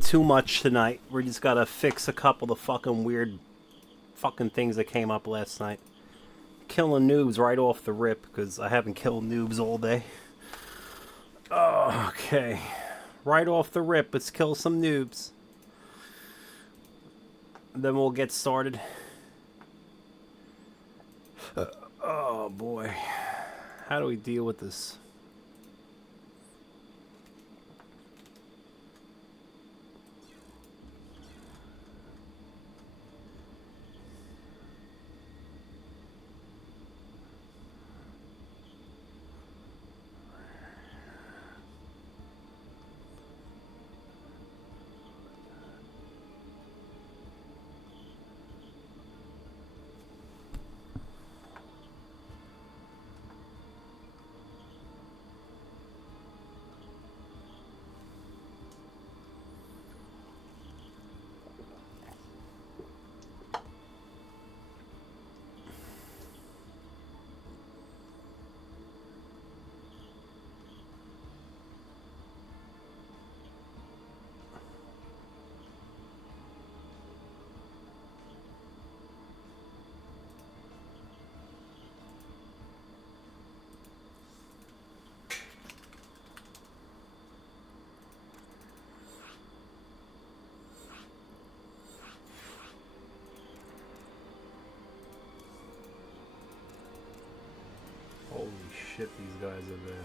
too much tonight. We just gotta fix a couple of fucking weird fucking things that came up last night. Killing noobs right off the rip, because I haven't killed noobs all day. Oh, okay. Right off the rip, let's kill some noobs. Then we'll get started. Oh boy. How do we deal with this? Holy shit, these guys are there.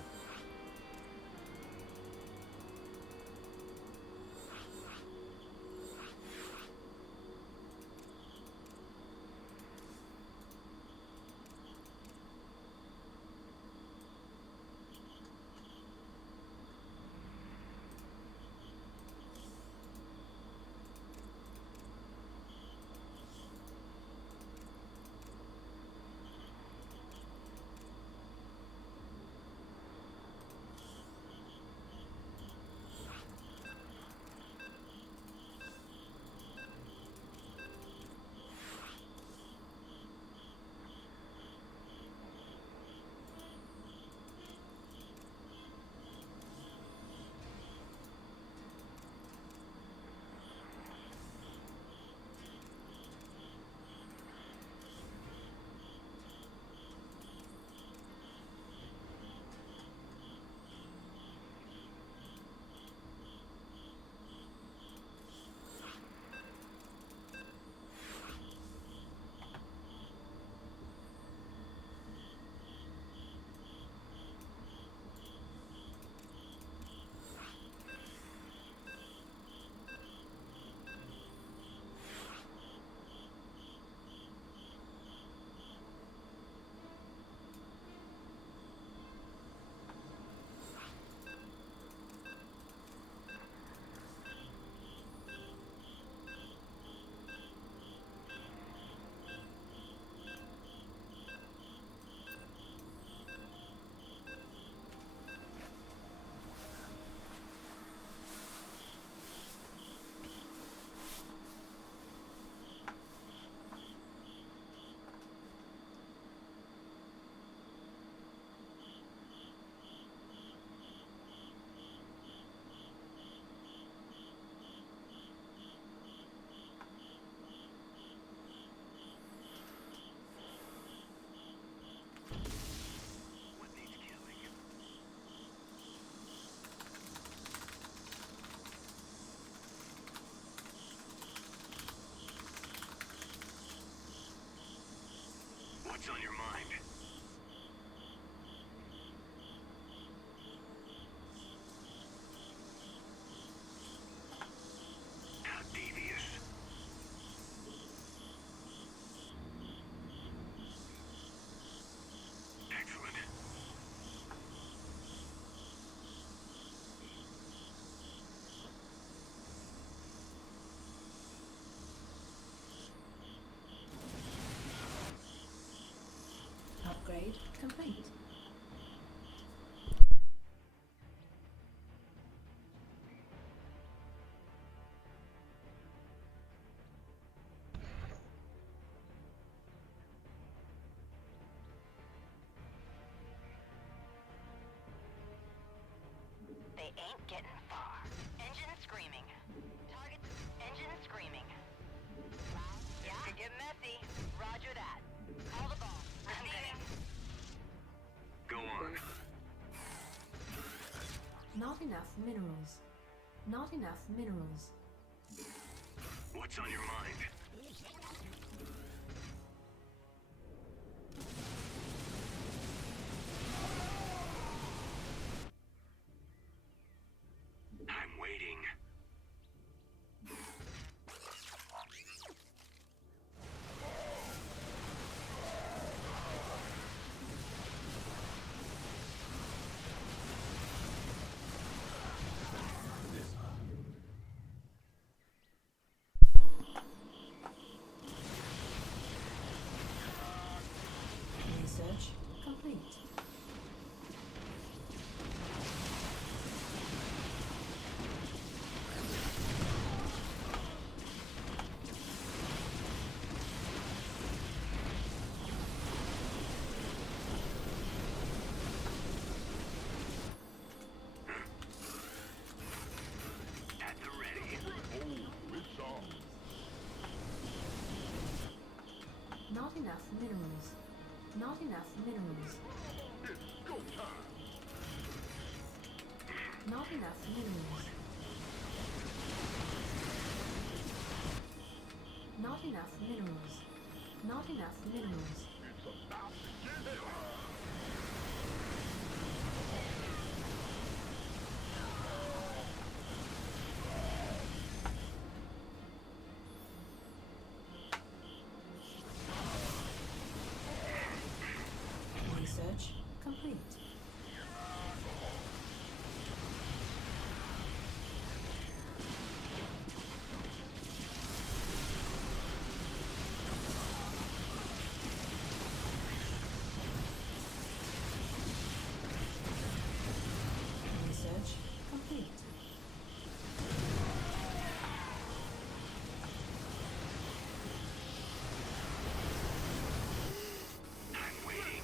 What's on your mind? How devious. Excellent. Upgrade complete. They ain't getting far. Engine screaming. Not enough minerals. Not enough minerals. What's on your mind? I'm waiting. Research complete. At the ready. Not enough minerals. Not enough minerals. Not enough minerals. Not enough minerals. Not enough minerals. Research complete. Research complete. I'm waiting.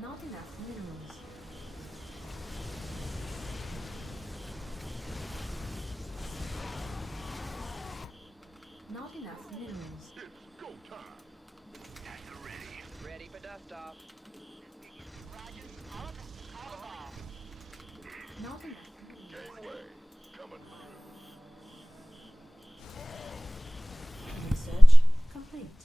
Not enough minerals. Not enough minerals. At the ready. Ready for dust off. Not enough. Research complete.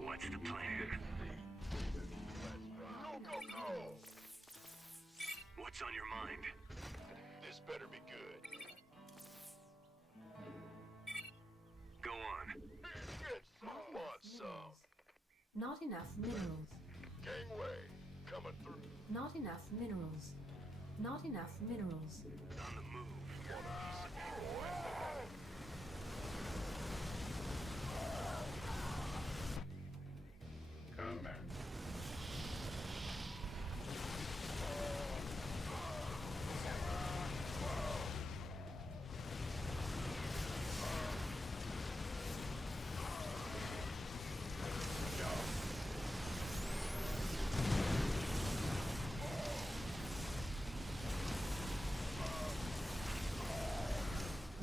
What's the plan? What's on your mind? This better be good. Go on. Get some, want some. Not enough minerals. Gangway, coming through. Not enough minerals. Not enough minerals. On the move.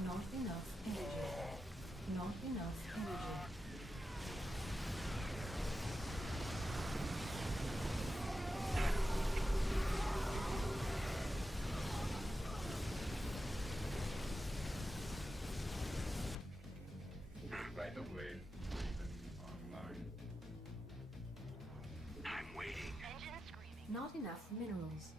Not enough energy. Not enough energy. Right away. Online. I'm waiting. Not enough minerals.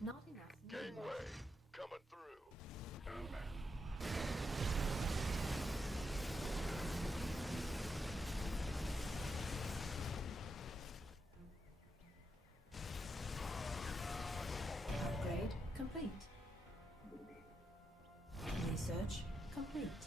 Not enough minerals. Gangway, coming through. Upgrade complete. Research complete.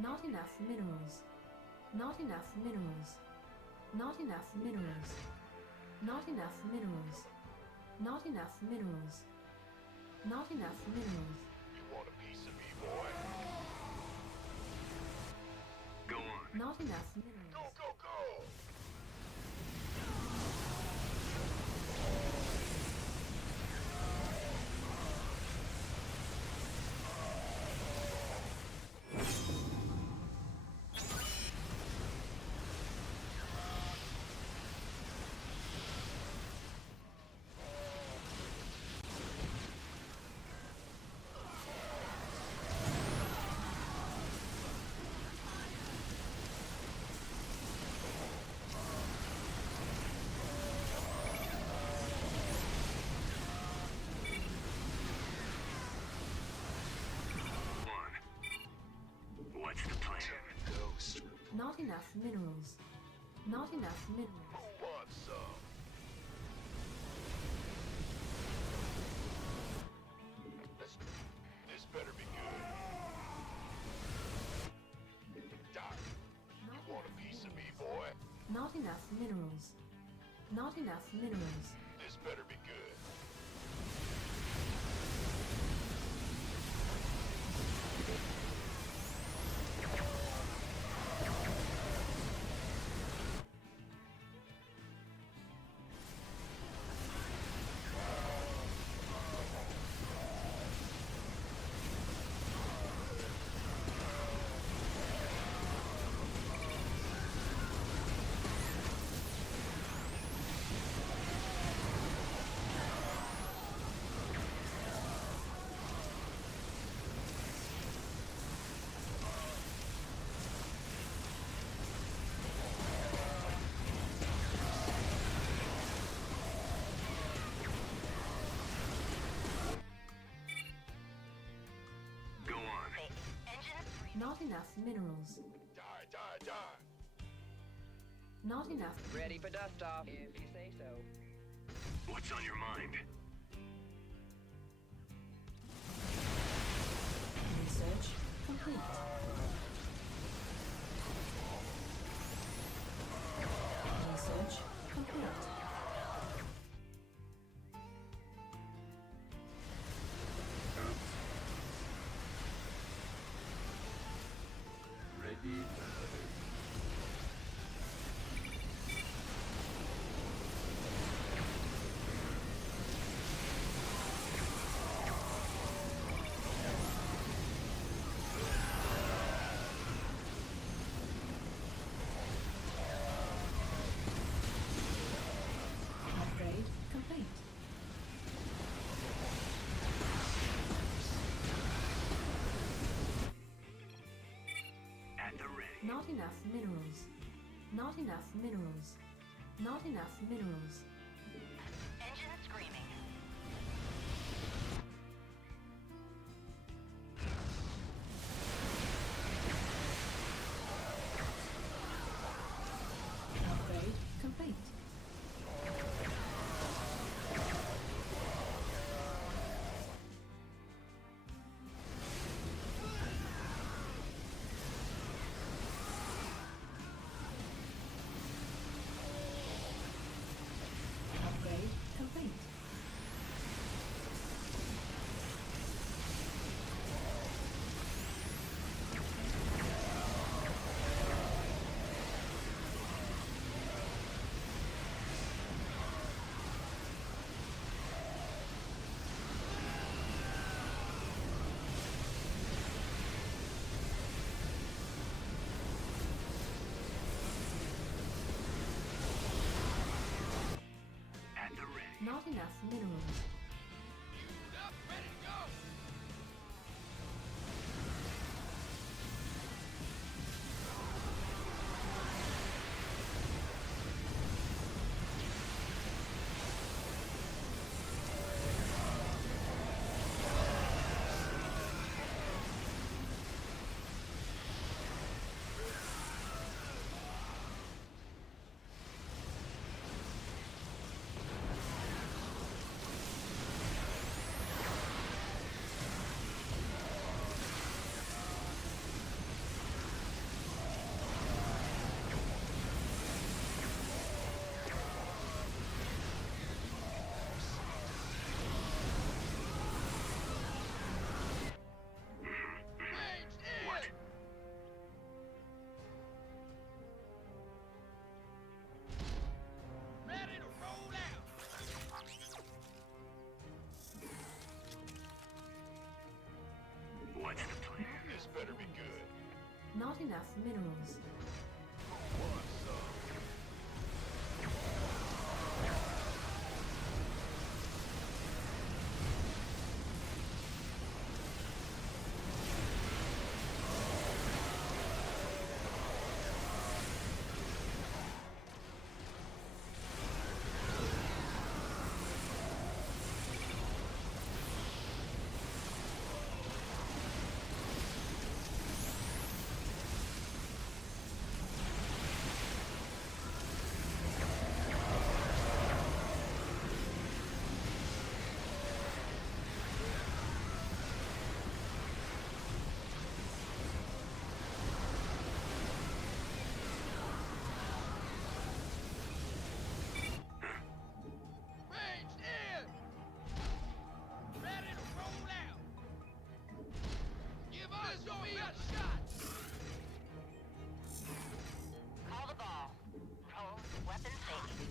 Not enough minerals. Not enough minerals. Not enough minerals. Not enough minerals. Not enough minerals. Not enough minerals. You want a piece of me, boy? Go on. Not enough minerals. Go, go, go! What's the plan? Ghost. Not enough minerals. Not enough minerals. Who wants some? This better be good. Die. Not Want a piece of me, boy? Not enough minerals. Not enough minerals. This better be good. Go on. Not enough minerals. Die, die, die. Not enough. Ready for dust off, if you say so. What's on your mind? Research complete. Research complete. Ready. Upgrade complete. At the ready. Not enough minerals. Not enough minerals. Not enough minerals. Engine screaming. Upgrade complete. Upgrade complete. At the ready. Not enough minerals. Not enough minerals. Ranged in! Ready to roll out! Give us me a shot! Call the ball. Roll weapon safety.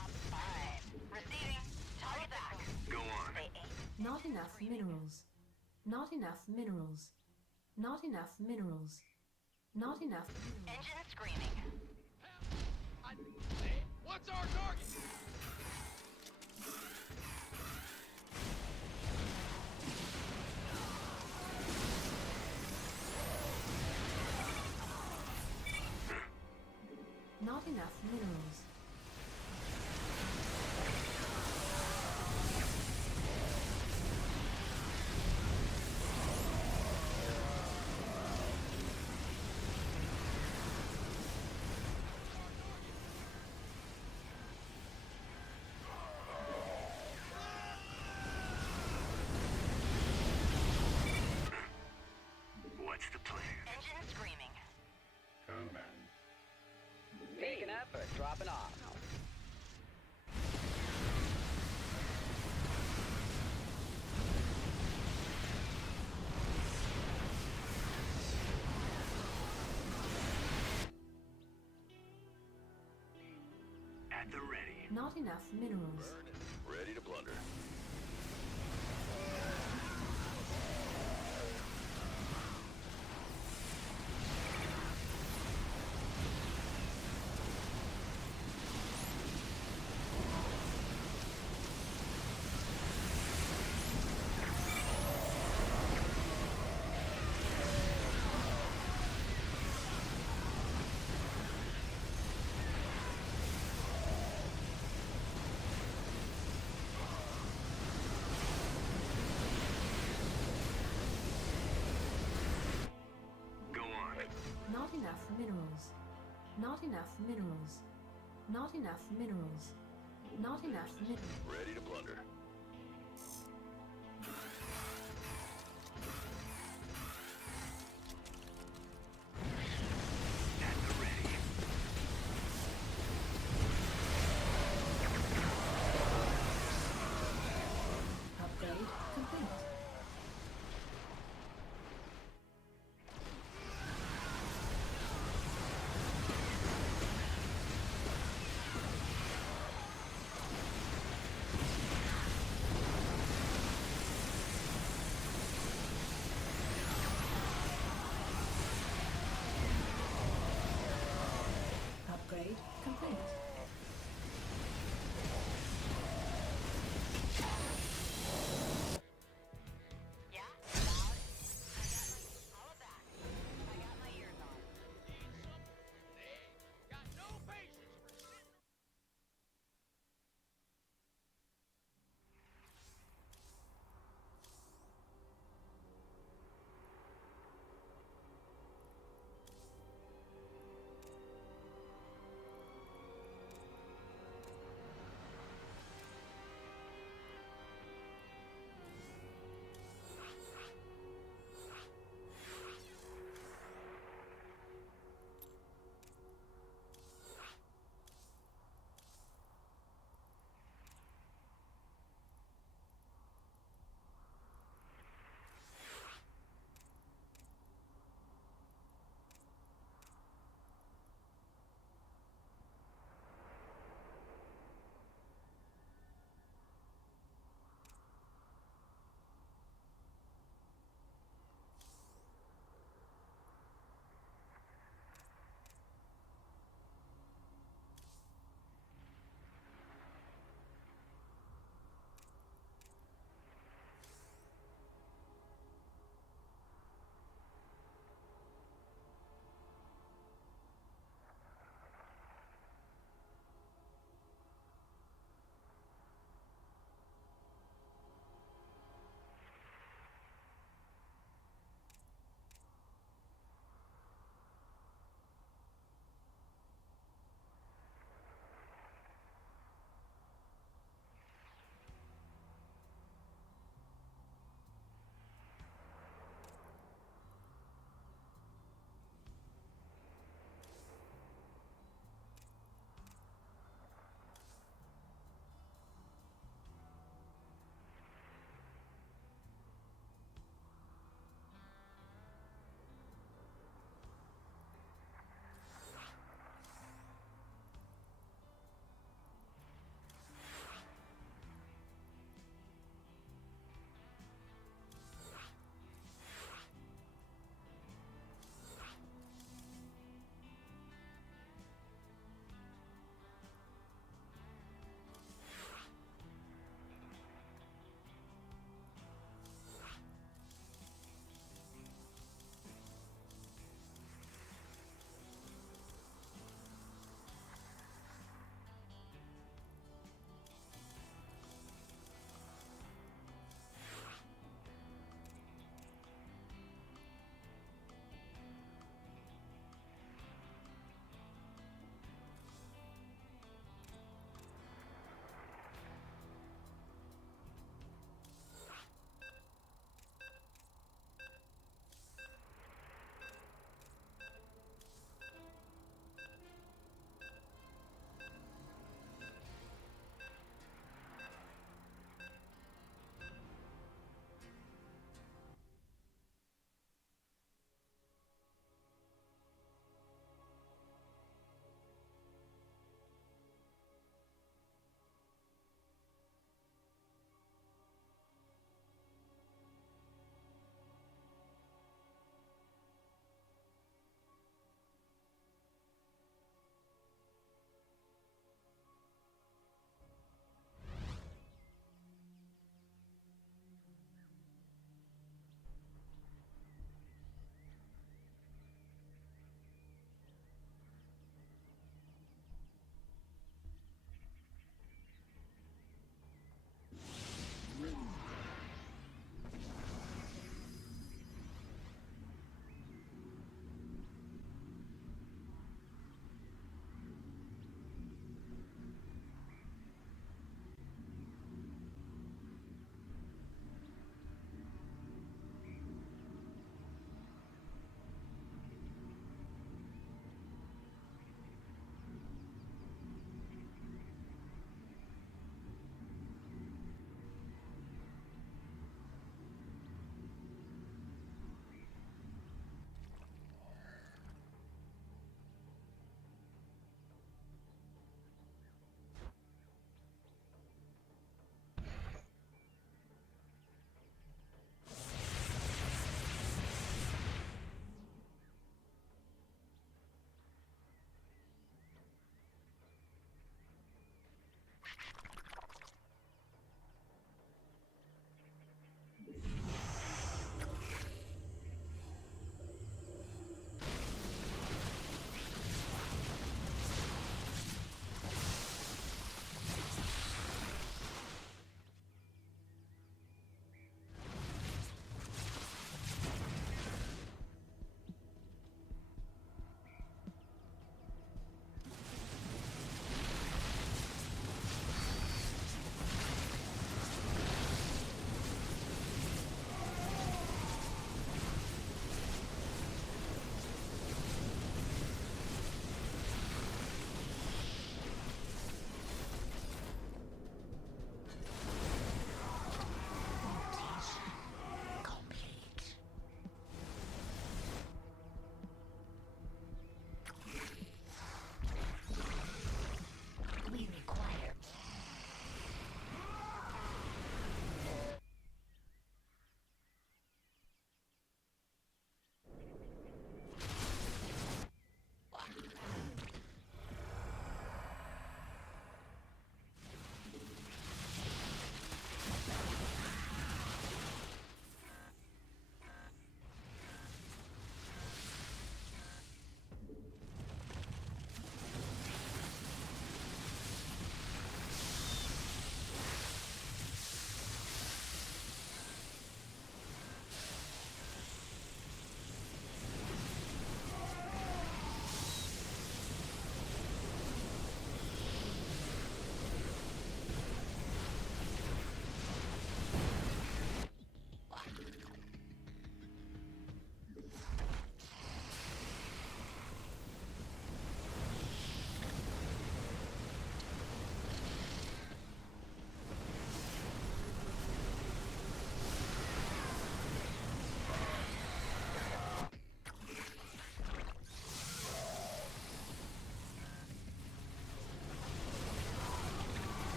Up 5. Receiving. Target back. Go on. Stay 8. Not enough minerals. Not enough minerals. Not enough minerals. Not enough minerals. Engine screaming. What's our target? Not enough minerals. What's the plan? Engine screaming. Picking up or dropping off? At the ready. Not enough minerals. Ready to plunder. Go on. Not enough minerals. Not enough minerals. Not enough minerals. Not enough minerals. Ready to plunder. At the ready. Upgrade complete.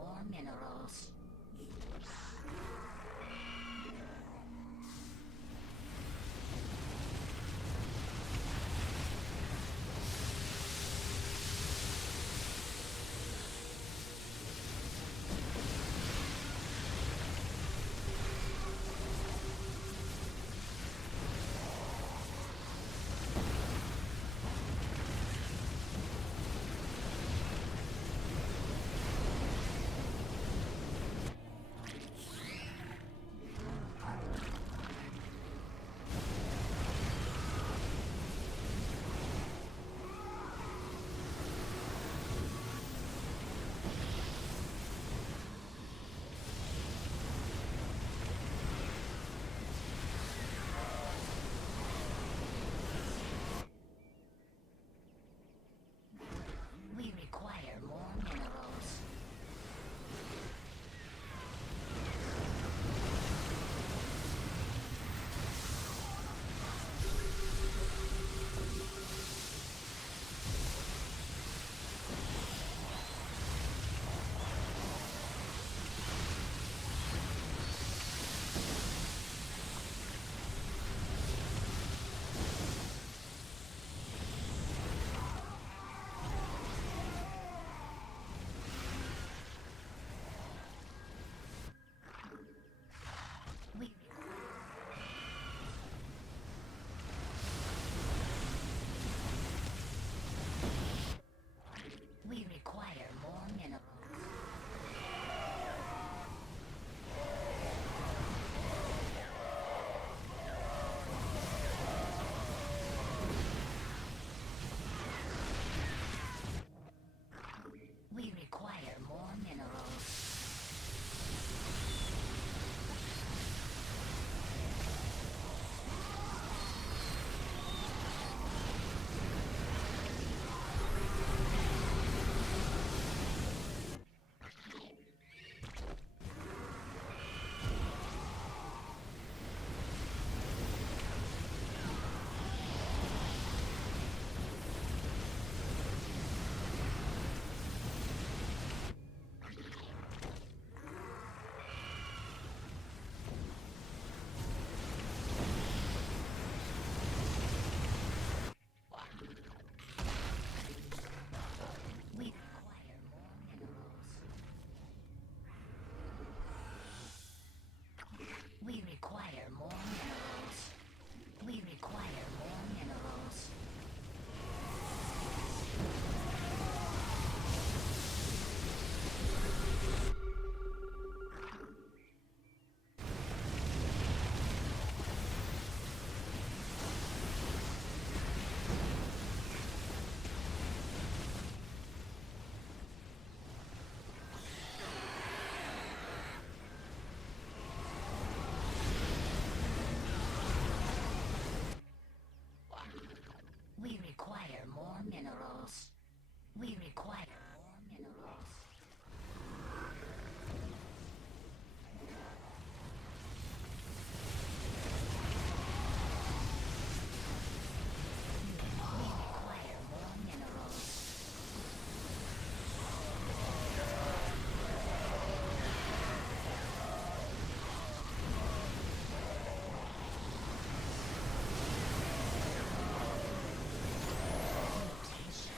more minerals. We require more minerals. We We require more minerals. We require more minerals. We require more minerals. We require more minerals. We require more minerals. We require more minerals. We require more minerals. We require more minerals. Mutation.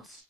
minerals.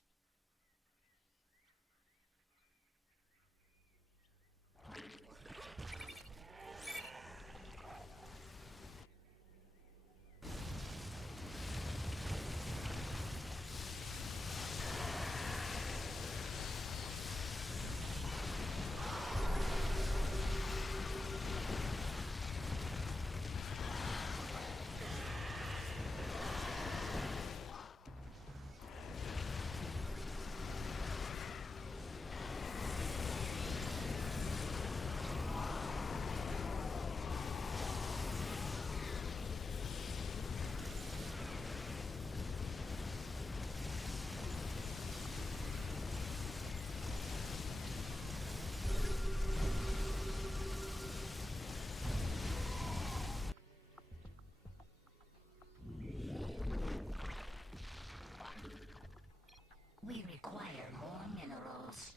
We require more minerals.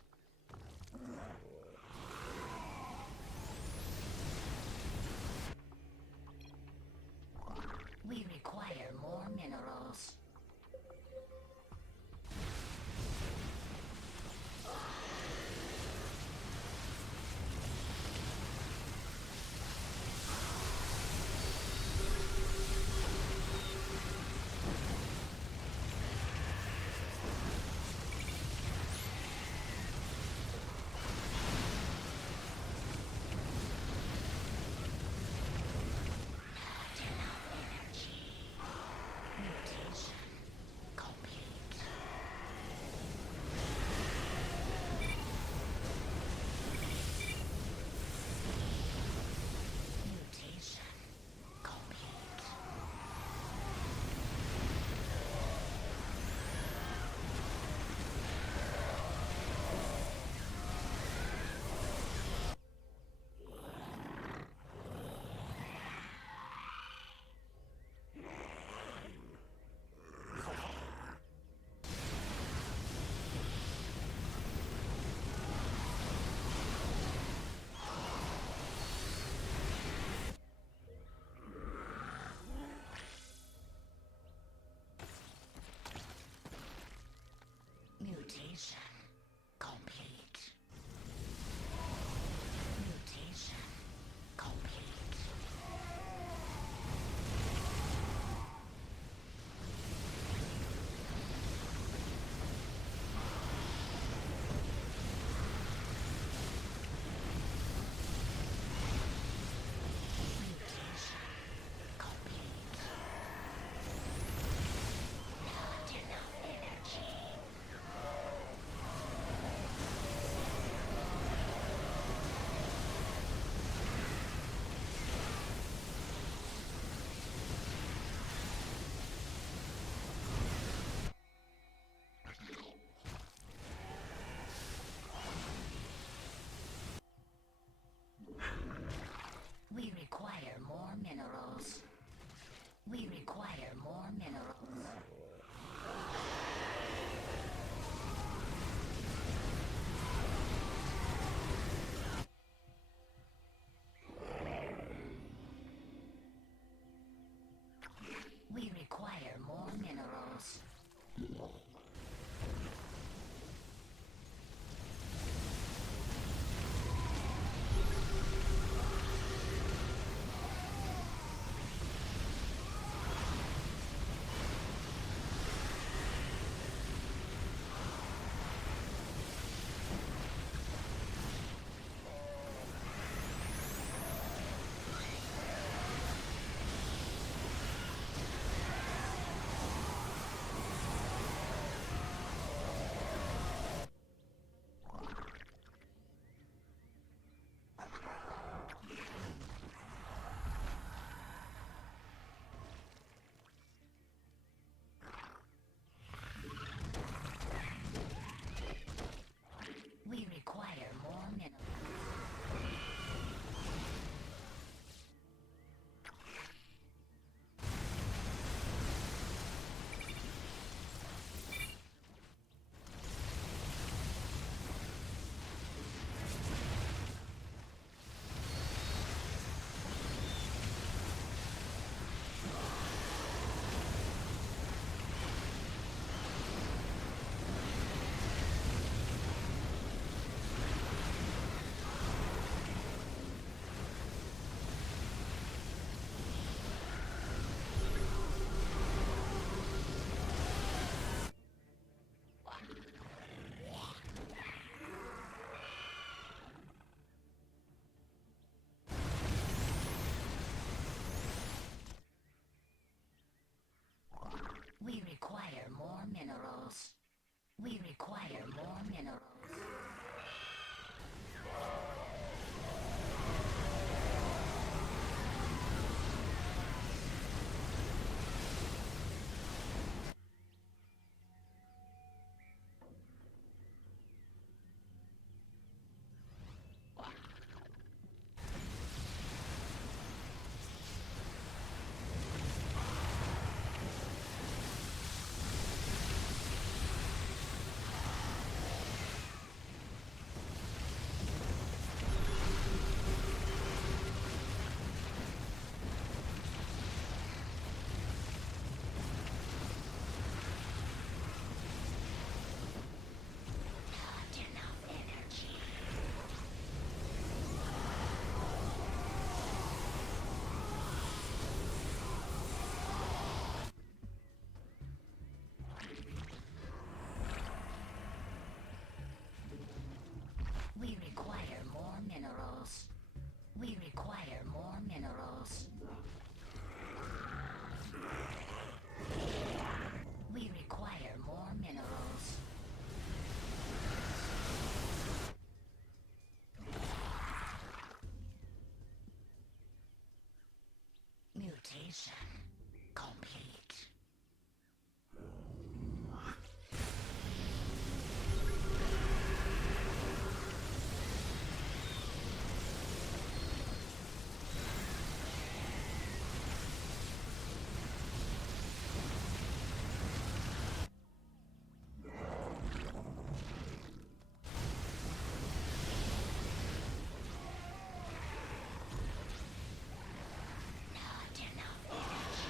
We require more minerals. Mutation complete. Mutation complete. Mutation complete. Mutation complete. Mutation complete. Not enough energy. We require more minerals. We require more minerals. We require more minerals. require more minerals. We require more minerals. Not enough energy. We require more minerals. We require more minerals. We require more minerals. Mutation complete. Not enough energy.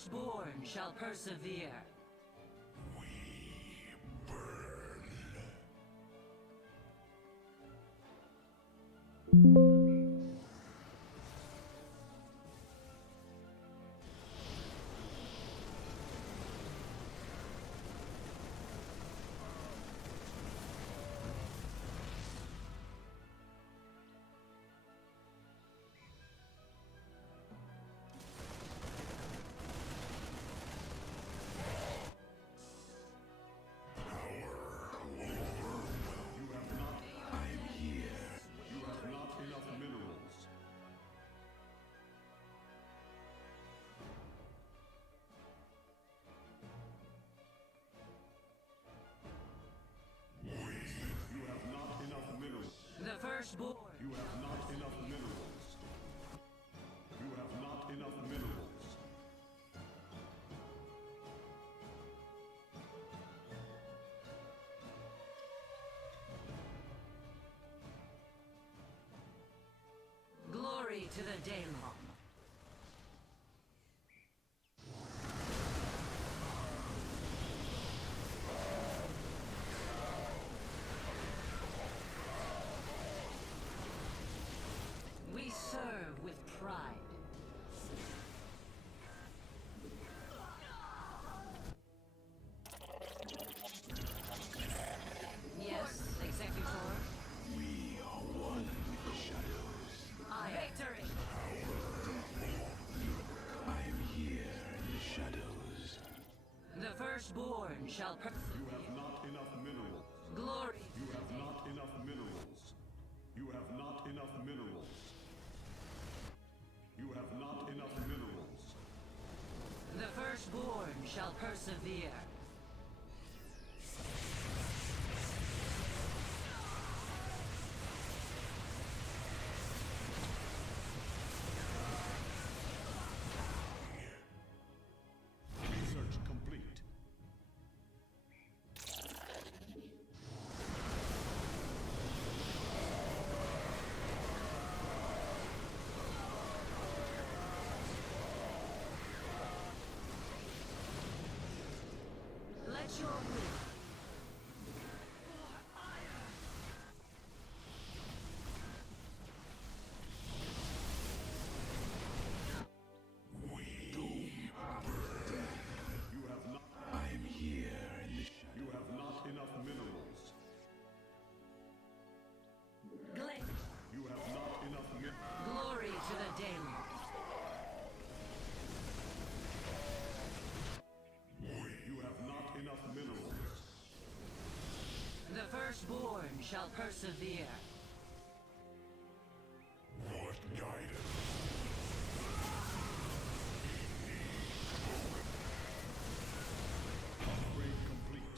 firstborn shall persevere. The firstborn. You have not enough minerals. You have not enough minerals. Glory to the Daylon. We serve with pride. Yes, Executor. We are one with the shadows. Victory! I am here in the shadows. The firstborn shall You have not enough minerals. Glory! You have not enough minerals. You have not enough minerals. You have not enough minerals. The firstborn shall persevere. Research complete. Let your will. You have not. I am here in the shadows. You have not enough minerals. Glen. You have not enough minerals. Glory to the Daylon. You have not enough minerals. The firstborn shall persevere. What guidance? Upgrade complete.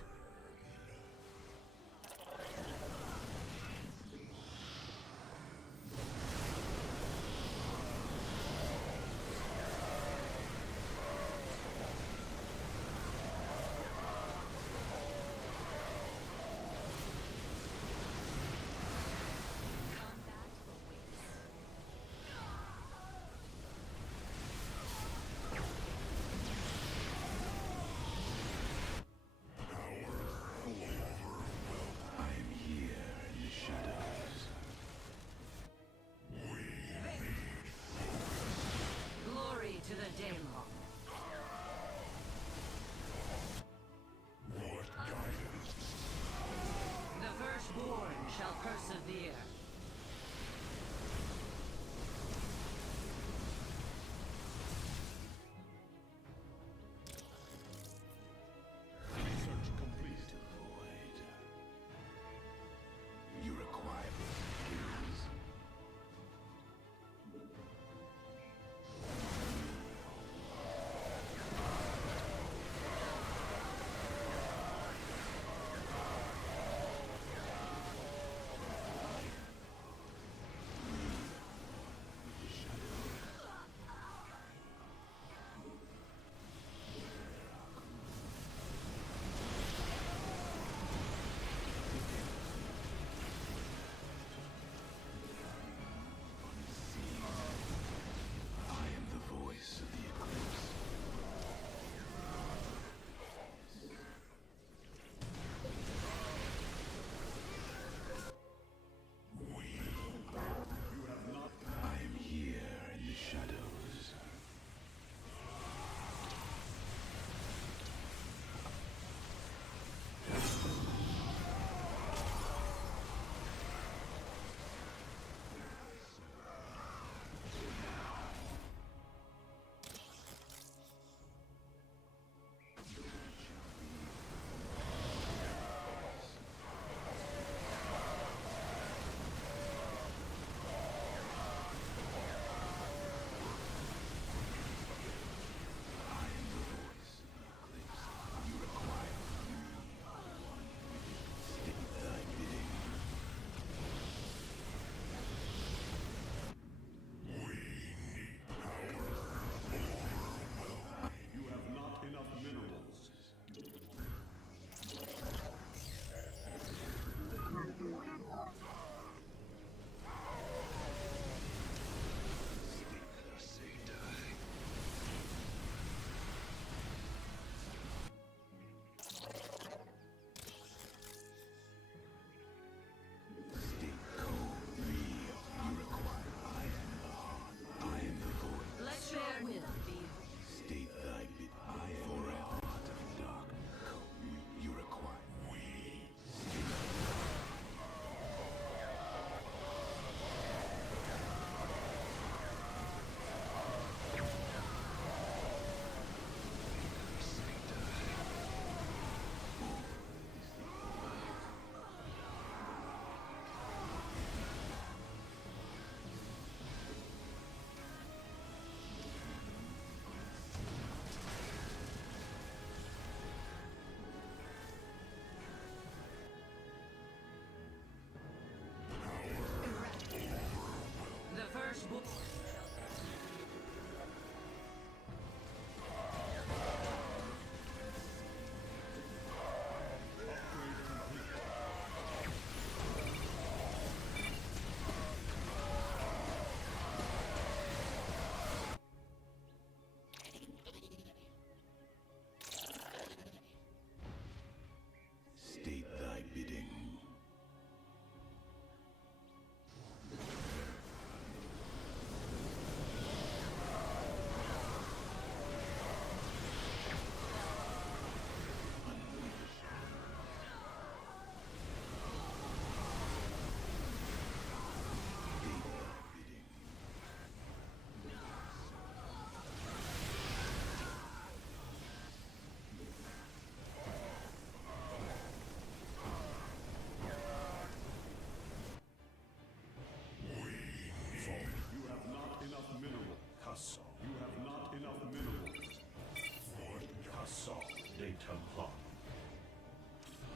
de Templar.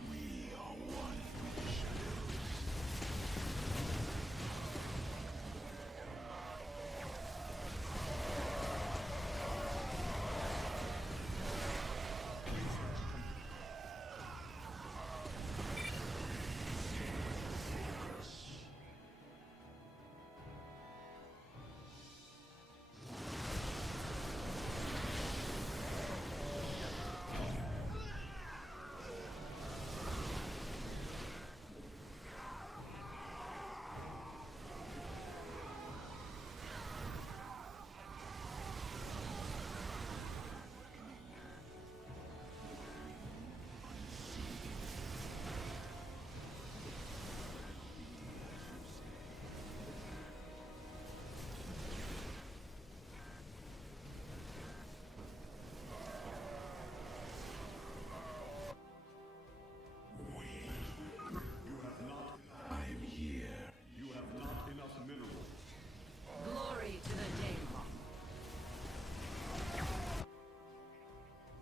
We are one with the shadows. Glory to the Daemon.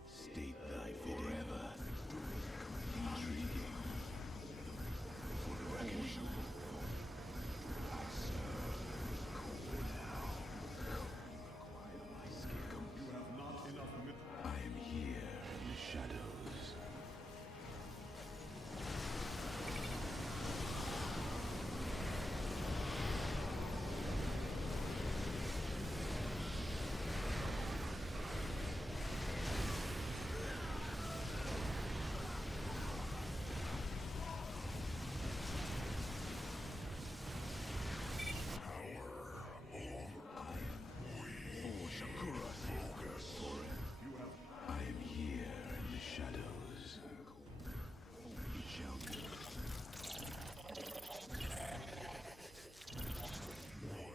State thy forever. Intriguing. For the reckoning. I serve. Require my skill. You have not enough. I am here in the shadows. I am here in the shadows. It shall be.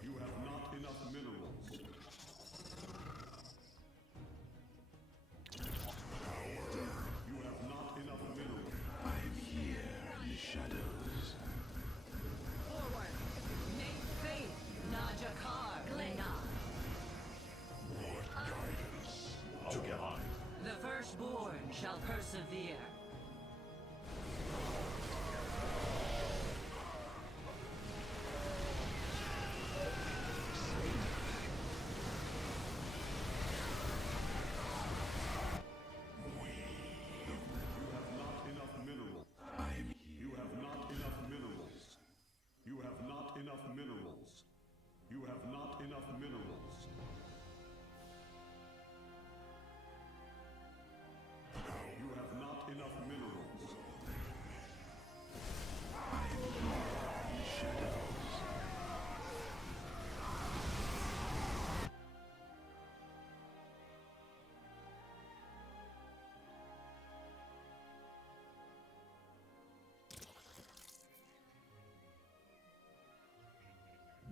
You have not enough minerals. You have not enough minerals. I am here in the shadows. Forward. Make faith. Najakar. Glena. Together. The firstborn shall persevere. You have not enough minerals. You have not enough minerals. You have not enough minerals. You have not enough minerals. You have not enough minerals.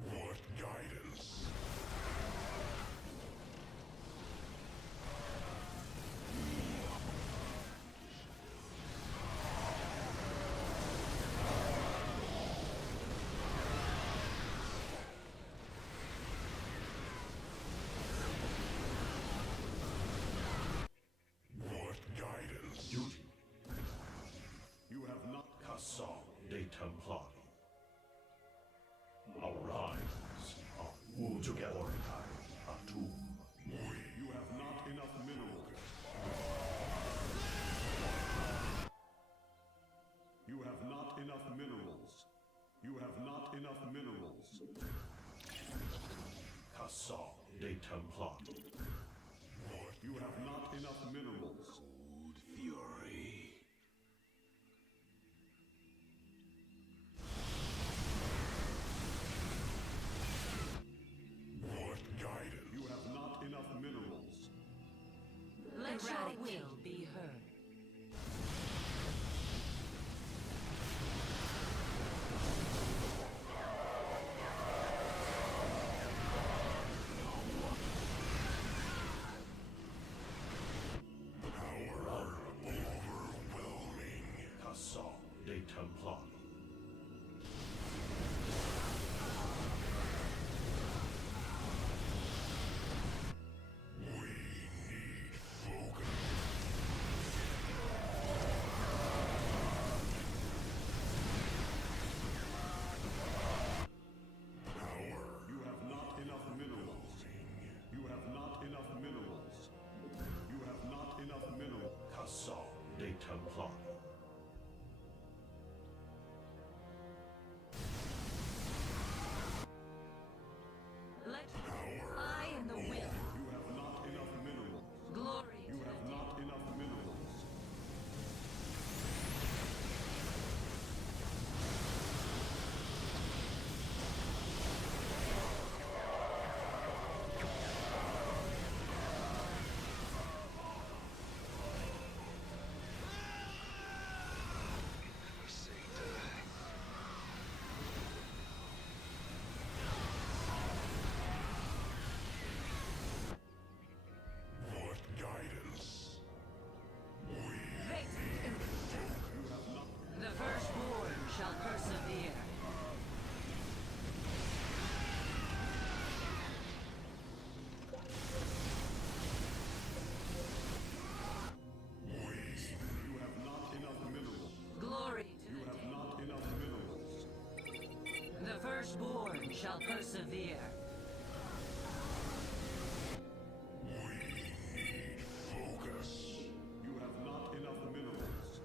What guidance? What guidance? Duty. You have not. Cassam de Templar. Arise. Together. Atum. You have not enough minerals. You have not enough minerals. You have not enough minerals. Cassam de Templar. You have not enough minerals. Cold fury. What guidance? You have not enough minerals. Let your will be heard. Cassam de Templar. Templar. I am the will. You have not enough minerals. Glory You have not enough minerals. What guidance? The firstborn shall persevere. You have not enough minerals. Glory to You the have day. not enough minerals. The firstborn shall persevere. Focus. You have not enough minerals.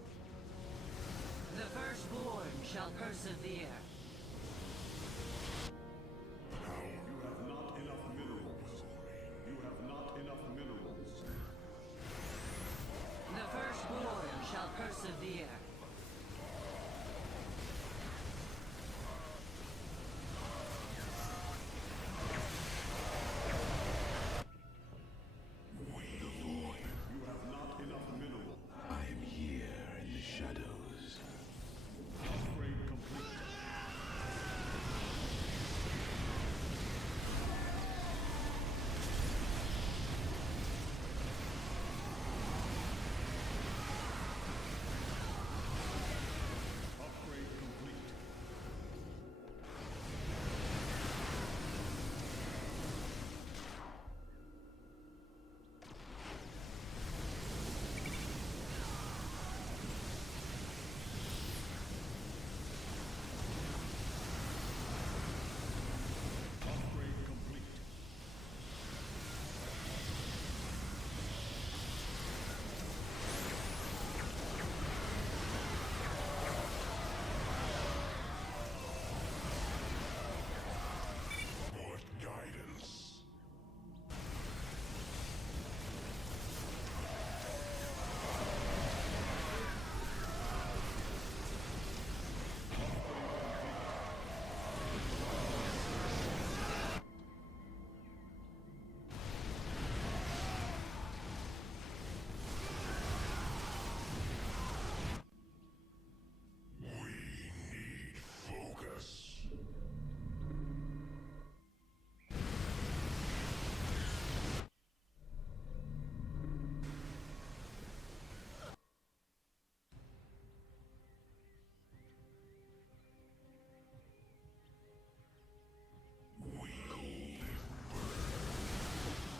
The firstborn shall persevere. You have not enough minerals. You have not enough minerals. The firstborn shall persevere. You have not enough minerals. I am here in the shadows. Upgrade complete. Upgrade complete. Upgrade complete. What guidance? We need focus.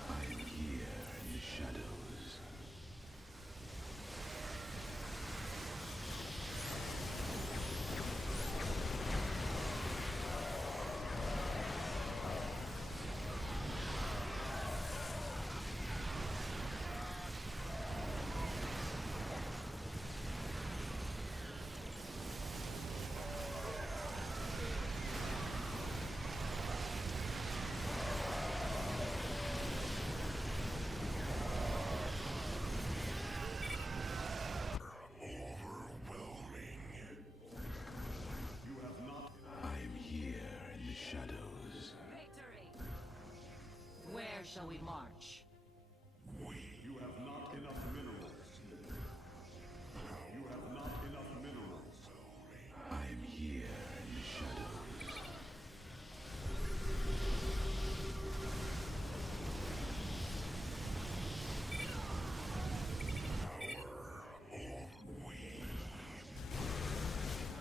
I'm here in the shadows. Overwhelming. You have not. I'm here in the shadows. Victory! Where shall we march? You have not enough minerals. You have not enough minerals. I'm here in the shadows.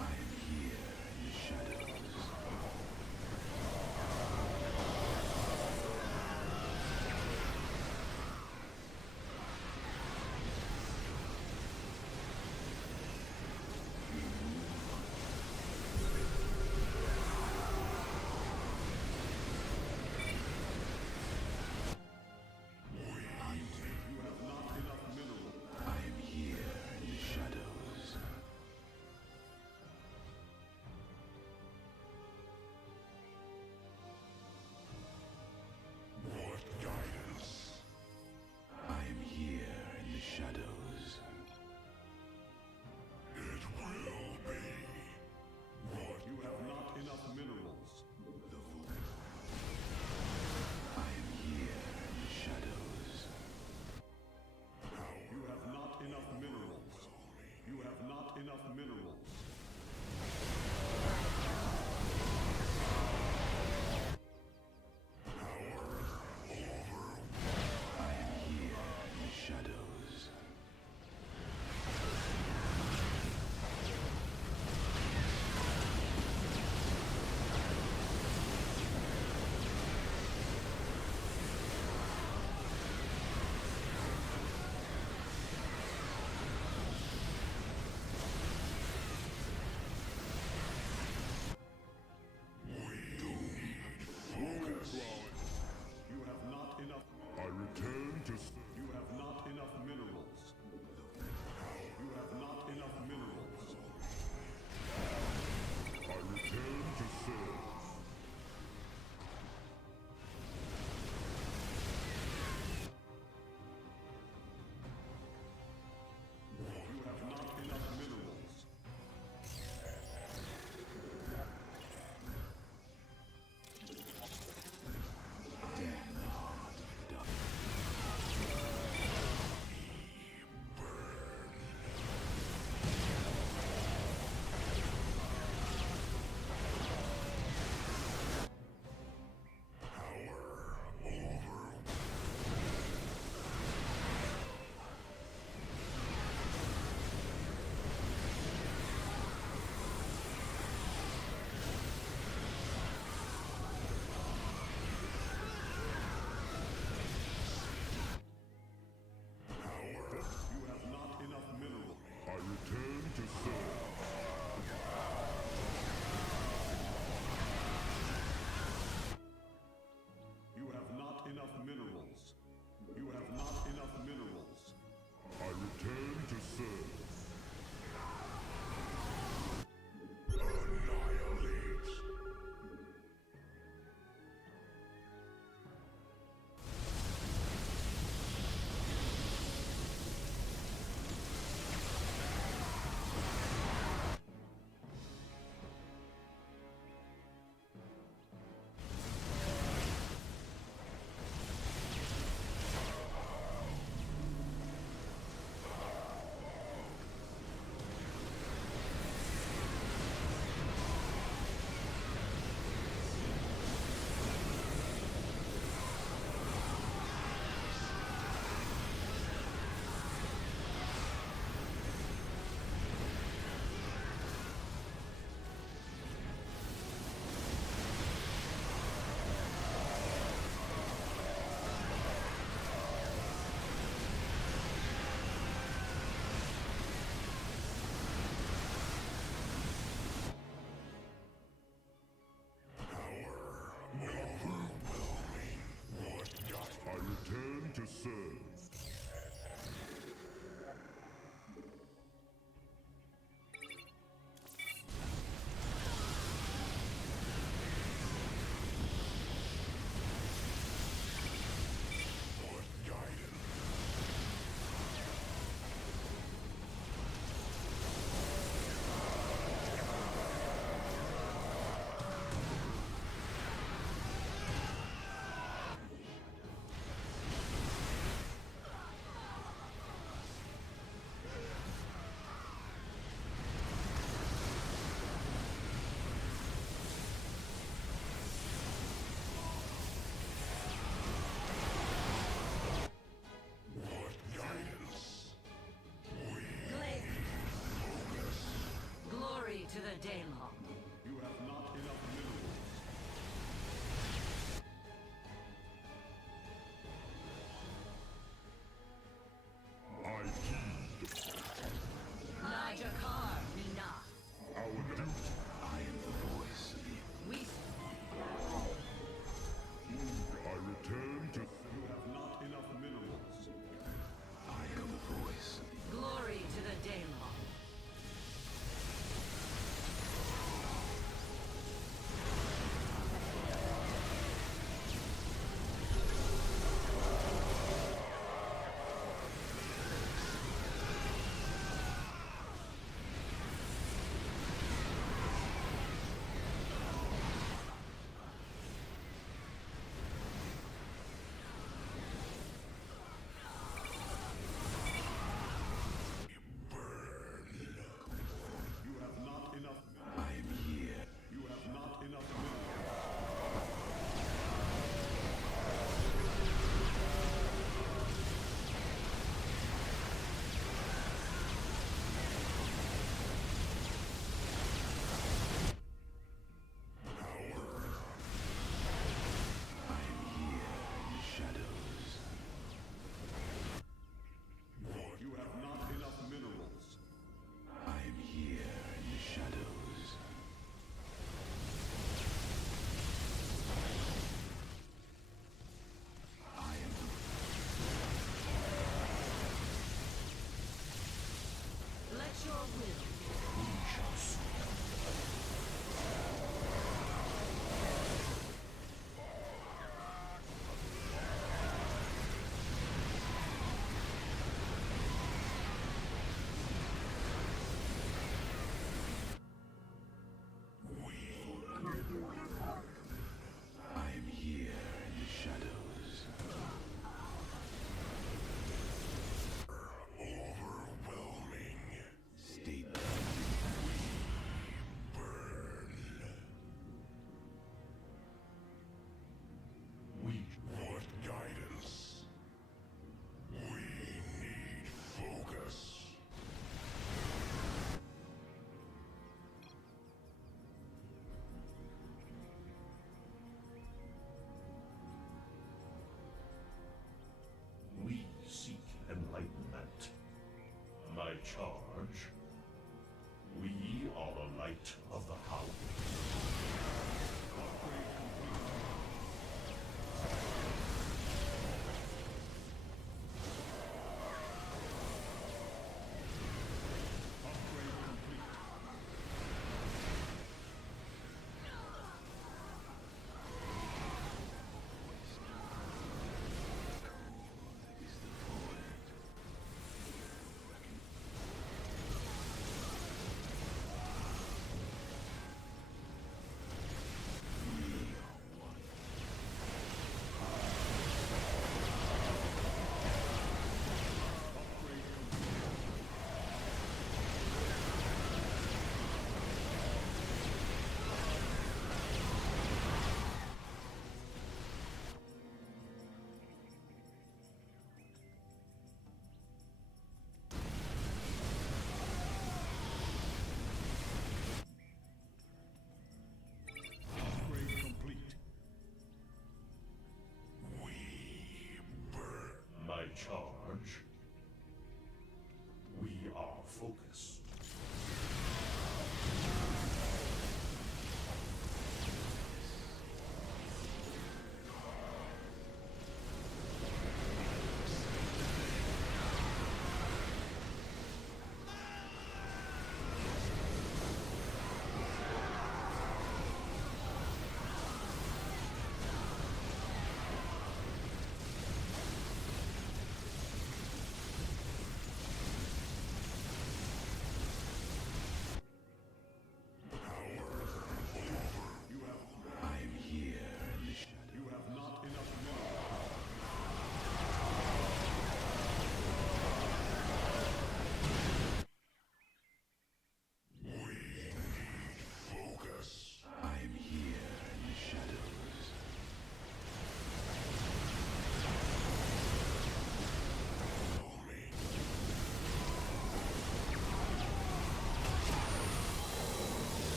I'm here in the shadows. your will. I'm here in the shadows. Overwhelming. Stay burn. We want guidance. We need focus. We seek enlightenment. My charge. We are the light of the house. Upgrade complete. My charge. We are focused.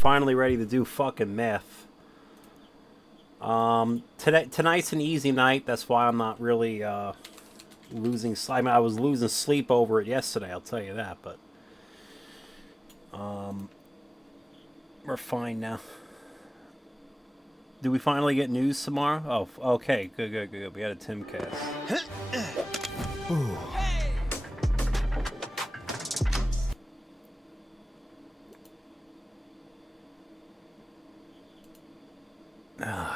finally ready to do fucking meth. Tonight's an easy night. That's why I'm not really losing sleep. I mean, I was losing sleep over it yesterday, I'll tell you that, but we're fine now. Do we finally get news tomorrow? Oh, okay. Good. We had a Timcast. Ooh.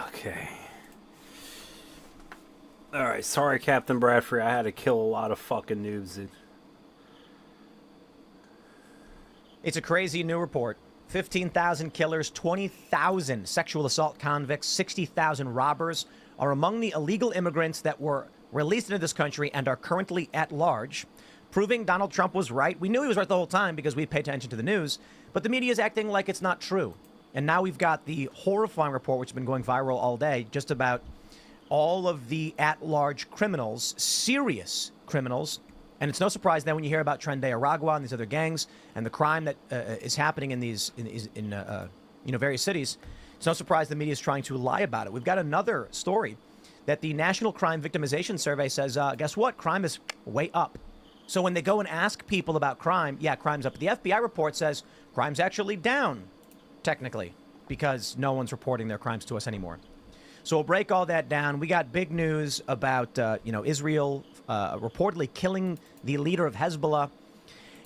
Okay. Alright, sorry, Captain Bradford. I had to kill a lot of fucking noobs, dude. It's a crazy new report. 15,000 killers, 20,000 sexual assault convicts, 60,000 robbers are among the illegal immigrants that were released into this country and are currently at large, proving Donald Trump was right. We knew he was right the whole time because we pay attention to the news, but the media is acting like it's not true. And now we've got the horrifying report, which has been going viral all day, just about all of the at-large criminals, serious criminals. And it's no surprise then when you hear about Tren de Aragua and these other gangs and the crime that is happening in these various cities. It's no surprise the media is trying to lie about it. We've got another story that the National Crime Victimization Survey says, guess what? Crime is way up. So when they go and ask people about crime, yeah, crime's up. But the FBI report says crime's actually down, technically, because no one's reporting their crimes to us anymore. So we'll break all that down. We got big news about, Israel reportedly killing the leader of Hezbollah.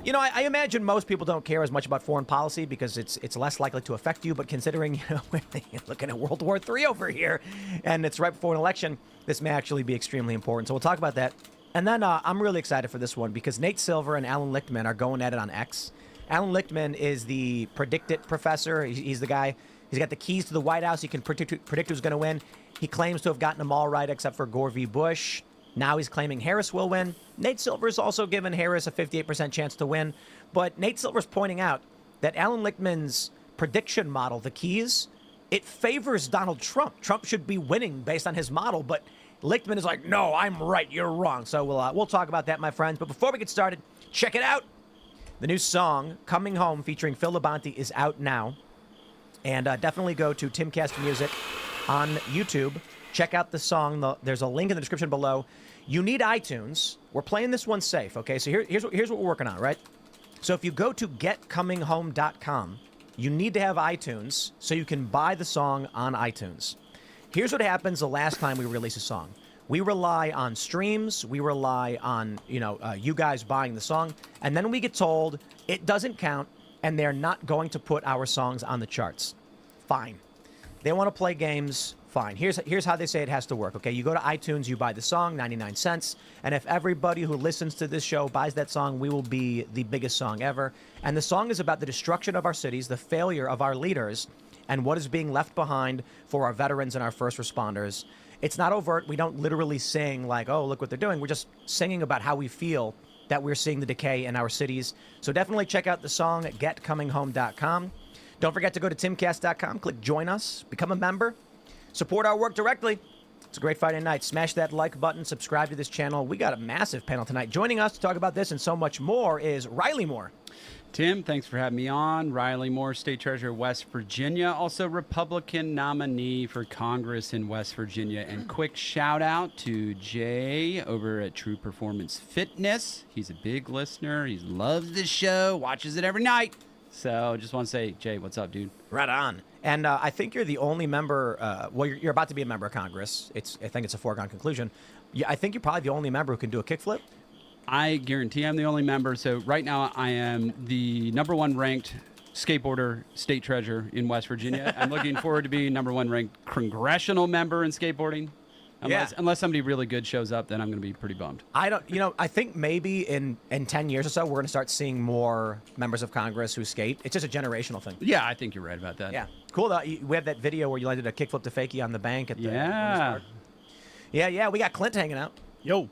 You know, I imagine most people don't care as much about foreign policy because it's less likely to affect you. But considering, we're looking at World War III over here, and it's right before an election, this may actually be extremely important. So we'll talk about that. And then I'm really excited for this one because Nate Silver and Alan Lichtman are going at it on X. Alan Lichtman is the predict it professor. He's the guy. He's got the keys to the White House. He can predict who's going to win. He claims to have gotten them all right except for Gore v. Bush. Now he's claiming Harris will win. Nate Silver's also given Harris a 58% chance to win. But Nate Silver's pointing out that Alan Lichtman's prediction model, the keys, it favors Donald Trump. Trump should be winning based on his model, but Lichtman is like, no, I'm right, you're wrong. So we'll talk about that, my friends. But before we get started, check it out. The new song, Coming Home, featuring Phil Labonte, is out now. And definitely go to Timcast Music on YouTube. Check out the song. There's a link in the description below. You need iTunes. We're playing this one safe, okay? So here's what we're working on, right? So if you go to getcominghome.com, you need to have iTunes so you can buy the song on iTunes. Here's what happens the last time we release a song. We rely on streams. We rely on, you guys buying the song. And then we get told it doesn't count and they're not going to put our songs on the charts. Fine. They want to play games. Fine. Here's how they say it has to work, okay? You go to iTunes, you buy the song, 99 cents. And if everybody who listens to this show buys that song, we will be the biggest song ever. And the song is about the destruction of our cities, the failure of our leaders, and what is being left behind for our veterans and our first responders. It's not overt. We don't literally sing like, oh, look what they're doing. We're just singing about how we feel that we're seeing the decay in our cities. So definitely check out the song at getcominghome.com. Don't forget to go to timcast.com, click join us, become a member, support our work directly. It's a great Friday night. Smash that like button, subscribe to this channel. We got a massive panel tonight. Joining us to talk about this and so much more is Riley Moore. Tim, thanks for having me on. Riley Moore, State Treasurer, West Virginia, also Republican nominee for Congress in West Virginia. And quick shout out to Jay over at True Performance Fitness. He's a big listener. He loves the show, watches it every night. So just want to say, Jay, what's up, dude? Right on. And I think you're the only member, you're about to be a member of Congress. I think it's a foregone conclusion. I think you're probably the only member who can do a kickflip. I guarantee I'm the only member. So right now I am the #1 ranked skateboarder state treasurer in West Virginia. I'm looking forward to being #1 ranked congressional member in skateboarding. Unless somebody really good shows up, then I'm going to be pretty bummed. I think maybe in 10 years or so, we're going to start seeing more members of Congress who skate. It's just a generational thing. Yeah, I think you're right about that. Yeah. Cool. We have that video where you landed a kickflip to fakie on the bank at the Yeah, we got Clint hanging out. Yo.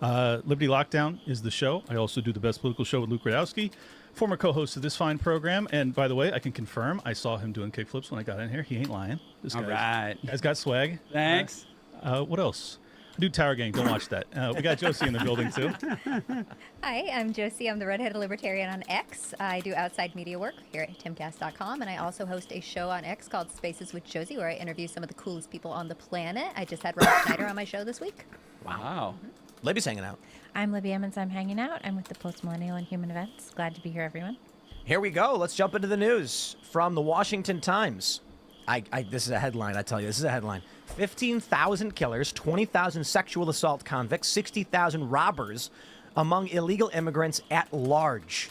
Liberty Lockdown is the show. I also do the Best Political Show with Luke Radowski, former co-host of this fine program. And by the way, I can confirm I saw him doing kickflips when I got in here. He ain't lying. This All right. Guy's got swag. Thanks. What else? I do Tower Gang. Don't watch that. We got Josie in the building, too. Hi, I'm Josie. I'm the Redheaded Libertarian on X. I do outside media work here at timcast.com, and I also host a show on X called Spaces with Josie, where I interview some of the coolest people on the planet. I just had Rob Schneider on my show this week. Wow. Libby's hanging out. I'm Libby Emmons. I'm hanging out. I'm with the Post-Millennial and Human Events. Glad to be here, everyone. Here we go. Let's jump into the news from the Washington Times. This is a headline, I tell you. This is a headline. 15,000 killers, 20,000 sexual assault convicts, 60,000 robbers among illegal immigrants at large.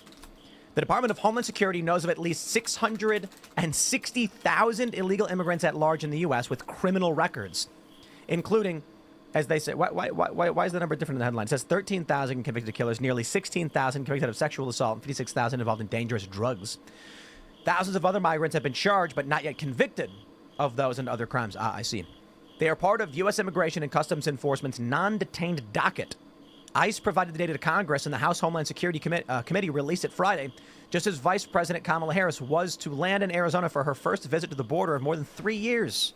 The Department of Homeland Security knows of at least 660,000 illegal immigrants at large in the U.S. with criminal records, including, as they say, why is the number different in the headline? It says 13,000 convicted killers, nearly 16,000 convicted of sexual assault, and 56,000 involved in dangerous drugs. Thousands of other migrants have been charged, but not yet convicted of those and other crimes. I see. They are part of U.S. Immigration and Customs Enforcement's non-detained docket. ICE provided the data to Congress, and the House Homeland Security Committee released it Friday, just as Vice President Kamala Harris was to land in Arizona for her first visit to the border in more than 3 years.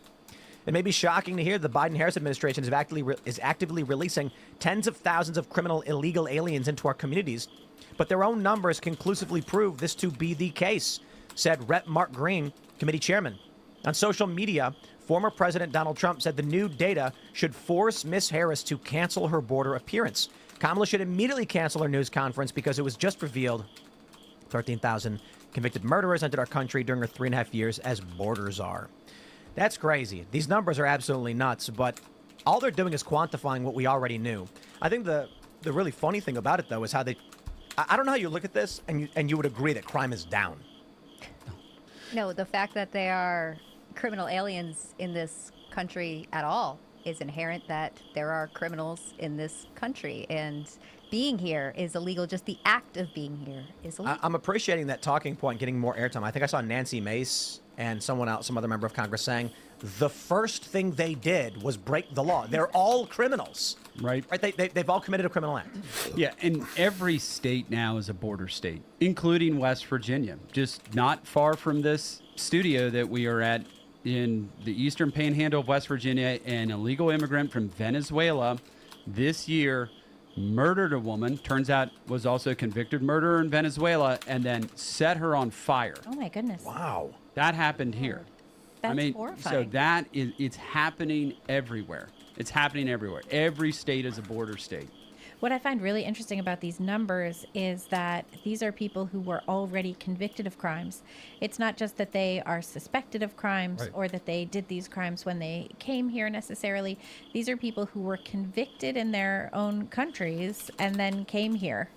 It may be shocking to hear the Biden-Harris administration is actively releasing tens of thousands of criminal illegal aliens into our communities, but their own numbers conclusively prove this to be the case, said Rep. Mark Green, committee chairman. On social media, former President Donald Trump said the new data should force Miss Harris to cancel her border appearance. Kamala should immediately cancel her news conference because it was just revealed 13,000 convicted murderers entered our country during her 3.5 years as border czar. That's crazy. These numbers are absolutely nuts, but all they're doing is quantifying what we already knew. I think the really funny thing about it, though, is how they... I don't know how you look at this and you would agree that crime is down. No, the fact that they are criminal aliens in this country at all is inherent that there are criminals in this country, and being here is illegal. Just the act of being here is illegal. I'm appreciating that talking point getting more airtime. I think I saw Nancy Mace and someone else, some other member of Congress, saying the first thing they did was break the law. They're all criminals. Right. They've all committed a criminal act. Yeah, and every state now is a border state, including West Virginia. Just not far from this studio that we are at in the eastern panhandle of West Virginia, an illegal immigrant from Venezuela this year murdered a woman, turns out was also a convicted murderer in Venezuela, and then set her on fire. Oh, my goodness. Wow. That happened here. That's horrifying. So that is, it's happening everywhere. It's happening everywhere. Every state is a border state. What I find really interesting about these numbers is that these are people who were already convicted of crimes. It's not just that they are suspected of crimes or that they did these crimes when they came here necessarily. These are people who were convicted in their own countries and then came here.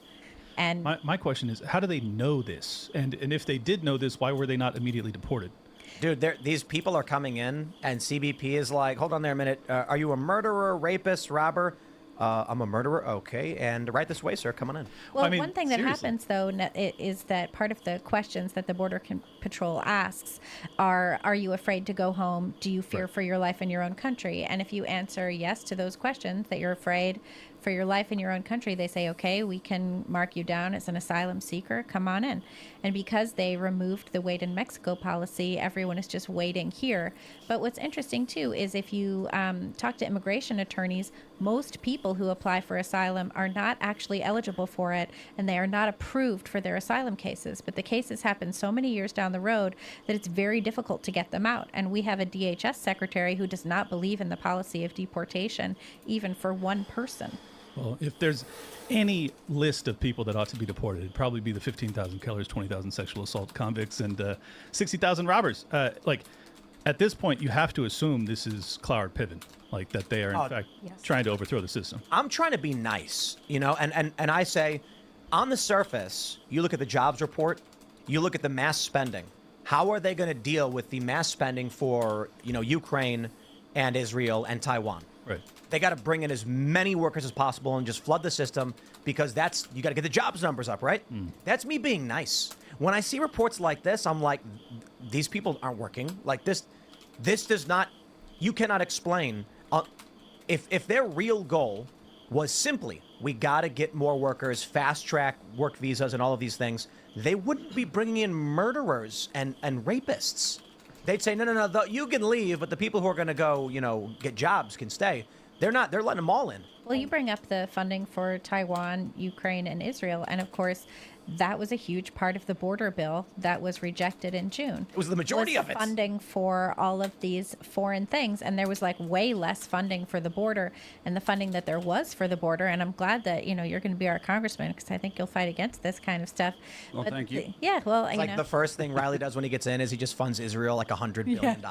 And my question is, how do they know this? And if they did know this, why were they not immediately deported? Dude, these people are coming in, and CBP is like, hold on there a minute. Are you a murderer, rapist, robber? I'm a murderer. Okay. And right this way, sir. Come on in. Well, I mean, one thing that happens, though, is that part of the questions that the Border Patrol asks are you afraid to go home? Do you fear for your life in your own country? And if you answer yes to those questions, that you're afraid for your life in your own country, they say, okay, we can mark you down as an asylum seeker. Come on in. And because they removed the wait in Mexico policy, everyone is just waiting here. But what's interesting, too, is if you talk to immigration attorneys, most people who apply for asylum are not actually eligible for it, and they are not approved for their asylum cases. But the cases happen so many years down the road that it's very difficult to get them out. And we have a DHS secretary who does not believe in the policy of deportation, even for one person. Well, if there's any list of people that ought to be deported, it'd probably be the 15,000 killers, 20,000 sexual assault convicts, and 60,000 robbers. At this point, you have to assume this is Cloward Piven, like that they are, in fact, trying to overthrow the system. I'm trying to be nice, and I say, on the surface, you look at the jobs report, you look at the mass spending. How are they going to deal with the mass spending for, Ukraine and Israel and Taiwan? Right. They got to bring in as many workers as possible and just flood the system because you got to get the jobs numbers up, right? That's me being nice. When I see reports like this, I'm like, these people aren't working. Like this does not, you cannot explain. If their real goal was simply, we got to get more workers, fast track work visas and all of these things, they wouldn't be bringing in murderers and rapists. They'd say, no, you can leave, but the people who are going to go, get jobs can stay. They're not. They're letting them all in. Well, you bring up the funding for Taiwan, Ukraine, and Israel, and of course, that was a huge part of the border bill that was rejected in June. It was the majority of it. Funding for all of these foreign things, and there was like way less funding for the border, and the funding that there was for the border. And I'm glad that you're going to be our congressman, because I think you'll fight against this kind of stuff. Well, thank you. Yeah, well, It's like the first thing Riley does when he gets in is he just funds Israel like $100 billion.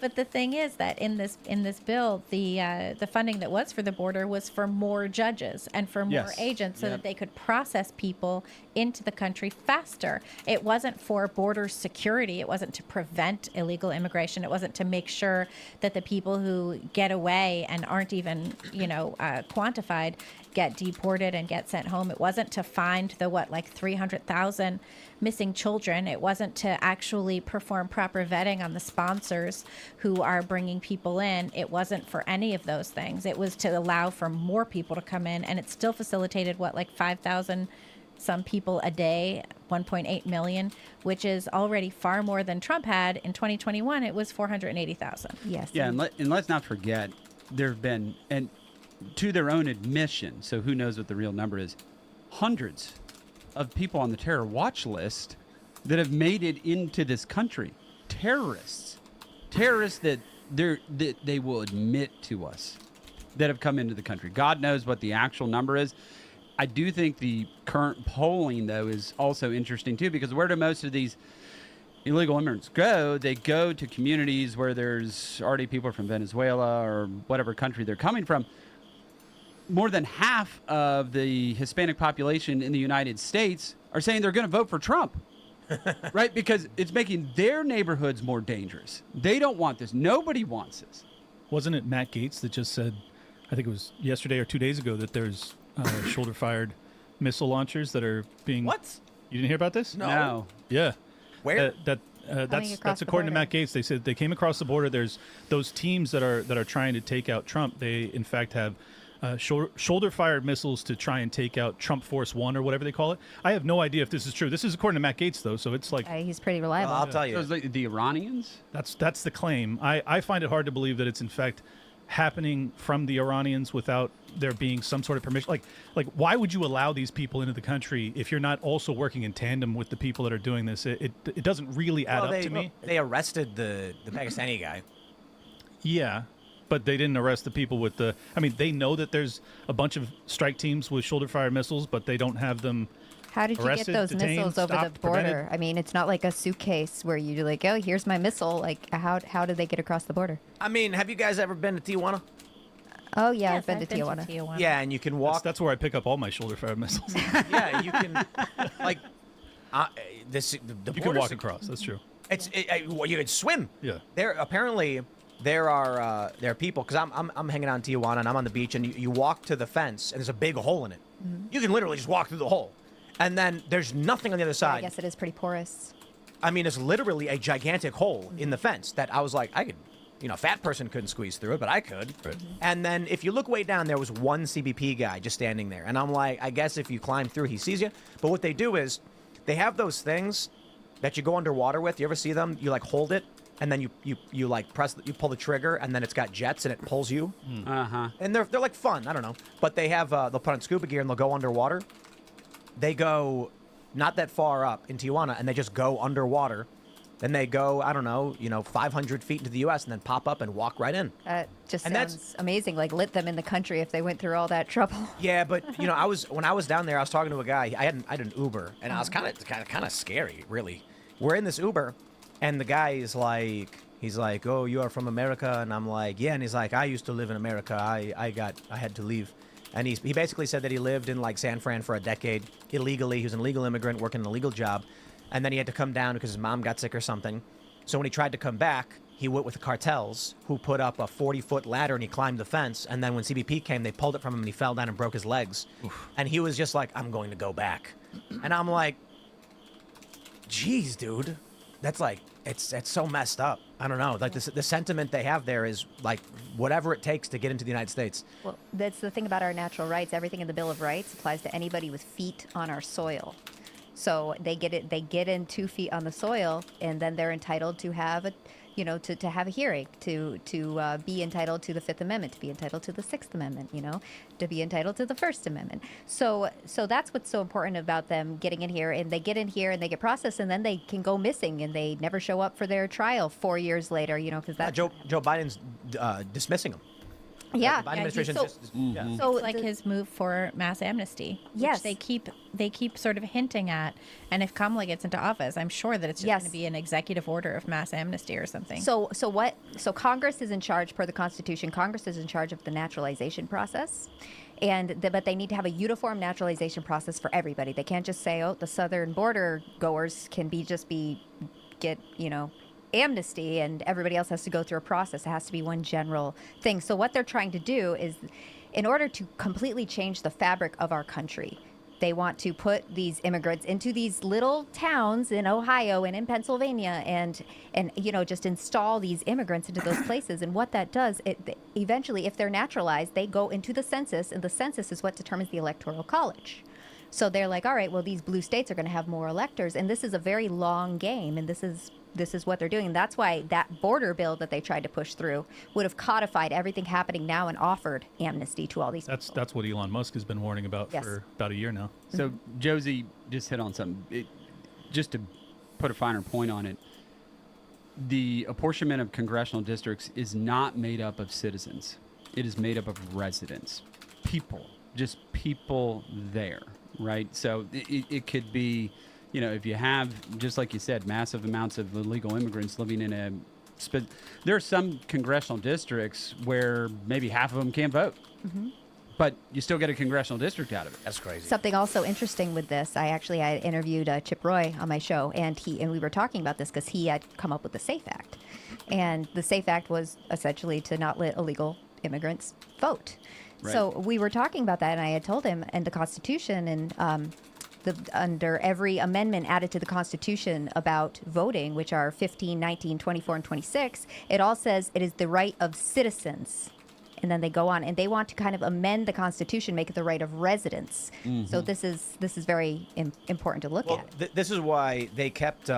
But the thing is that in this bill, the funding that was for the border was for more judges and for more Yes. agents, so Yep. that they could process people into the country faster. It wasn't for border security. It wasn't to prevent illegal immigration. It wasn't to make sure that the people who get away and aren't even quantified get deported and get sent home. It wasn't to find the 300,000 missing children. It wasn't to actually perform proper vetting on the sponsors who are bringing people in. It wasn't for any of those things. It was to allow for more people to come in, and it still facilitated 5,000 some people a day, 1.8 million, which is already far more than Trump had in 2021. It was 480,000. Yes. Yeah, and let's not forget, there have been, and to their own admission, so who knows what the real number is, hundreds of people on the terror watch list that have made it into this country. Terrorists that they will admit to us that have come into the country. God knows what the actual number is. I do think the current polling, though, is also interesting, too, because where do most of these illegal immigrants go? They go to communities where there's already people from Venezuela or whatever country they're coming from. More than half of the Hispanic population in the United States are saying they're going to vote for Trump, right? Because it's making their neighborhoods more dangerous. They don't want this. Nobody wants this. Wasn't it Matt Gaetz that just said, I think it was yesterday or 2 days ago, that there's shoulder-fired missile launchers that are being... What? You didn't hear about this? No. Yeah. Where? That's according to Matt Gaetz. They said they came across the border. There's those teams that are trying to take out Trump. They, in fact, have shoulder-fired missiles to try and take out Trump Force One or whatever they call it. I have no idea if this is true. This is according to Matt Gaetz, though, so it's like... He's pretty reliable. I'll tell you. So it's like the Iranians? That's the claim. I find it hard to believe that it's, in fact, happening from the Iranians without there being some sort of permission. Like why would you allow these people into the country if you're not also working in tandem with the people that are doing this? It doesn't really add up to me. They arrested the Pakistani guy. Yeah, but they didn't arrest the people with the... I mean, they know that there's a bunch of strike teams with shoulder-fired missiles, but they don't have them... How did you arrested, get those detained, missiles over the stopped, border? prevented? I mean, it's not like a suitcase where you're like, oh, here's my missile. Like, how did they get across the border? I mean, have you guys ever been to Tijuana? Oh, yeah, Yes, I've been to Tijuana. Yeah, and you can walk... That's where I pick up all my shoulder-fired missiles. Yeah, you can... like, the You can walk across, that's true. You could swim. Yeah. There are people, because I'm hanging out in Tijuana and I'm on the beach, and you walk to the fence and there's a big hole in it. Mm-hmm. You can literally just walk through the hole, and then there's nothing on the other Yeah, side. I guess it is pretty porous. I mean, it's literally a gigantic hole in the fence that I was like, I could, a fat person couldn't squeeze through it, but I could. Right. And then if you look way down, there was one CBP guy just standing there, and I'm like, I guess if you climb through, he sees you. But what they do is, they have those things that you go underwater with. You ever see them? You like hold it, and then you like you pull the trigger, and then it's got jets and it pulls you. Uh-huh. And they're like fun. I don't know, but they have they'll put on scuba gear and they'll go underwater. They go not that far up in Tijuana, and they just go underwater. Then they go, I don't know, 500 feet into the U.S. and then pop up and walk right in. Just And sounds amazing. Like, lit them in the country if they went through all that trouble. Yeah, but when I was down there, I was talking to a guy. I had an Uber, and I was kind of scary, really. We're in this Uber, and the guy is like, he's like, "Oh, you are from America?" And I'm like, "Yeah." And he's like, "I used to live in America. I had to leave." And he basically said that he lived in like San Fran for a decade illegally. He was an illegal immigrant working an illegal job, and then he had to come down because his mom got sick or something. So when he tried to come back, he went with the cartels, who put up a 40-foot ladder, and he climbed the fence. And then when CBP came, they pulled it from him, and he fell down and broke his legs. Oof. And he was just like, "I'm going to go back." And I'm like, "Geez, dude, that's like, it's so messed up." I don't know. Like the sentiment they have there is like whatever it takes to get into the United States. Well, that's the thing about our natural rights. Everything in the Bill of Rights applies to anybody with feet on our soil. So they get in 2 feet on the soil, and then they're entitled to have you know, to have a hearing, to be entitled to the Fifth Amendment, to be entitled to the Sixth Amendment, you know, to be entitled to the First Amendment. So that's what's so important about them getting in here, and they get in here and they get processed, and then they can go missing and they never show up for their trial 4 years later, you know, because that's Joe Biden's dismissing them. Yeah, the Biden administration. So it's like his move for mass amnesty. Yes. Which they keep sort of hinting at, and if Kamala gets into office, I'm sure that it's just going to be an executive order of mass amnesty or something. So Congress is in charge per the Constitution. Congress is in charge of the naturalization process, but they need to have a uniform naturalization process for everybody. They can't just say, oh, the southern border goers can get amnesty, and everybody else has to go through a process. It has to be one general thing. So what they're trying to do is, in order to completely change the fabric of our country, they want to put these immigrants into these little towns in Ohio and in Pennsylvania, and just install these immigrants into those places. And what that does, eventually, if they're naturalized, they go into the census, and the census is what determines the electoral college. So they're like, all right, well, these blue states are going to have more electors, and this is a very long game, and this is what they're doing. And that's why that border bill that they tried to push through would have codified everything happening now and offered amnesty to all these people. That's what Elon Musk has been warning about for about a year now. So Josie just hit on something. Just to put a finer point on it, the apportionment of congressional districts is not made up of citizens. It is made up of residents, people, just people there, right? So it could be, if you have, just like you said, massive amounts of illegal immigrants living in there are some congressional districts where maybe half of them can't vote, but you still get a congressional district out of it. That's crazy. Something also interesting with this, I interviewed Chip Roy on my show, and we were talking about this because he had come up with the SAFE Act, and the SAFE Act was essentially to not let illegal immigrants vote. Right. So we were talking about that, and I had told him, and the Constitution and under every amendment added to the Constitution about voting, which are 15, 19, 24, and 26, it all says it is the right of citizens. And then they go on, and they want to kind of amend the Constitution, make it the right of residents. Mm-hmm. So this is very important to look at. This is why they kept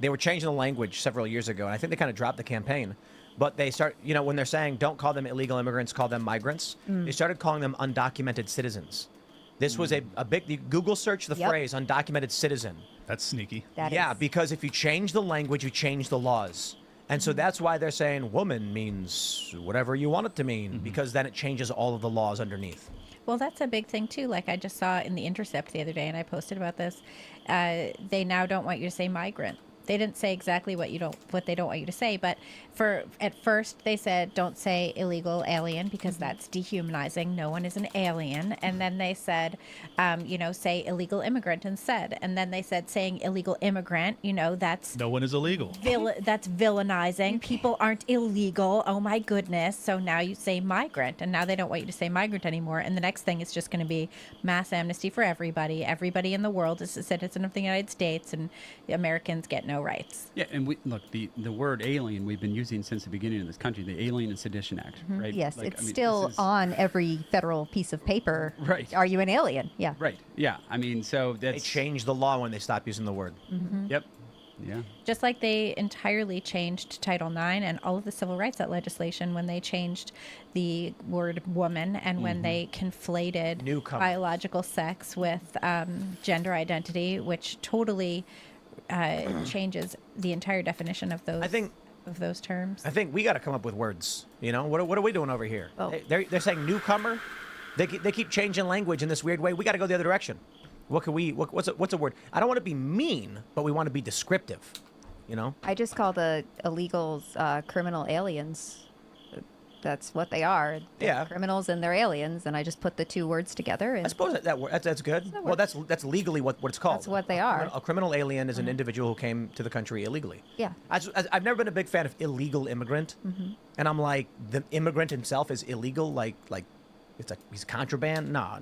they were changing the language several years ago, and I think they kind of dropped the campaign. But they start, when they're saying don't call them illegal immigrants, call them migrants, they started calling them undocumented citizens. This was a big Google search the phrase undocumented citizen. That's sneaky. Because if you change the language, you change the laws. And so that's why they're saying woman means whatever you want it to mean, because then it changes all of the laws underneath. Well, that's a big thing, too. Like I just saw in The Intercept the other day, and I posted about this. They now don't want you to say migrant. They didn't say exactly what they don't want you to say, but at first they said don't say illegal alien because that's dehumanizing. No one is an alien. And then they said, say illegal immigrant instead. And then they said saying illegal immigrant, that's no one is illegal. That's villainizing. People aren't illegal. Oh my goodness. So now you say migrant, and now they don't want you to say migrant anymore. And the next thing is just going to be mass amnesty for everybody. Everybody in the world is a citizen of the United States, and the Americans get no rights. Yeah, and the word alien we've been using since the beginning of this country, the Alien and Sedition Act, right? Yes, it's still on every federal piece of paper. Right. Are you an alien? Yeah. Right. Yeah. So they changed the law when they stopped using the word. Yep. Yeah. Just like they entirely changed Title IX and all of the civil rights legislation when they changed the word woman and when they conflated biological sex with gender identity, which totally changes the entire definition of those terms. I think we got to come up with words. What are we doing over here? Oh. They're saying newcomer. They keep changing language in this weird way. We got to go the other direction. What's a word? I don't want to be mean, but we want to be descriptive. I just call the illegals criminal aliens. That's what they are. They're criminals and they're aliens, and I just put the two words together. And I suppose that's good. Well, that's legally what it's called. That's what they are. A criminal alien is an individual who came to the country illegally. Yeah. I've never been a big fan of illegal immigrant, and I'm like, the immigrant himself is illegal, like he's contraband. No.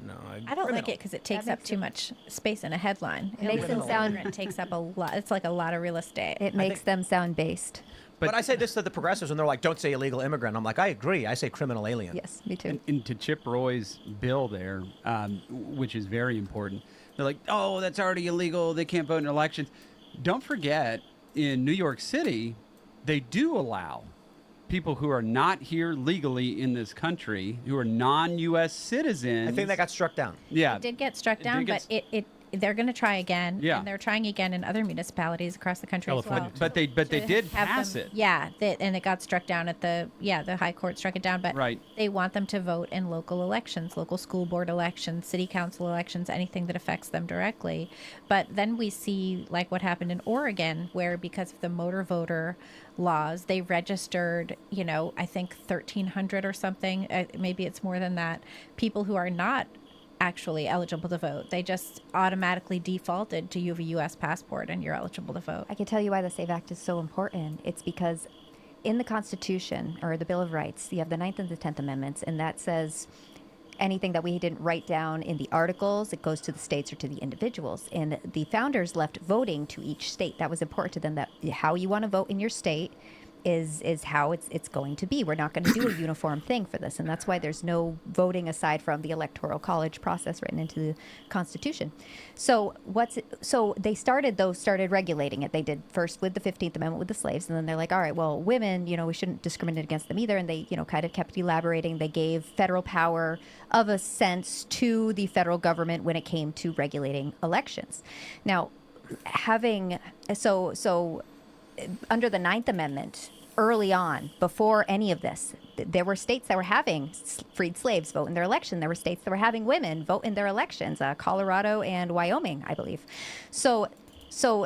I don't like it because it takes up too much space in a headline. It makes them sound. It takes up a lot. It's like a lot of real estate. It makes them sound based. But I say this to the progressives, and they're like, don't say illegal immigrant. I'm like, I agree. I say criminal alien. Yes, me too. And to Chip Roy's bill there, which is very important, they're like, oh, that's already illegal. They can't vote in elections. Don't forget, in New York City, they do allow people who are not here legally in this country, who are non-U.S. citizens. I think that got struck down. Yeah. It did get struck It down, did get but they're going to try again. Yeah. And they're trying again in other municipalities across the country as well. But they did have pass them- it. Yeah, and it got struck down at the High Court struck it down. But Right. they want them to vote in local elections, local school board elections, city council elections, anything that affects them directly. But then we see like what happened in Oregon, where because of the motor voter laws, they registered, I think 1,300 or something. Maybe it's more than that. People who are not actually eligible to vote. They just automatically defaulted to you have a U.S. passport and you're eligible to vote. I can tell you why the SAVE Act is so important. It's because in the Constitution, or the Bill of Rights, you have the 9th and the 10th Amendments, and that says anything that we didn't write down in the articles, it goes to the states or to the individuals. And the founders left voting to each state. That was important to them, that how you want to vote in your state is how it's going to be. We're not going to do a uniform thing for this, and that's why there's no voting aside from the Electoral College process written into the Constitution. So they started regulating it. They did first with the 15th Amendment with the slaves, and then they're like, all right, well, women, we shouldn't discriminate against them either, and they, kind of kept elaborating. They gave federal power of a sense to the federal government when it came to regulating elections. Now, under the 9th Amendment, early on, before any of this, there were states that were having freed slaves vote in their election. There were states that were having women vote in their elections, Colorado and Wyoming, I believe. So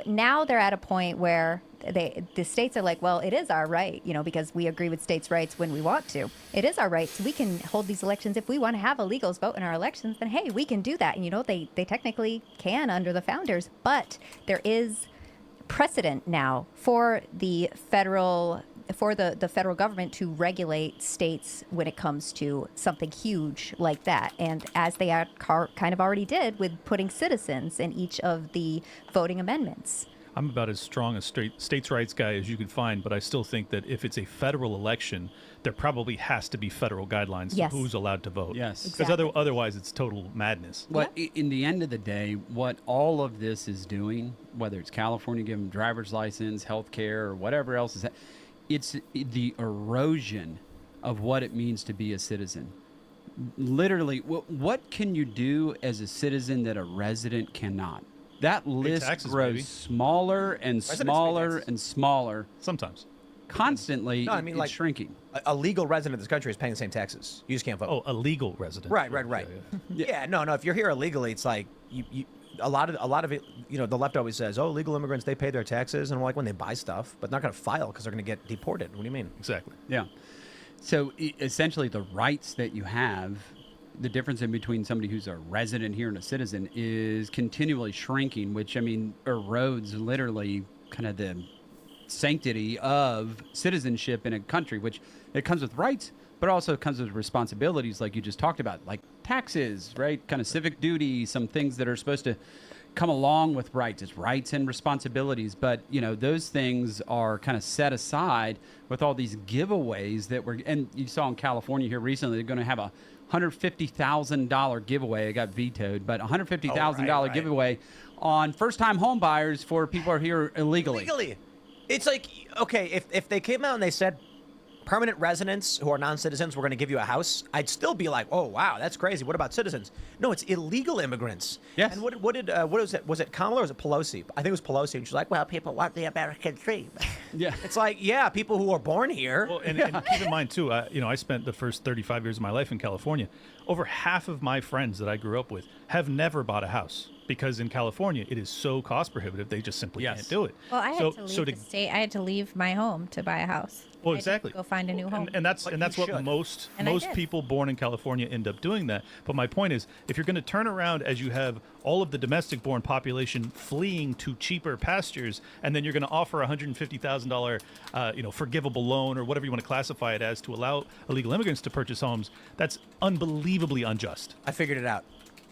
now they're at a point where the states are like, well, it is our right, because we agree with states' rights when we want to. It is our right, so we can hold these elections. If we want to have illegals vote in our elections, then hey, we can do that. And they technically can under the founders, but there is precedent now for the federal government to regulate states when it comes to something huge like that, and as they kind of already did with putting citizens in each of the voting amendments. I'm about as strong a states' rights guy as you could find, but I still think that if it's a federal election, there probably has to be federal guidelines Yes. to who's allowed to vote. Yes. Because otherwise it's total madness. In the end of the day, what all of this is doing, whether it's California giving them driver's license, health care, or whatever else is, it's the erosion of what it means to be a citizen. Literally, what can you do as a citizen that a resident cannot? That list taxes, grows baby. smaller and Residents pay smaller taxes. and smaller. Sometimes. Constantly, No, I mean, it's like, shrinking. A legal resident of this country is paying the same taxes. You just can't vote. Oh, a legal resident. Right. Yeah. No. If you're here illegally, it's like a lot of it. The left always says, "Oh, legal immigrants, they pay their taxes," and like when they buy stuff, but not going to file because they're going to get deported. What do you mean? Exactly. Yeah. So essentially, the rights that you have, the difference in between somebody who's a resident here and a citizen is continually shrinking, which, erodes literally kind of the sanctity of citizenship in a country, which it comes with rights, but also comes with responsibilities like you just talked about, like taxes, right? Kind of civic duty, some things that are supposed to come along with rights. It's rights and responsibilities, but those things are kind of set aside with all these giveaways and you saw in California here recently, they're going to have a $150,000 giveaway. It got vetoed, but $150,000 giveaway on first-time home buyers for people who are here illegally. It's like, okay, if they came out and they said permanent residents who are non-citizens, we're going to give you a house, I'd still be like, oh, wow, that's crazy. What about citizens? No, it's illegal immigrants. Yes. And what was it? Was it Kamala or was it Pelosi? I think it was Pelosi. And she's like, well, people want the American dream. Yeah. It's like, yeah, people who are born here. Well, and keep in mind, too, I spent the first 35 years of my life in California. Over half of my friends that I grew up with have never bought a house because in California, it is so cost prohibitive, they just simply can't do it. Well, I had to leave the state. I had to leave my home to buy a house. Well, I had to exactly. go find a new home. And that's what most people born in California end up doing that. But my point is, if you're going to turn around as you have all of the domestic-born population fleeing to cheaper pastures, and then you're going to offer a $150,000, forgivable loan or whatever you want to classify it as to allow illegal immigrants to purchase homes, that's unbelievably unjust. I figured it out.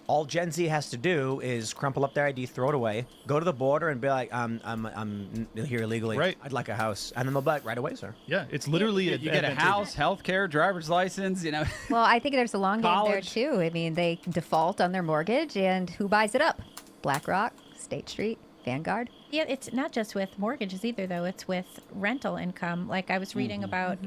All Gen Z has to do is crumple up their ID, throw it away, go to the border, and be like, I'm here illegally. Right. I'd like a house. And then they'll be like, right away, sir. Yeah, it's literally... You get a house, health care, driver's license, Well, I think there's a long game there, College. too. I mean, they default on their mortgage, and who buys it up? BlackRock, State Street, Vanguard. Yeah, it's not just with mortgages either, though. It's with rental income. Like I was reading about,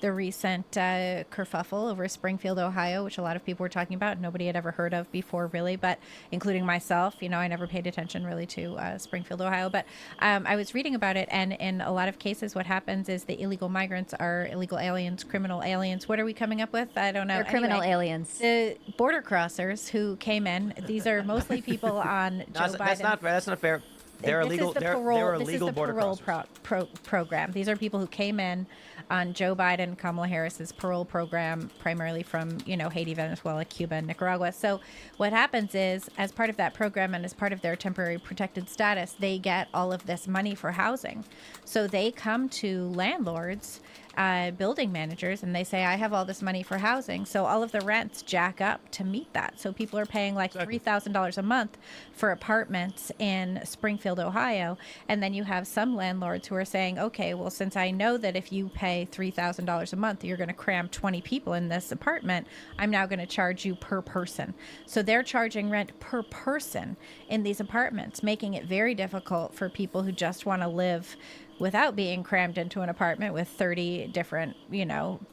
the recent kerfuffle over Springfield, Ohio, which a lot of people were talking about. Nobody had ever heard of before, really, but including myself. I never paid attention really to Springfield, Ohio. But I was reading about it, and in a lot of cases, what happens is the illegal migrants are illegal aliens, criminal aliens. What are we coming up with? I don't know. They're criminal aliens. The border crossers who came in. These are mostly people on Joe Biden. That's not fair. They're illegal. They're illegal border crossers. Program. These are people who came in on Joe Biden, Kamala Harris's parole program, primarily from Haiti, Venezuela, Cuba, and Nicaragua. So what happens is, as part of that program and as part of their temporary protected status, they get all of this money for housing. So they come to landlords, building managers, and they say, I have all this money for housing. So all of the rents jack up to meet that. So people are paying like $3,000 a month for apartments in Springfield, Ohio. And then you have some landlords who are saying, okay, well, since I know that if you pay $3,000 a month, you're going to cram 20 people in this apartment, I'm now going to charge you per person. So they're charging rent per person in these apartments, making it very difficult for people who just want to live without being crammed into an apartment with 30 different,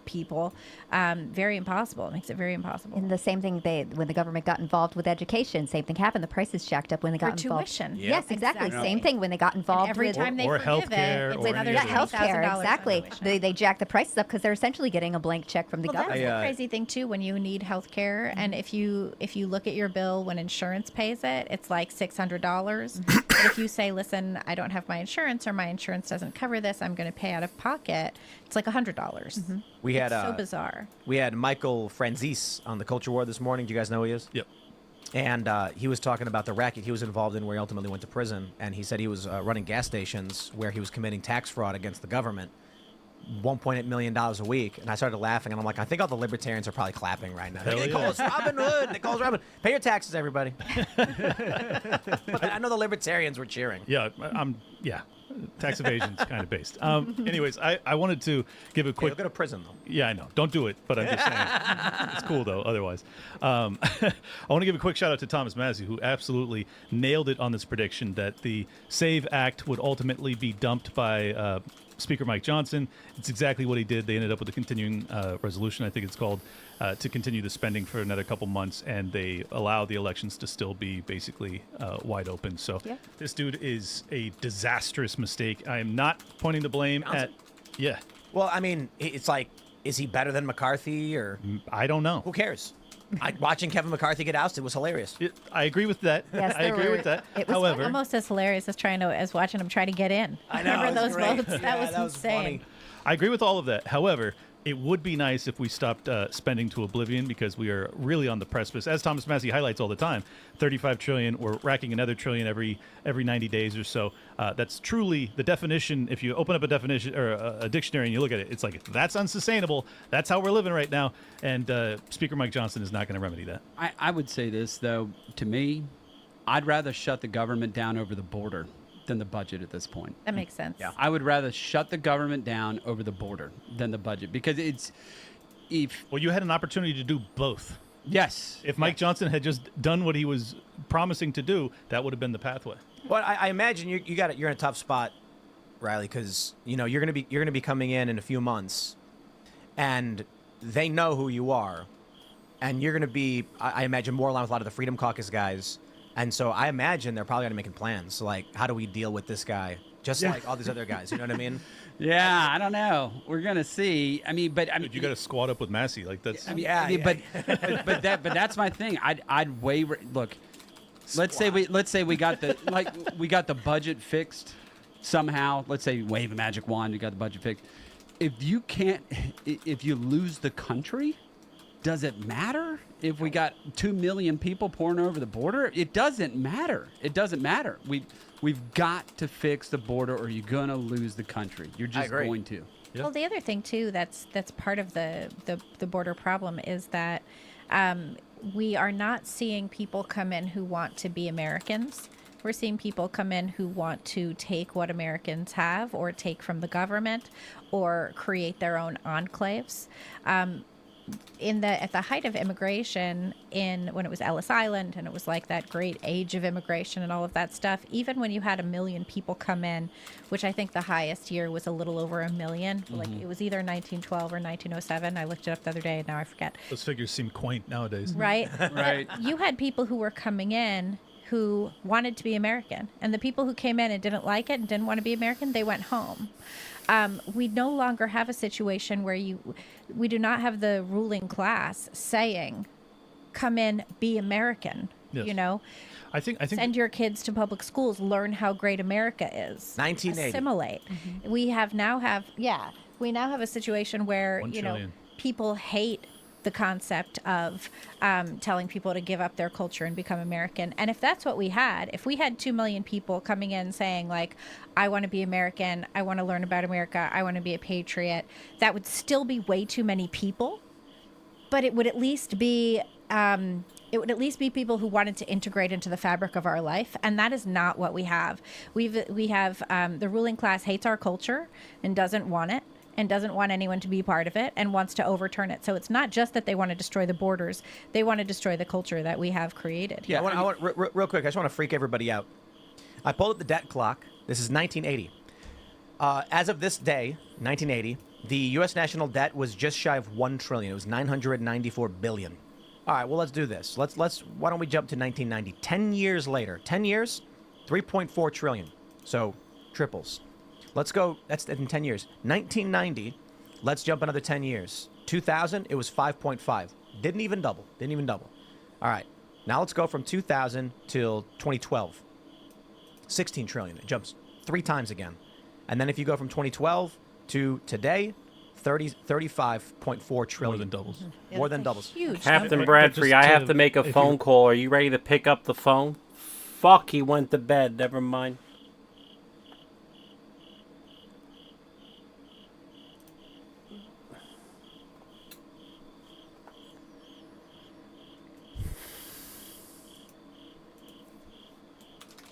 people. Very impossible. It makes it very impossible. And the same thing when the government got involved with education, same thing happened. The prices jacked up when they got involved. Tuition. Yep. Yes, exactly. Same thing when they got involved. And every with time they or forgive healthcare, it, it's or another healthcare. Exactly. tuition. They jacked the prices up because they're essentially getting a blank check from the Well, government. that's the crazy thing too. When you need health care, and if you look at your bill when insurance pays it, it's like $600. But if you say, listen, I don't have my insurance, or my insurance doesn't cover this, I'm going to pay out of pocket, it's like $100. We had so bizarre. We had Michael Franzese on the Culture War this morning. Do you guys know who he is? Yep. And he was talking about the racket he was involved in, where he ultimately went to prison. And he said he was running gas stations where he was committing tax fraud against the government, $1.8 million a week. And I started laughing, and I'm like, I think all the libertarians are probably clapping right now. They call us Robin Hood. They call us Robin. Pay your taxes, everybody. But I know the libertarians were cheering. Yeah, yeah. Tax evasion's kind of based. Anyways, I wanted to give a quick. You'll go to prison though. Yeah, I know. Don't do it, but I'm just saying it's cool though. Otherwise, I want to give a quick shout out to Thomas Massey, who absolutely nailed it on this prediction that the SAVE Act would ultimately be dumped by Speaker Mike Johnson. It's exactly what he did. They ended up with a continuing resolution, I think it's called, to continue the spending for another couple months, and they allow the elections to still be basically wide open. So this dude is a disastrous mistake. I am not pointing the blame at... Yeah. Well, I mean, it's like, is he better than McCarthy, or... I don't know. Who cares? Watching Kevin McCarthy get ousted was hilarious. I agree with that. Yes, I agree with that. It was However, almost as hilarious as watching him try to get in. I know. Remember those great. votes? Yeah, that was insane. funny. I agree with all of that. However, it would be nice if we stopped spending to oblivion, because we are really on the precipice. As Thomas Massey highlights all the time, 35 trillion, we're racking another trillion every 90 days or so. That's truly the definition. If you open up a definition or a dictionary and you look at it, it's like, that's unsustainable. That's how we're living right now. And Speaker Mike Johnson is not going to remedy that. I would say this, though. To me, I'd rather shut the government down over the border than the budget at this point. That makes sense. Yeah. I would rather shut the government down over the border than the budget, because Well, you had an opportunity to do both. Yes. If Mike Johnson had just done what he was promising to do, that would have been the pathway. Well, I imagine you're in a tough spot, Riley, because you're gonna be coming in a few months, and they know who you are, and you're gonna be, I imagine, more aligned with a lot of the Freedom Caucus guys. And so I imagine they're probably going to be making plans. So, like, how do we deal with this guy? Just like all these other guys. You know what I mean? Yeah, I don't know. We're going to see. I mean, Dude, you got to squat up with Massey. Like, that's... But that's my thing. I'd waiver. Look, let's say we got the budget fixed somehow. Let's say wave a magic wand, you got the budget fixed. If you lose the country, does it matter if we got 2 million people pouring over the border? It doesn't matter. It doesn't matter. We've got to fix the border, or you're gonna lose the country. You're just going to. Well, the other thing too that's part of the border problem is that we are not seeing people come in who want to be Americans. We're seeing people come in who want to take what Americans have, or take from the government, or create their own enclaves. at the height of immigration when it was Ellis Island and it was like that great age of immigration and all of that stuff, even when you had 1 million people come in, which I think the highest year was a little over 1 million, like it was either 1912 or 1907. I looked it up the other day, now I forget. Those figures seem quaint nowadays. Right? Right. You had people who were coming in who wanted to be American, and the people who came in and didn't like it and didn't want to be American, they went home. We no longer have a situation where we do not have the ruling class saying, come in, be American, Yes. you know? I think Send your kids to public schools, learn how great America is. 1980. Assimilate. We now have a situation where, 1 you know, trillion. people hate the concept of telling people to give up their culture and become American. And if that's what we had, if we had 2 million people coming in saying, like, I want to be American, I want to learn about America, I want to be a patriot, that would still be way too many people. But it would at least be people who wanted to integrate into the fabric of our life, and that is not what we have. We have the ruling class hates our culture and doesn't want it, and doesn't want anyone to be part of it, and wants to overturn it. So it's not just that they want to destroy the borders; they want to destroy the culture that we have created. Yeah, I want real quick. I just want to freak everybody out. I pulled up the debt clock. This is 1980. As of this day, 1980, the U.S. national debt was just shy of 1 trillion. It was 994 billion. All right, well, let's do this. Let's. Why don't we jump to 1990? 10 years later. 10 years, 3.4 trillion. So triples. Let's go. That's in 10 years. 1990. Let's jump another 10 years. 2000. It was 5.5. Didn't even double. All right. Now let's go from 2000 till 2012. 16 trillion. It jumps 3 times again. And then if you go from 2012 to today, 35.4 trillion. More than doubles. More than doubles. Huge. Captain number. Bradfrey, I have to make a if phone you- call. Are you ready to pick up the phone? Fuck, he went to bed. Never mind.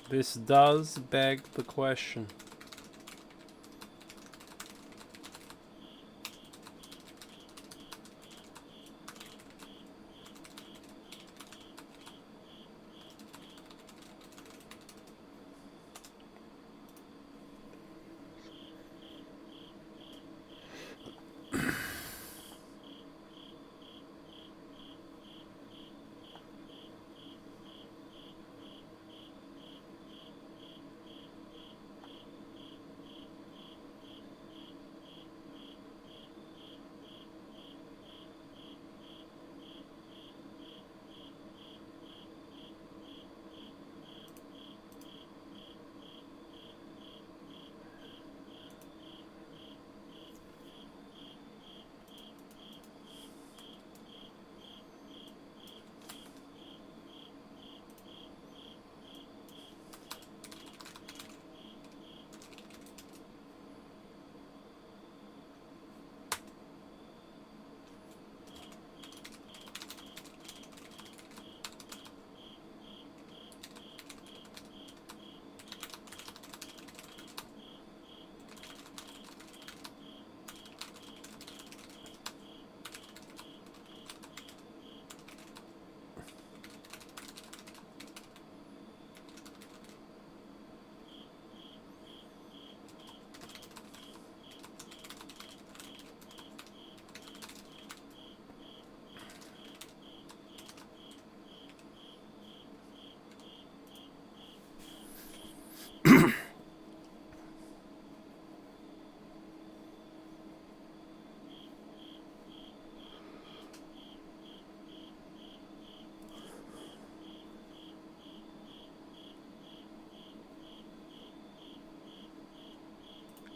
This does beg the question.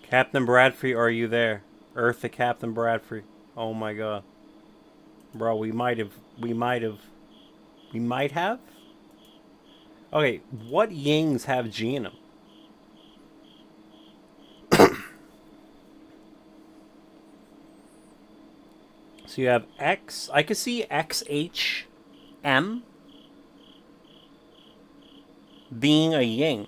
Captain Bradfrey, are you there? Earth to Captain Bradfrey. Oh my god. Bro, we might have. Okay, what yings have G in them? So you have X. I could see XHM being a ying.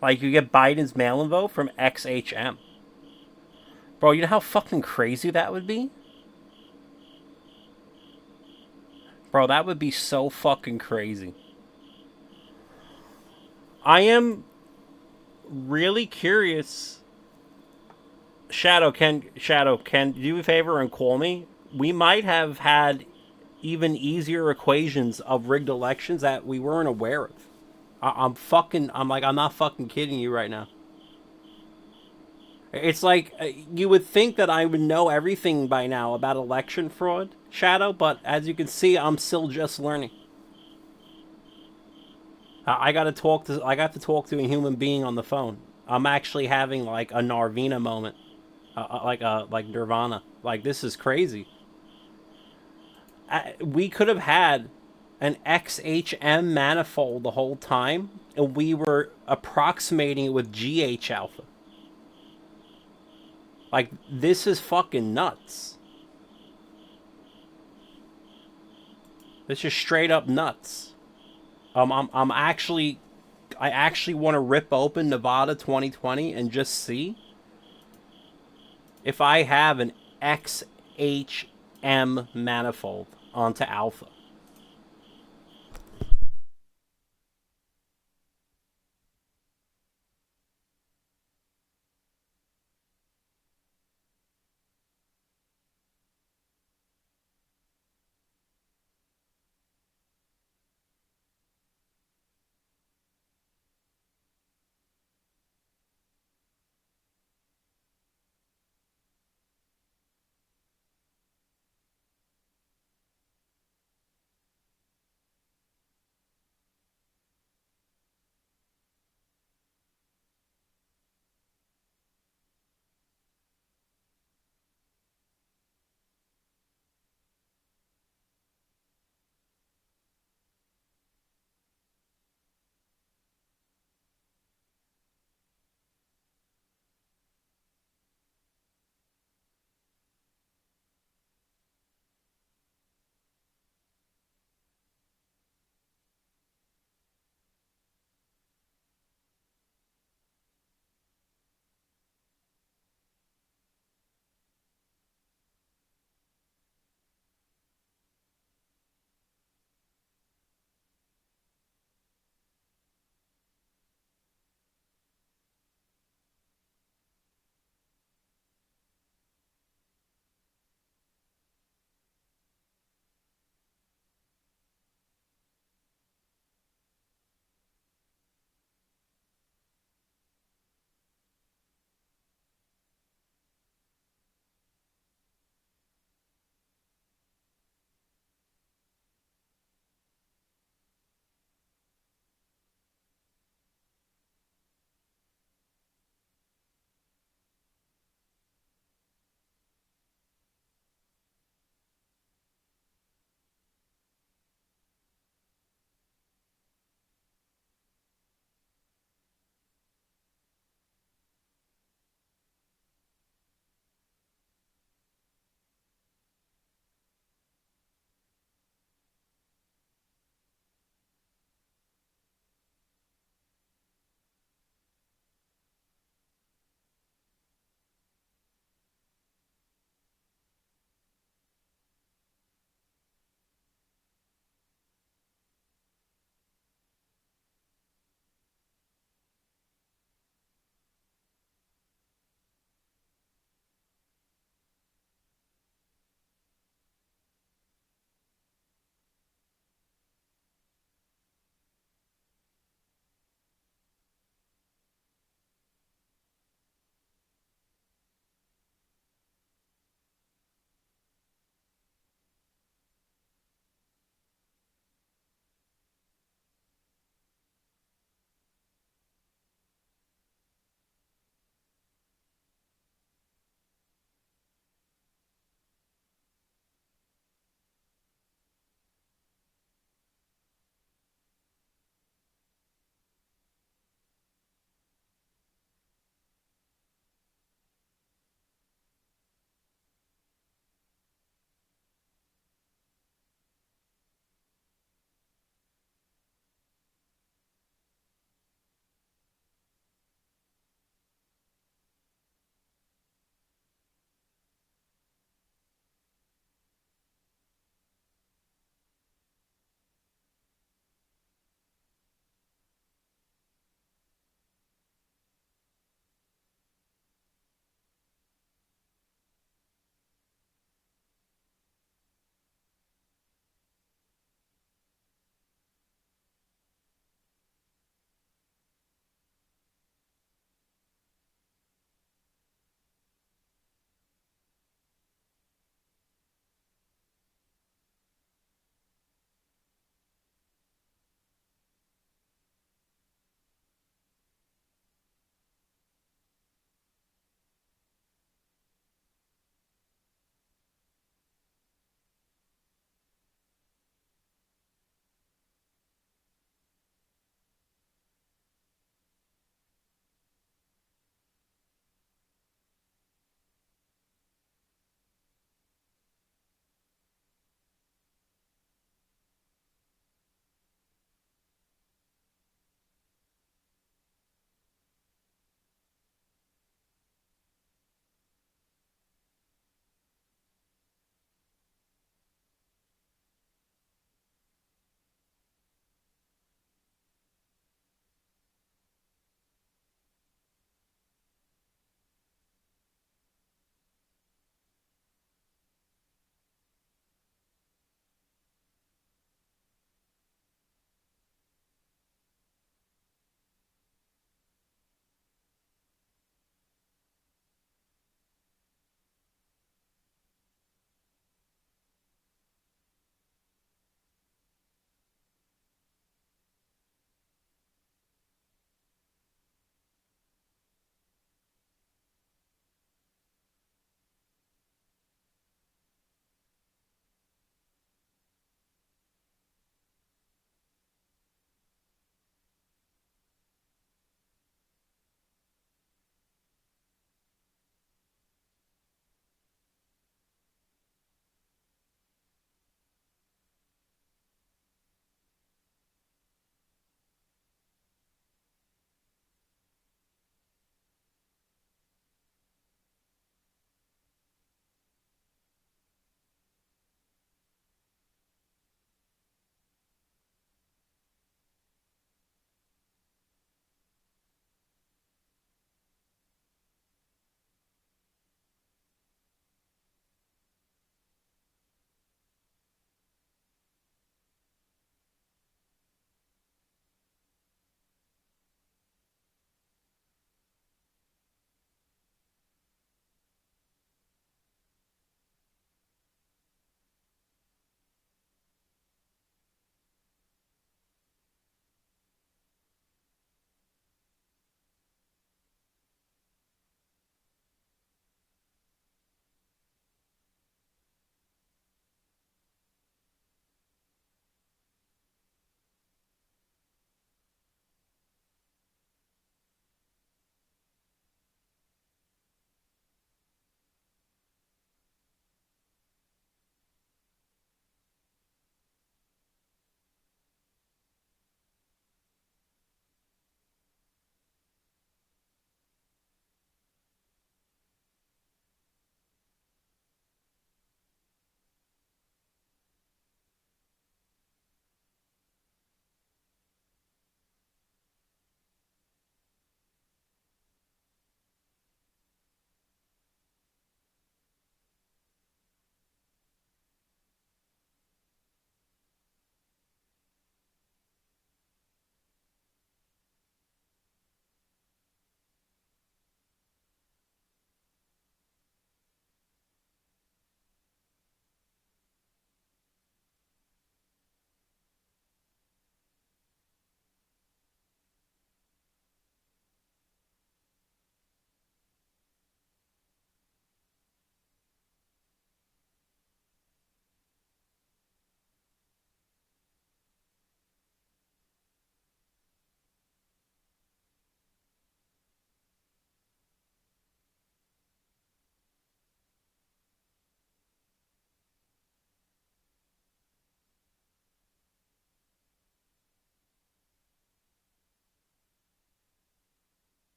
Like, you get Biden's mail-in vote from XHM. Bro, you know how fucking crazy that would be? Bro, that would be so fucking crazy. I am really curious. Shadow, can do you a favor and call me? We might have had even easier equations of rigged elections that we weren't aware of. I'm not fucking kidding you right now. It's like, you would think that I would know everything by now about election fraud, Shadow, but as you can see, I'm still just learning. I got to talk to a human being on the phone. I'm actually having like a Narvina moment, like Nirvana. Like, this is crazy. We could have had an XHM manifold the whole time, and we were approximating it with GH alpha. Like, this is fucking nuts. This is straight up nuts. I actually want to rip open Nevada 2020 and just see if I have an XHM manifold onto alpha.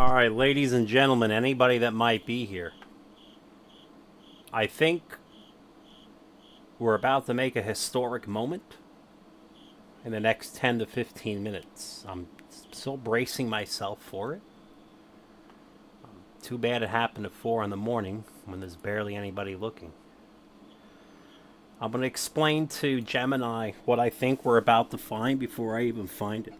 Alright, ladies and gentlemen, anybody that might be here. I think we're about to make a historic moment in the next 10 to 15 minutes. I'm still bracing myself for it. Too bad it happened at 4 in the morning when there's barely anybody looking. I'm going to explain to Gemini what I think we're about to find before I even find it.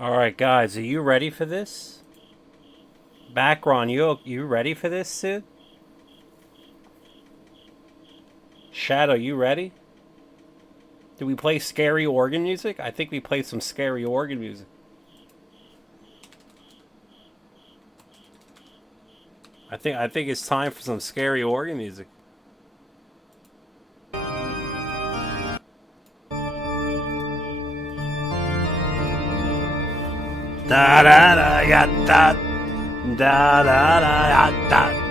All right, guys, are you ready for this? Backron, you ready for this, Sid? Shadow, you ready? Do we play scary organ music? I think we play some scary organ music. I think it's time for some scary organ music. Da da da ya da da da da ya da.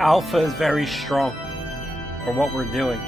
Alpha is very strong for what we're doing.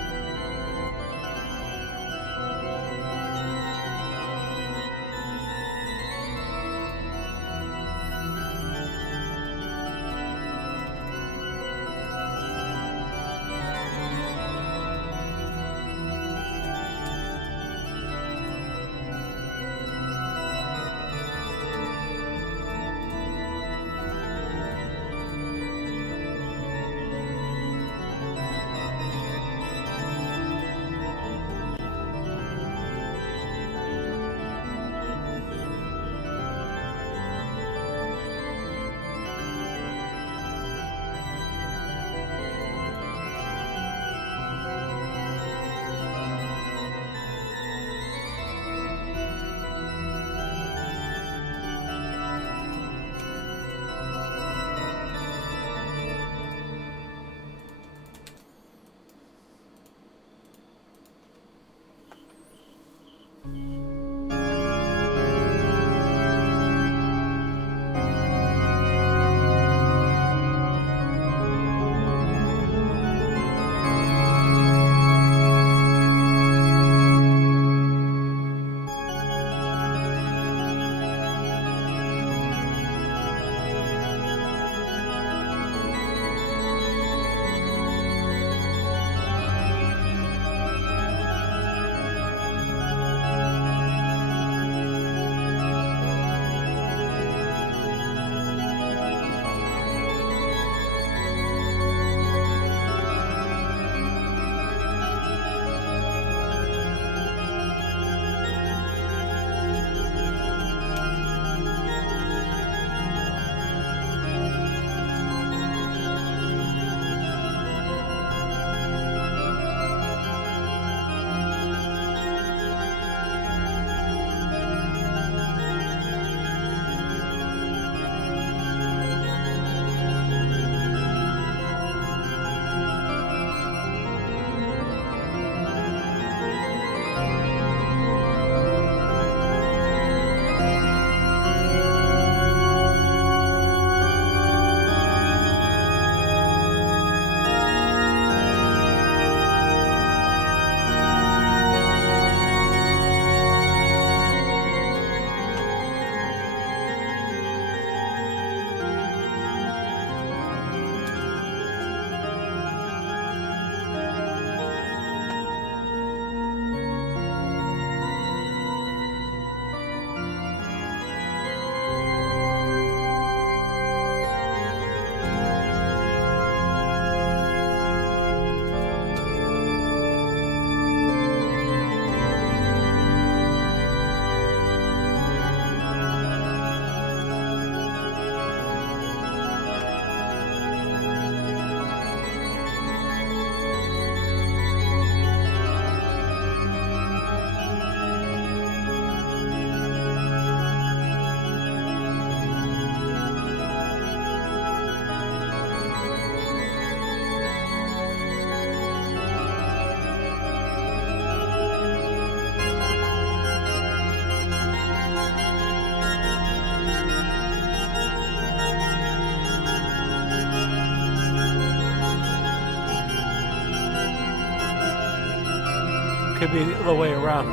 could be the other way around.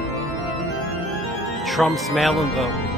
Trump's mail-in vote.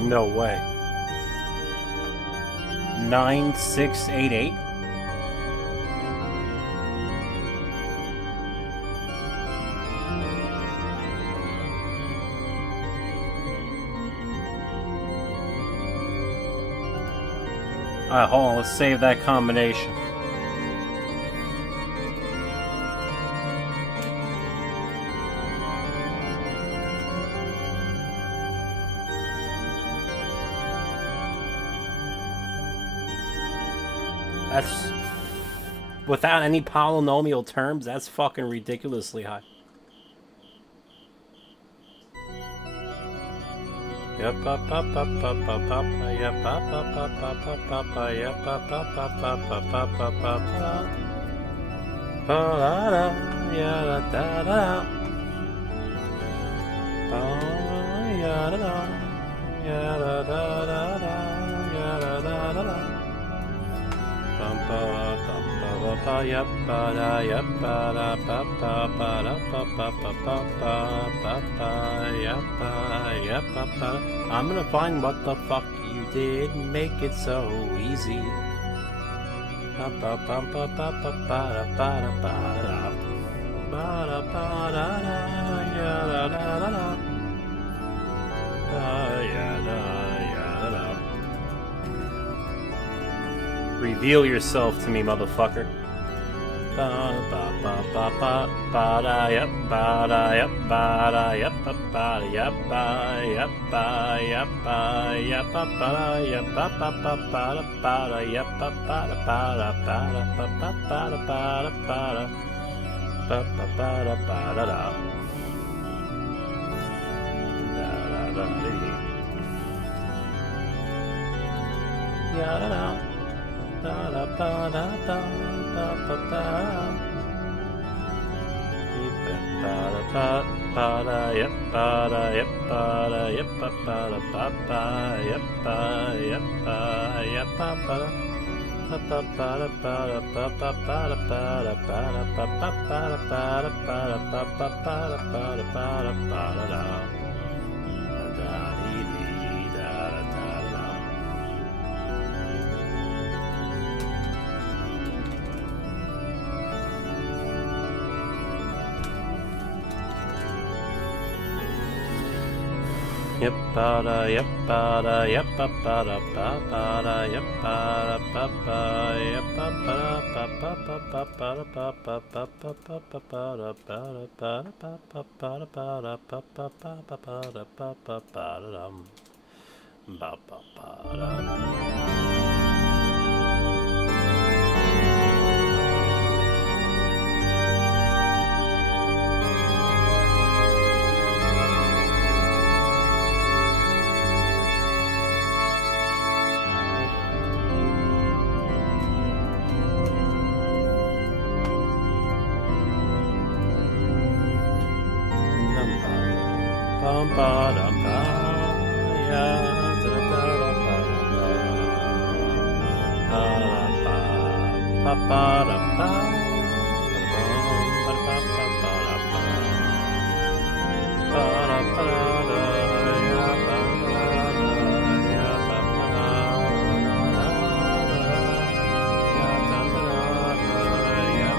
No way. 9688? Alright, hold on, let's save that combination. That's... without any polynomial terms, that's fucking ridiculously high. Yep, up, up, up, up, up, up, yep, up, up, up, up, up, up, yep, up, up, up, up, up, up, up, up, da, ya, da, da, da, ya, da, da, ya, da, da, da, da, ya, da, da, da, da. Bum, ba, bum, ba, ba, ba, yep, ba, da, yep, ba, da, ba, ba, ba, da, ba, ba, ba, ba, ba, ba, yep, ba, yep, ba, ba. I'm gonna find what the fuck you did, make it so easy. Ba, ba, ba, ba, ba, ba, ba, da, ba, da, ba, da, ba, da, da, ya, da, da, da, da. Ba, ya, da, ya, da, da. Reveal yourself to me, motherfucker. Ba ba ba ba ba ba da yep ba da yep ba da yep ba da yep ba yep ba yep ba yep ba da yep ba ba ba ba da yep ba da ba da ba da ba ba ba da ba da ba da ba ba ba da ba da da da da da ya da da. Ba da ba da ba ba ba ba. Ba da ba ba da yep ba da yep ba da yep ba ba da ba ba yep ba yep ba yep ba ba da ba ba ba da ba da ba ba ba da ba da ba da ba ba ba da ba da ba da ba ba ba da ba da ba da ba da da. Da dee dee da da da da. Yep, ba da, yep, ba da, yep, ba da, ba da, yep, ba da, ba yep, ba da, ba da, ba da, ba da, ba da, ba da, ba da, ba da, bum ba dum ba ya da da da ba ba ba da ba ba ba da ba ba da ba da ya ba ya ba ya da da ya ba ya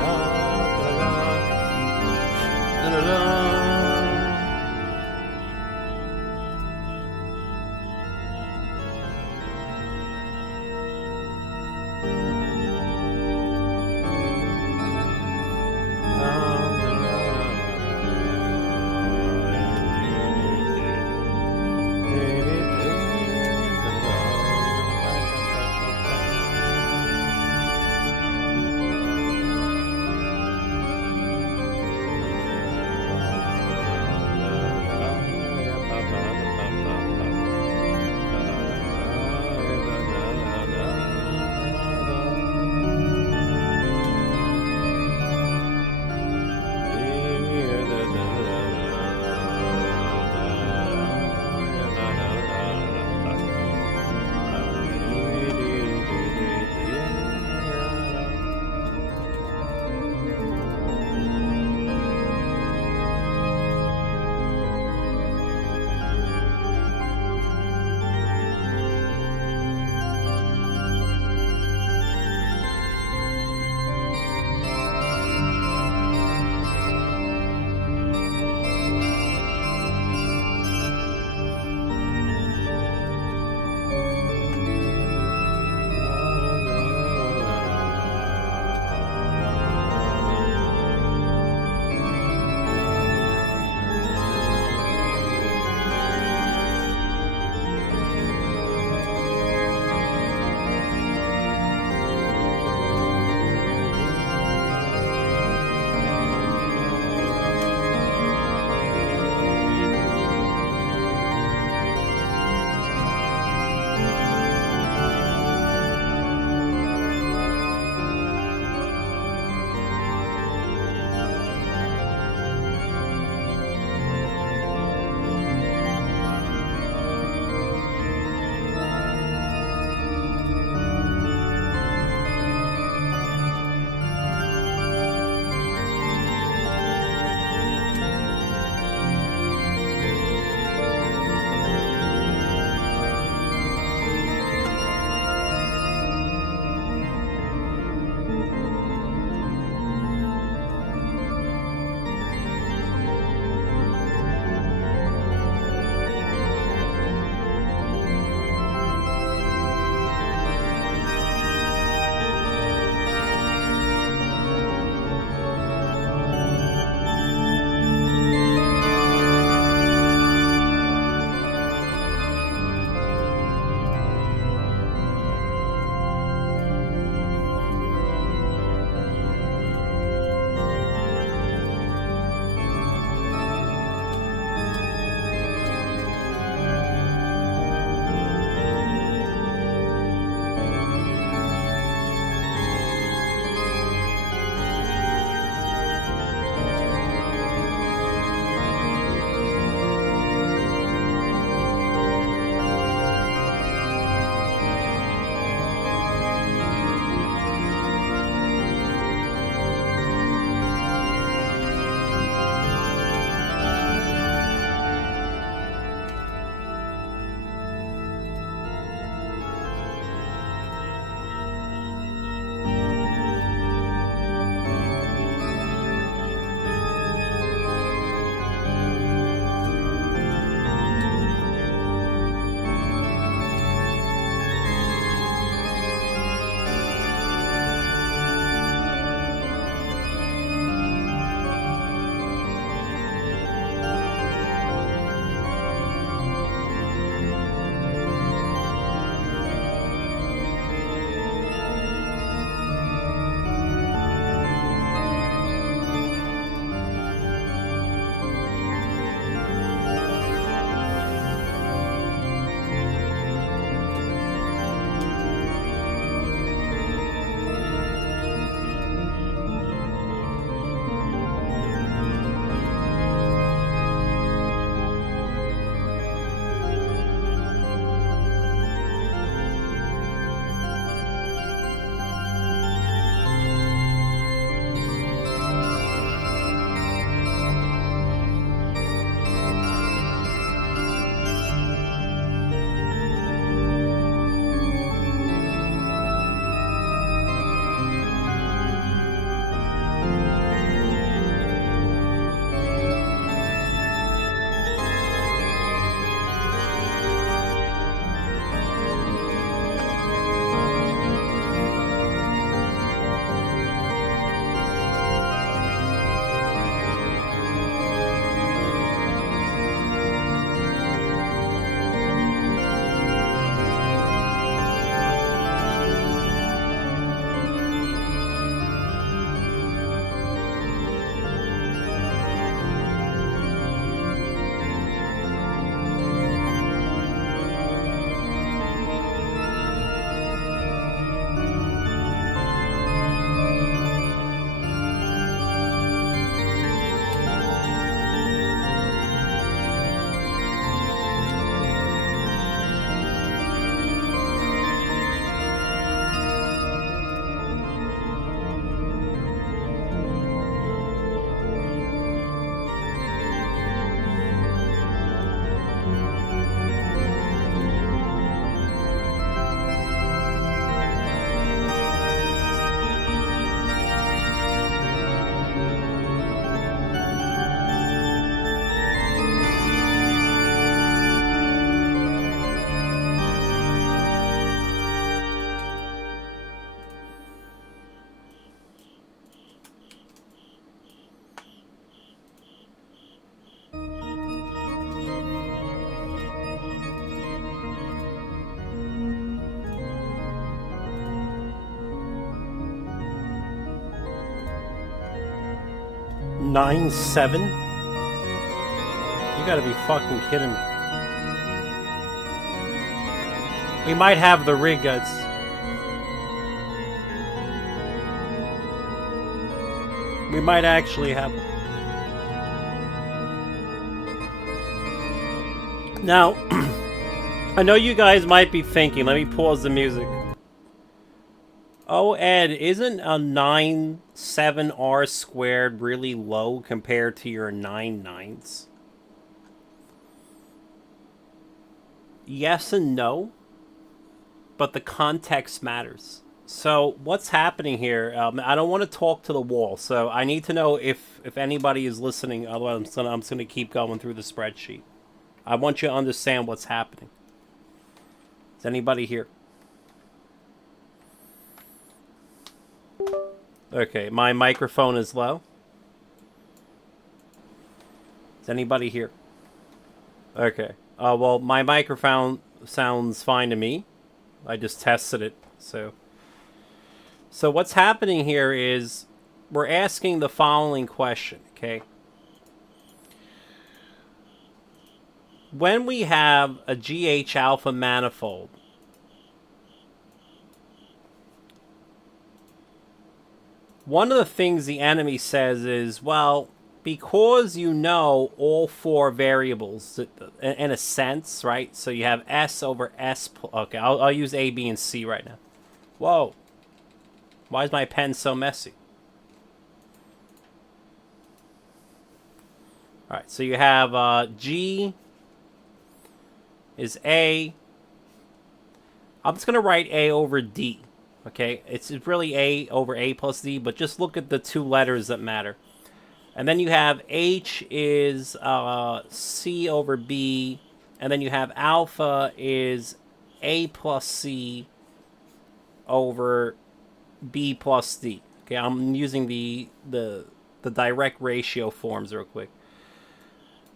ba 9-7? You gotta be fucking kidding me. We might have the rig, guys. We might actually have it. Now, I know you guys might be thinking, let me pause the music. Oh, Ed, isn't a 9-7 squared really low compared to your 9-9s? Yes and no, but the context matters. So what's happening here? I don't want to talk to the wall, so I need to know if anybody is listening. Otherwise, I'm just gonna keep going through the spreadsheet. I want you to understand what's happening. Is anybody here? Okay, my microphone is low. Is anybody here? Okay. Well, my microphone sounds fine to me. I just tested it, so what's happening here is we're asking the following question, okay? When we have a GH alpha manifold, one of the things the enemy says is, well, because you know all four variables, in a sense, right? So you have S over S. Okay, I'll use A, B, and C right now. Whoa. Why is my pen so messy? Alright, so you have G is A. I'm just going to write A over D. Okay, it's really A over A plus D, but just look at the two letters that matter. And then you have H is C over B, and then you have alpha is A plus C over B plus D. Okay, I'm using the direct ratio forms real quick.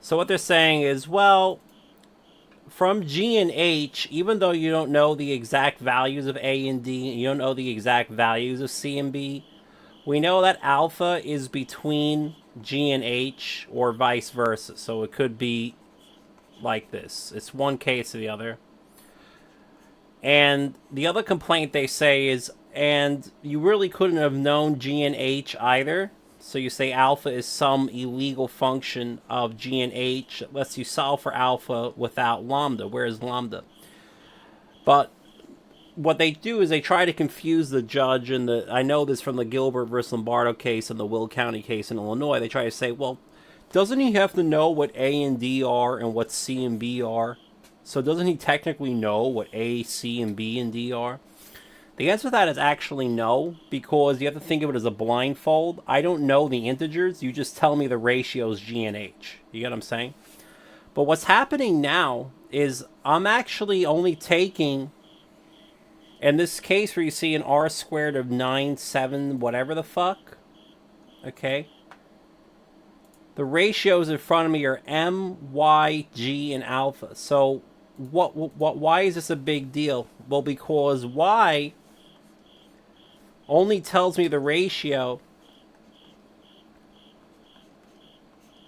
So what they're saying is, well, from G and H, even though you don't know the exact values of A and D, you don't know the exact values of C and B, we know that alpha is between G and H or vice versa. So it could be like this. It's one case or the other. And the other complaint they say is, and you really couldn't have known G and H either. So you say alpha is some illegal function of G and H that lets you solve for alpha without lambda. Where is lambda? But what they do is they try to confuse the judge, and I know this from the Gilbert versus Lombardo case and the Will County case in Illinois. They try to say, well, doesn't he have to know what A and D are and what C and B are? So doesn't he technically know what A, C, and B and D are? The answer to that is actually no, because you have to think of it as a blindfold. I don't know the integers. You just tell me the ratios G and H. You get what I'm saying? But what's happening now is I'm actually only taking, in this case where you see an R squared of 9-7, whatever the fuck, okay? The ratios in front of me are M, Y, G, and alpha. So why is this a big deal? Well, because Y only tells me the ratio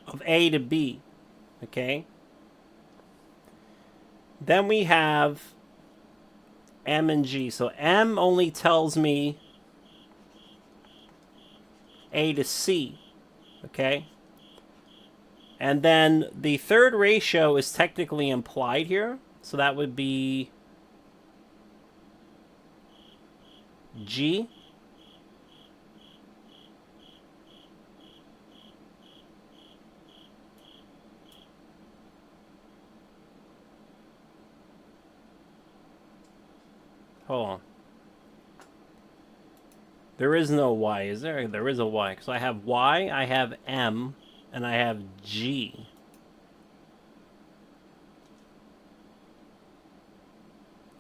of A to B, okay? Then we have M and G. So M only tells me A to C, okay? And then the third ratio is technically implied here. So that would be G. Hold on. There is no Y, is there? There is a Y. Because I have Y, I have M, and I have G.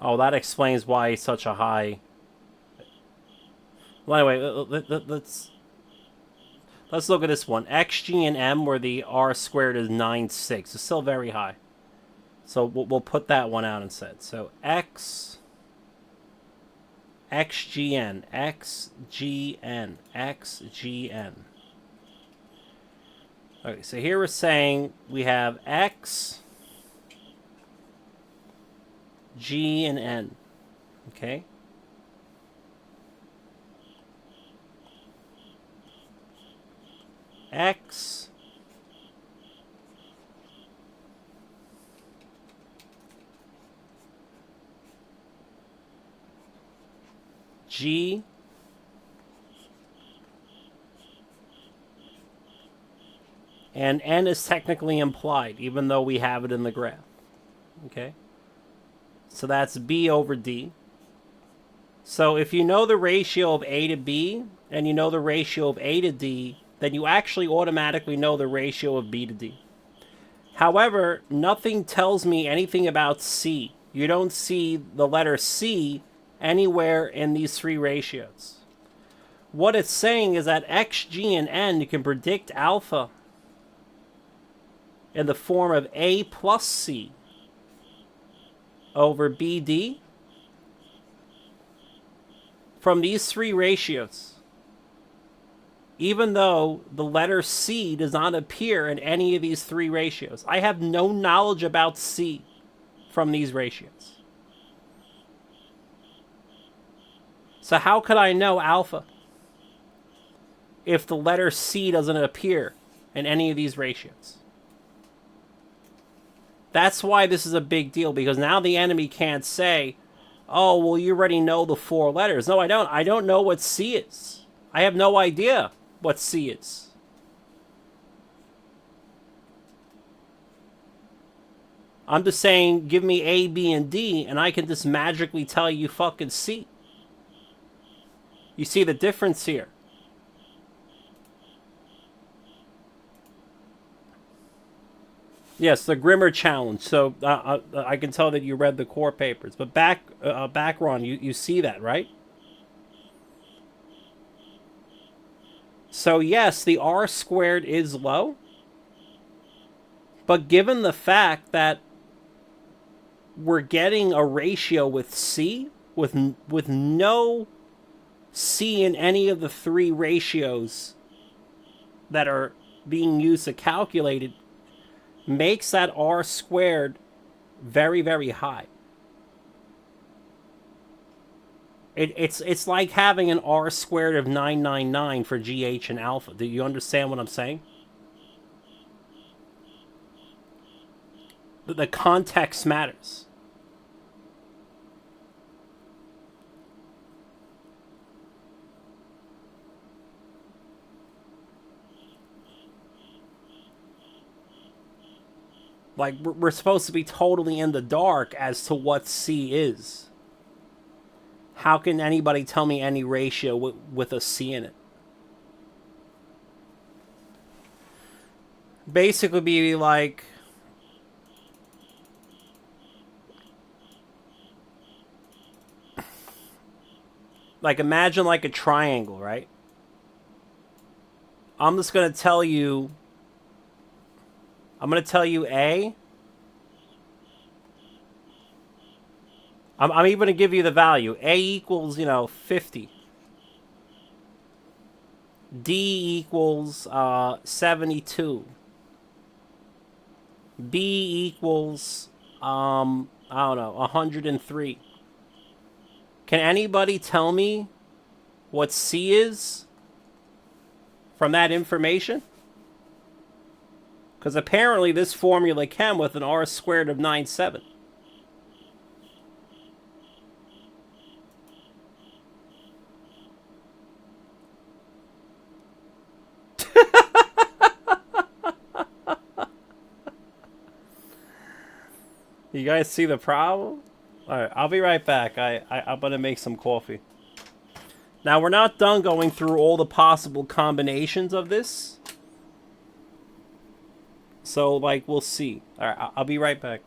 Oh, that explains why it's such a high... Well, anyway, let's look at this one. X, G, and M, where the R squared is 9-6. It's still very high. So we'll put that one out instead. So X... XGN, XGN, XGN. Okay, so here we're saying we have X, G, and N. Okay? X, G, and N is technically implied, even though we have it in the graph. Okay? So that's B over D. So if you know the ratio of A to B, and you know the ratio of A to D, then you actually automatically know the ratio of B to D. However, nothing tells me anything about C. You don't see the letter C anywhere in these three ratios. What it's saying is that X, G, and N can predict alpha in the form of A plus C over BD from these three ratios, even though the letter C does not appear in any of these three ratios. I have no knowledge about C from these ratios. So how could I know alpha if the letter C doesn't appear in any of these ratios? That's why this is a big deal, because now the enemy can't say, oh, well, you already know the four letters. No, I don't. I don't know what C is. I have no idea what C is. I'm just saying, give me A, B, and D, and I can just magically tell you fucking C. You see the difference here? Yes, the Grimmer Challenge. So I can tell that you read the core papers. But back Ron, you see that, right? So yes, the R squared is low. But given the fact that we're getting a ratio with C, with no C in any of the three ratios that are being used to calculate it, makes that R squared very, very high. It's like having an R squared of 999 for GH and alpha. Do you understand what I'm saying? The context matters. Like, we're supposed to be totally in the dark as to what C is. How can anybody tell me any ratio with a C in it? Basically be like, imagine like a triangle, right? I'm just going to tell you A. I'm even going to give you the value. A equals, 50. D equals 72. B equals, I don't know, 103. Can anybody tell me what C is from that information? Because apparently this formula came with an R squared of 97. You guys see the problem? Alright, I'll be right back. I'm going to make some coffee. Now, we're not done going through all the possible combinations of this. So, we'll see. Alright, I'll be right back.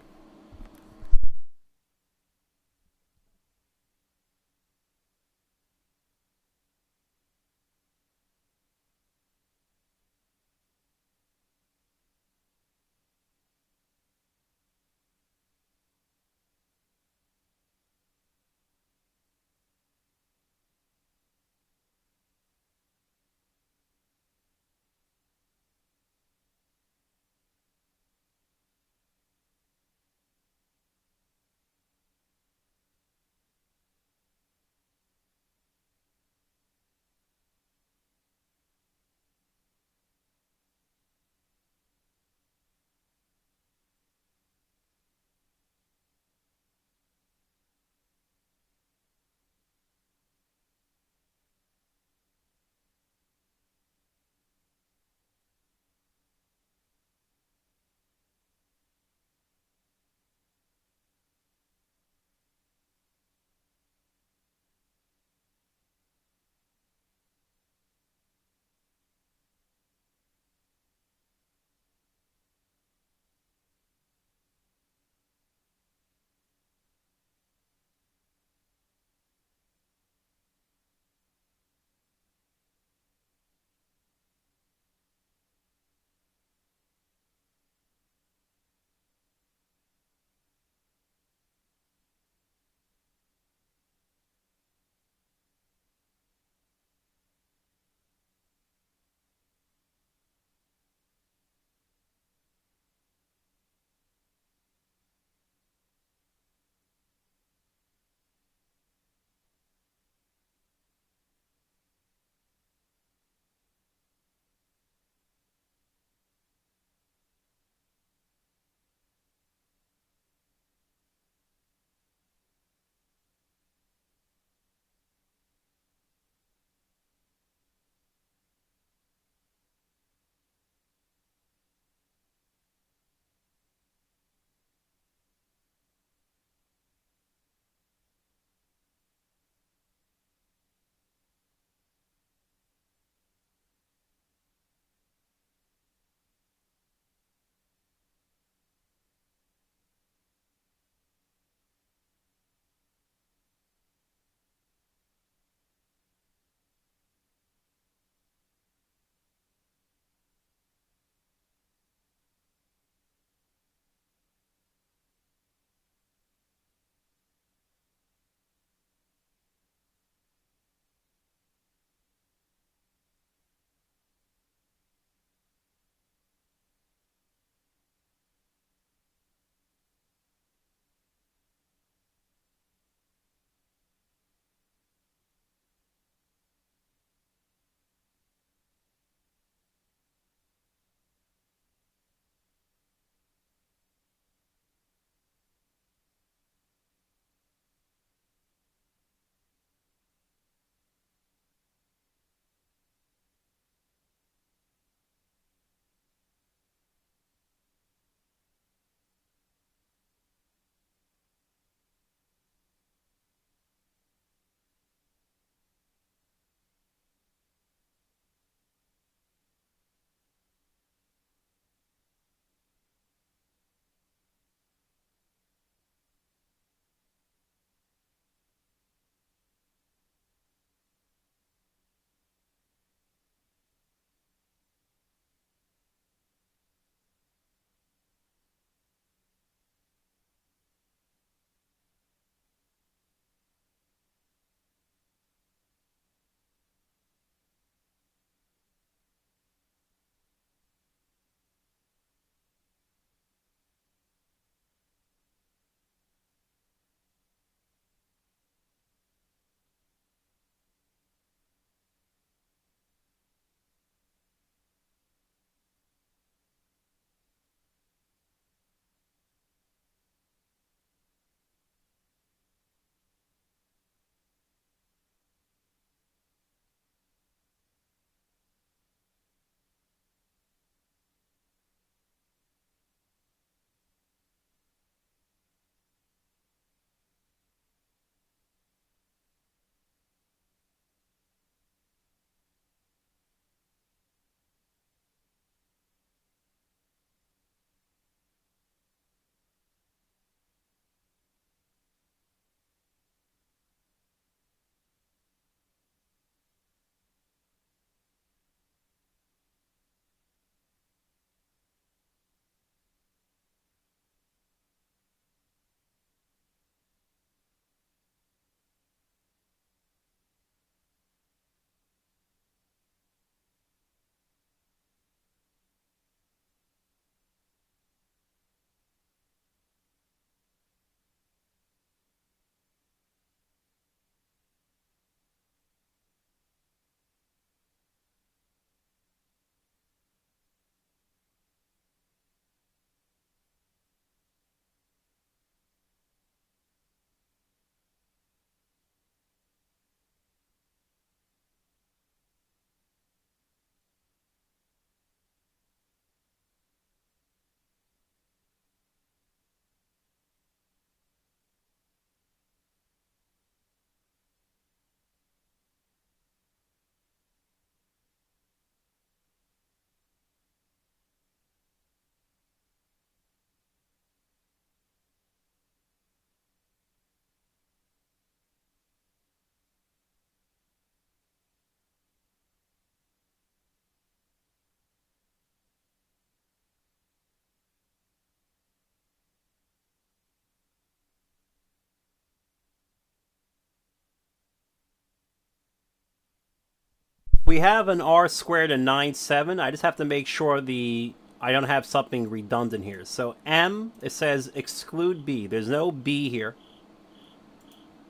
We have an R squared and 9-7. I just have to make sure I don't have something redundant here. So M, it says exclude B. There's no B here.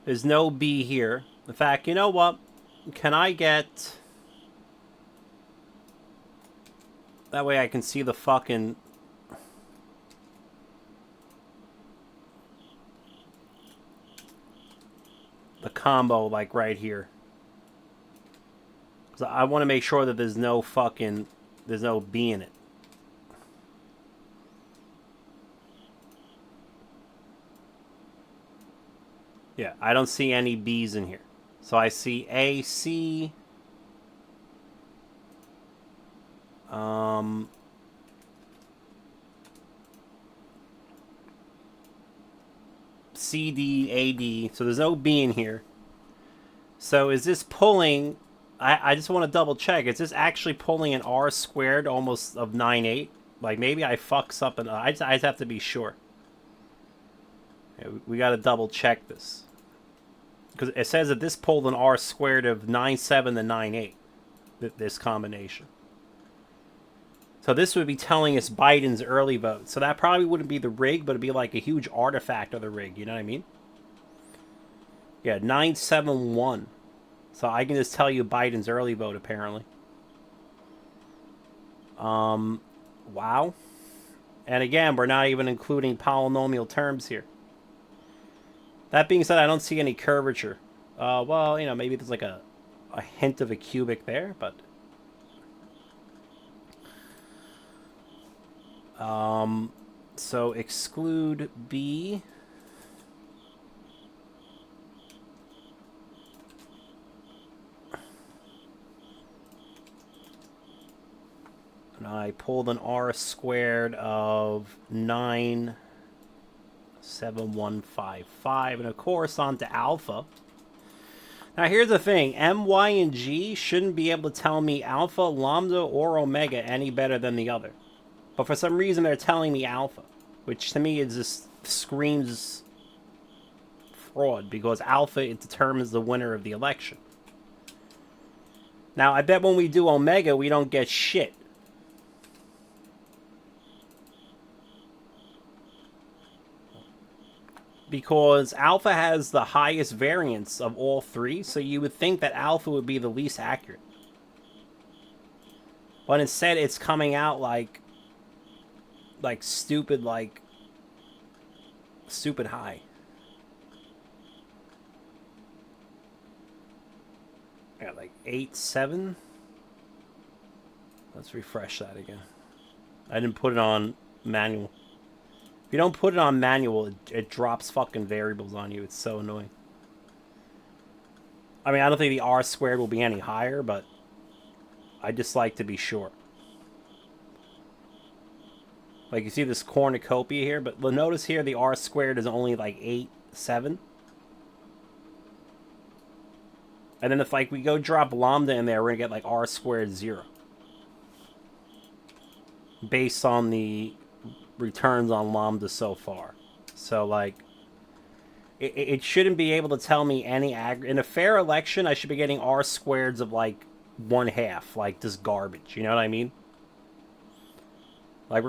There's no B here. In fact, you know what? Can I get... That way I can see the fucking... The combo, like, right here. So I want to make sure that there's no fucking... There's no B in it. Yeah, I don't see any B's in here. So I see A, C... C, D, A, D. So there's no B in here. So is this pulling... I just want to double check. Is this actually pulling an R squared almost of 9-8? Like, maybe I fucks up and I just have to be sure. Yeah, we got to double check this. Because it says that this pulled an R squared of 9-7 to 9-8. This combination. So this would be telling us Biden's early vote. So that probably wouldn't be the rig, but it'd be like a huge artifact of the rig. You know what I mean? Yeah, 9-7-1. So I can just tell you Biden's early vote, apparently. Wow. And again, we're not even including polynomial terms here. That being said, I don't see any curvature. Well, you know, maybe there's like a hint of a cubic there, but... So exclude B. And I pulled an R squared of 97155, and of course onto alpha. Now here's the thing, M, Y, and G shouldn't be able to tell me alpha, lambda, or omega any better than the other. But for some reason they're telling me alpha, which to me is just screams fraud, because alpha, it determines the winner of the election. Now I bet when we do omega we don't get shit. Because alpha has the highest variance of all three, so you would think that alpha would be the least accurate. But instead it's coming out like stupid high. Yeah, like 8-7. Let's refresh that again. I didn't put it on manual. If you don't put it on manual, it drops fucking variables on you. It's so annoying. I mean, I don't think the R squared will be any higher, but I just like to be sure. Like, you see this cornucopia here, but notice here the R squared is only like 8-7. And then if like we go drop lambda in there, we're gonna get like R squared 0. Based on the returns on lambda so far. So like, it shouldn't be able to tell me any in a fair election, I should be getting R squareds of like 1/2, like just garbage. You know what I mean? Like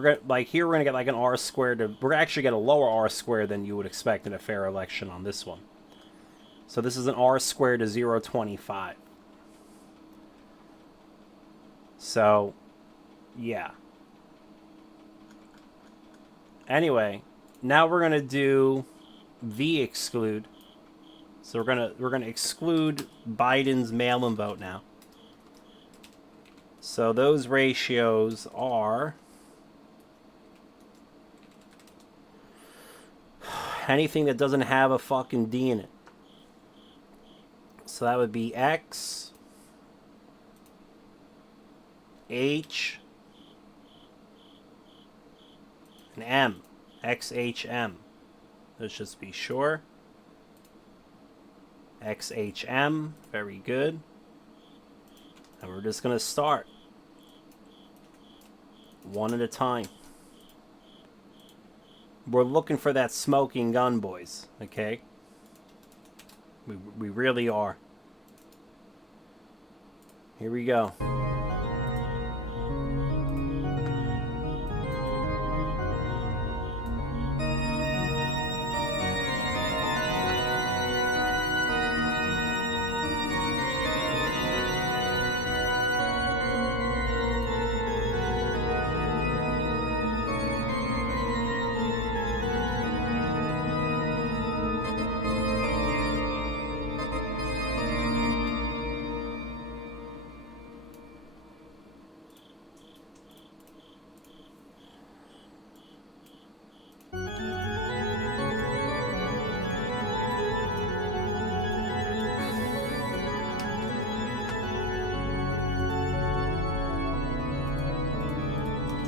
here we're gonna get like an R squared. We're gonna actually get a lower R squared than you would expect in a fair election on this one. So this is an R squared to 0.25. So, yeah. Anyway, now we're gonna do V exclude. So we're gonna exclude Biden's mail-in vote now. So those ratios are anything that doesn't have a fucking D in it. So that would be X, H, and M. XHM. Let's just be sure. XHM. Very good. And we're just going to start. One at a time. We're looking for that smoking gun, boys. Okay? We really are. Here we go.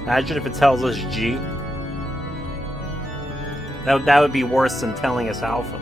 Imagine if it tells us G. That would be worse than telling us Alpha.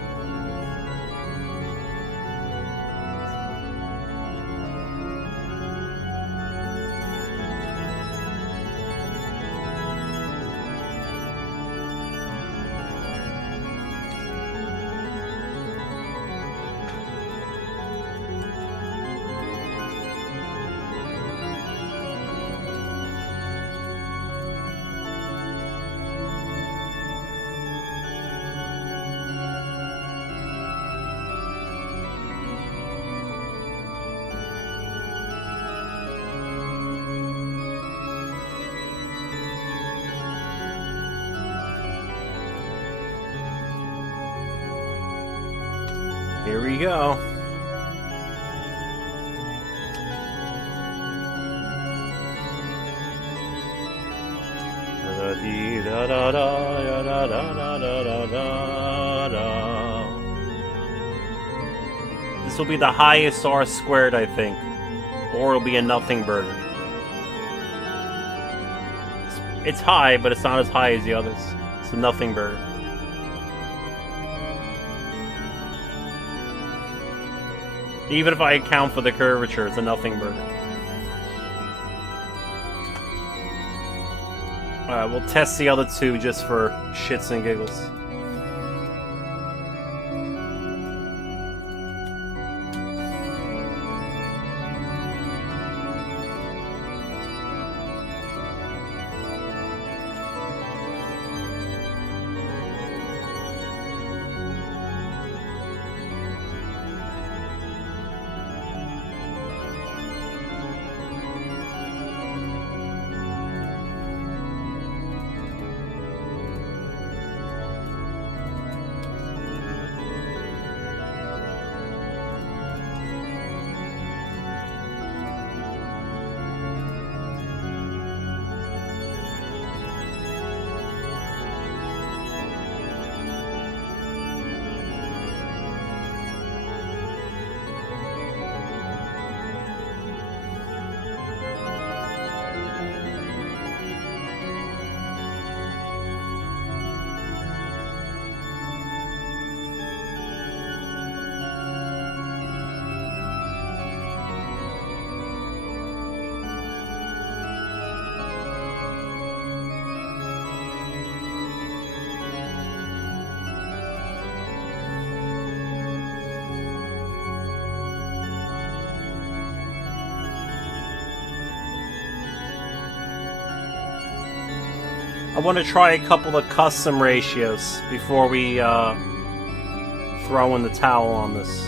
Here we go. This will be the highest R squared, I think. Or it'll be a nothing burger. It's high, but it's not as high as the others. It's a nothing burger. Even if I account for the curvature, it's a nothing burger. Alright, we'll test the other two just for shits and giggles. I want to try a couple of custom ratios before we throw in the towel on this.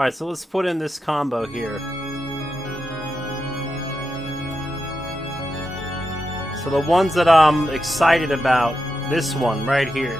Alright, so let's put in this combo here. So the ones that I'm excited about, this one right here.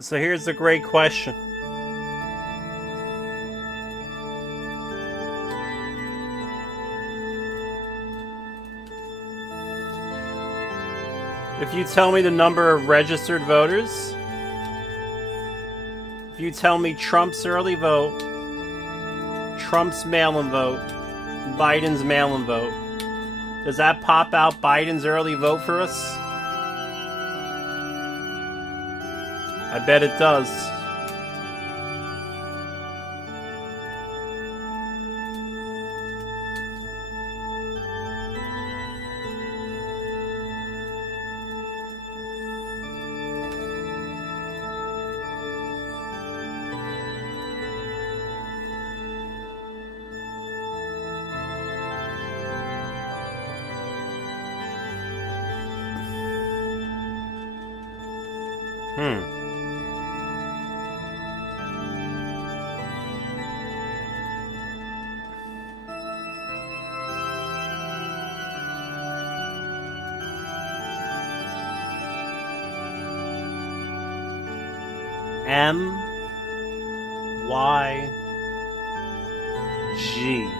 So here's the great question. If you tell me the number of registered voters, if you tell me Trump's early vote, Trump's mail-in vote, Biden's mail-in vote, does that pop out Biden's early vote for us? I bet it does. M Y G.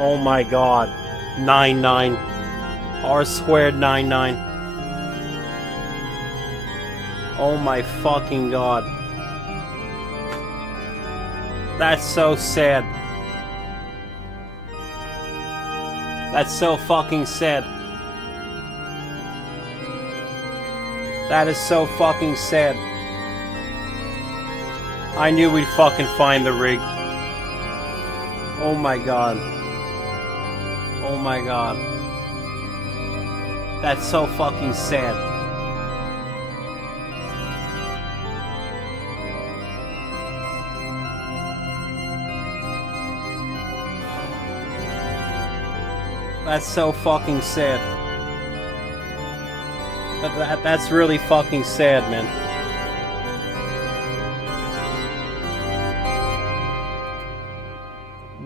Oh my god. 9-9. R squared 9-9. Oh my fucking god. That's so sad. That's so fucking sad. That is so fucking sad. I knew we'd fucking find the rig. Oh my god. Oh my god. That's so fucking sad. That's so fucking sad. That's really fucking sad, man.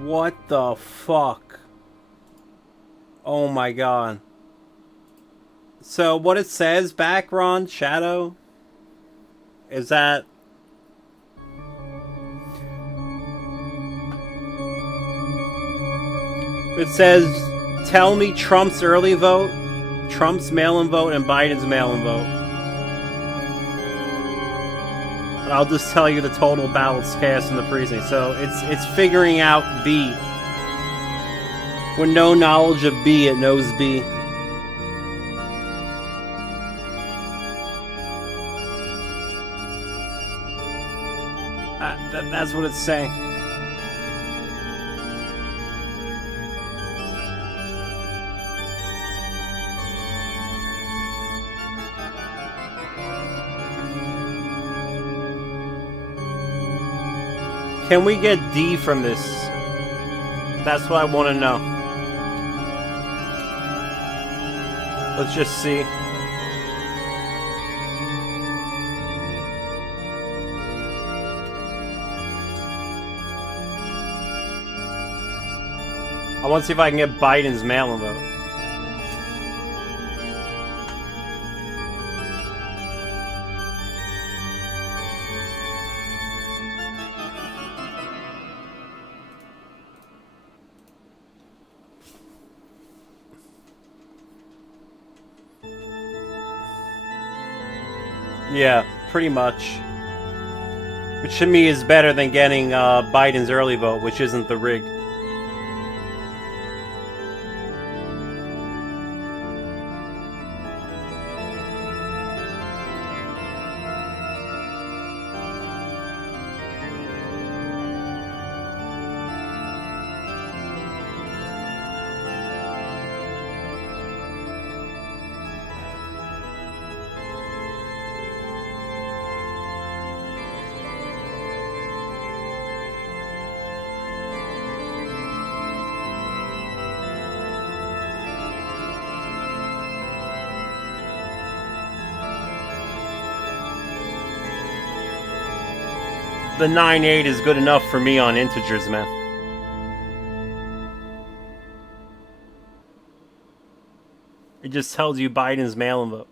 What the fuck? Oh my god. So what it says back, Ron, Shadow, is that it says, tell me Trump's early vote, Trump's mail-in vote, and Biden's mail-in vote. And I'll just tell you the total ballots cast in the precinct. So it's figuring out B. With no knowledge of B, it knows B. That's what it's saying. Can we get D from this? That's what I want to know. Let's just see. I want to see if I can get Biden's mail-in vote. Yeah, pretty much. Which to me is better than getting Biden's early vote, which isn't the rig. The 9-8 is good enough for me on integers, man. It just tells you Biden's mail-in vote.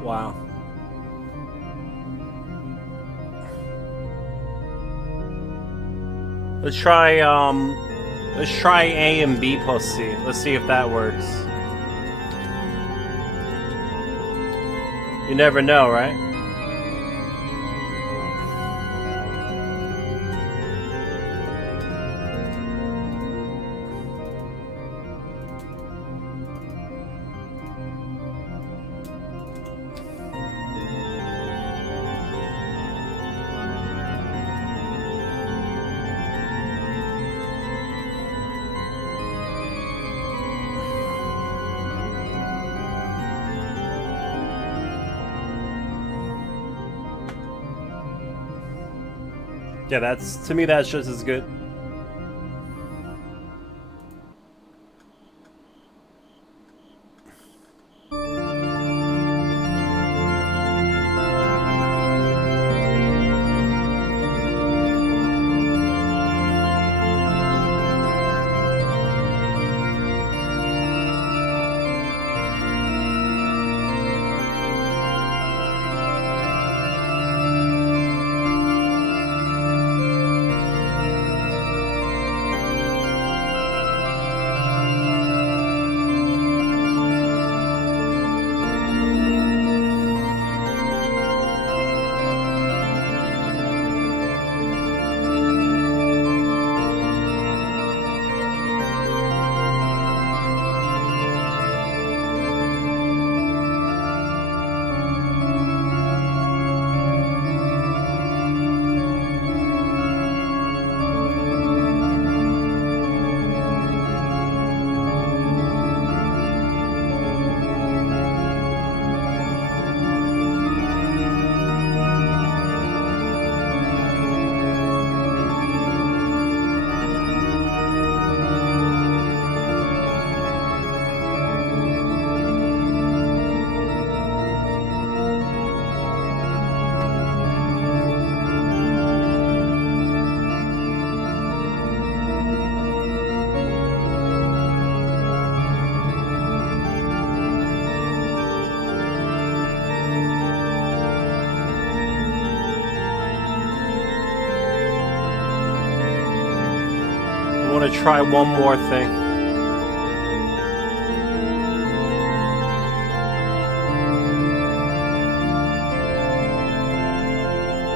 Wow. Let's try A and B plus C. Let's see if that works. You never know, right? Yeah, that's, to me, that's just as good. I want to try one more thing.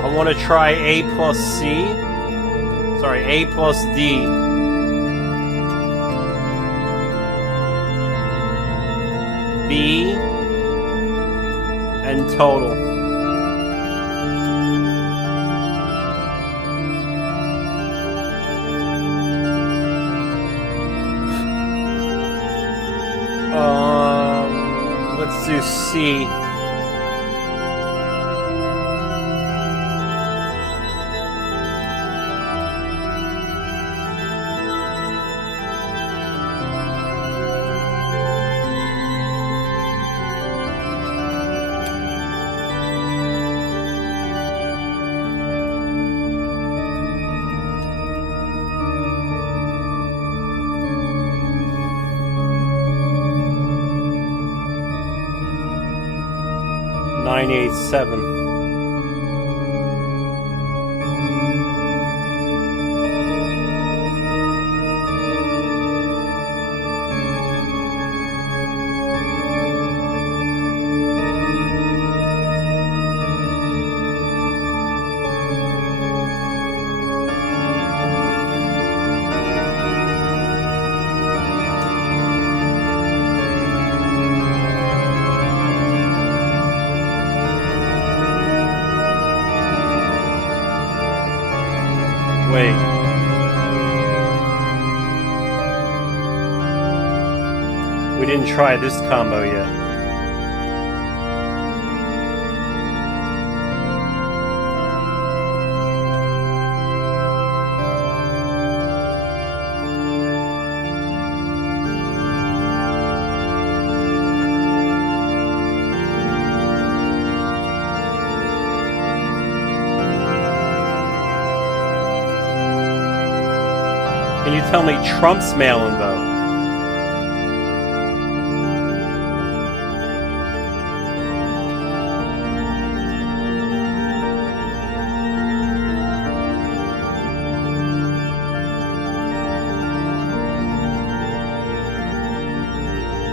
I want to try A plus C. Sorry, A plus D. B and total. Let's do C. 987. Wait. We didn't try this combo yet. Can you tell me Trump's mail-in vote?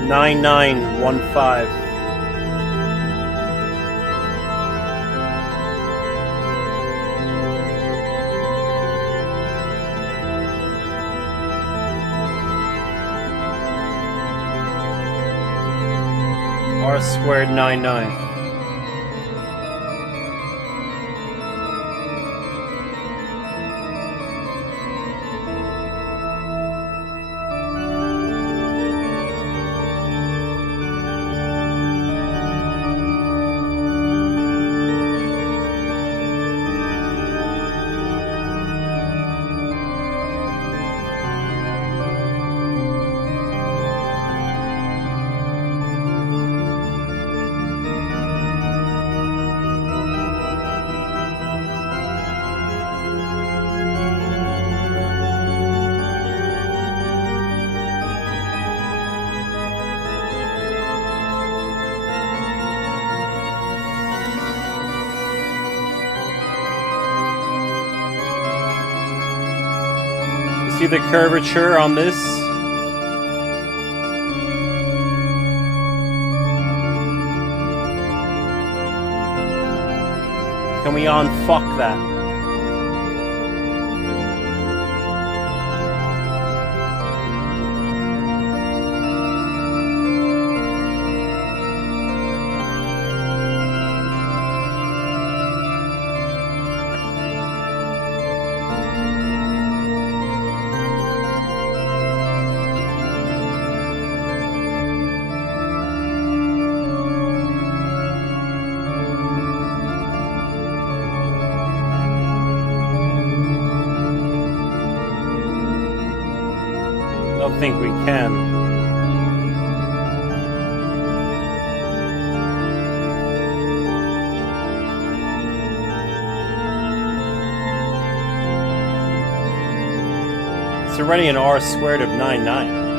Nine 9915. R squared 99. See the curvature on this? Can we unfuck that? I don't think we can. It's already an R squared of 99.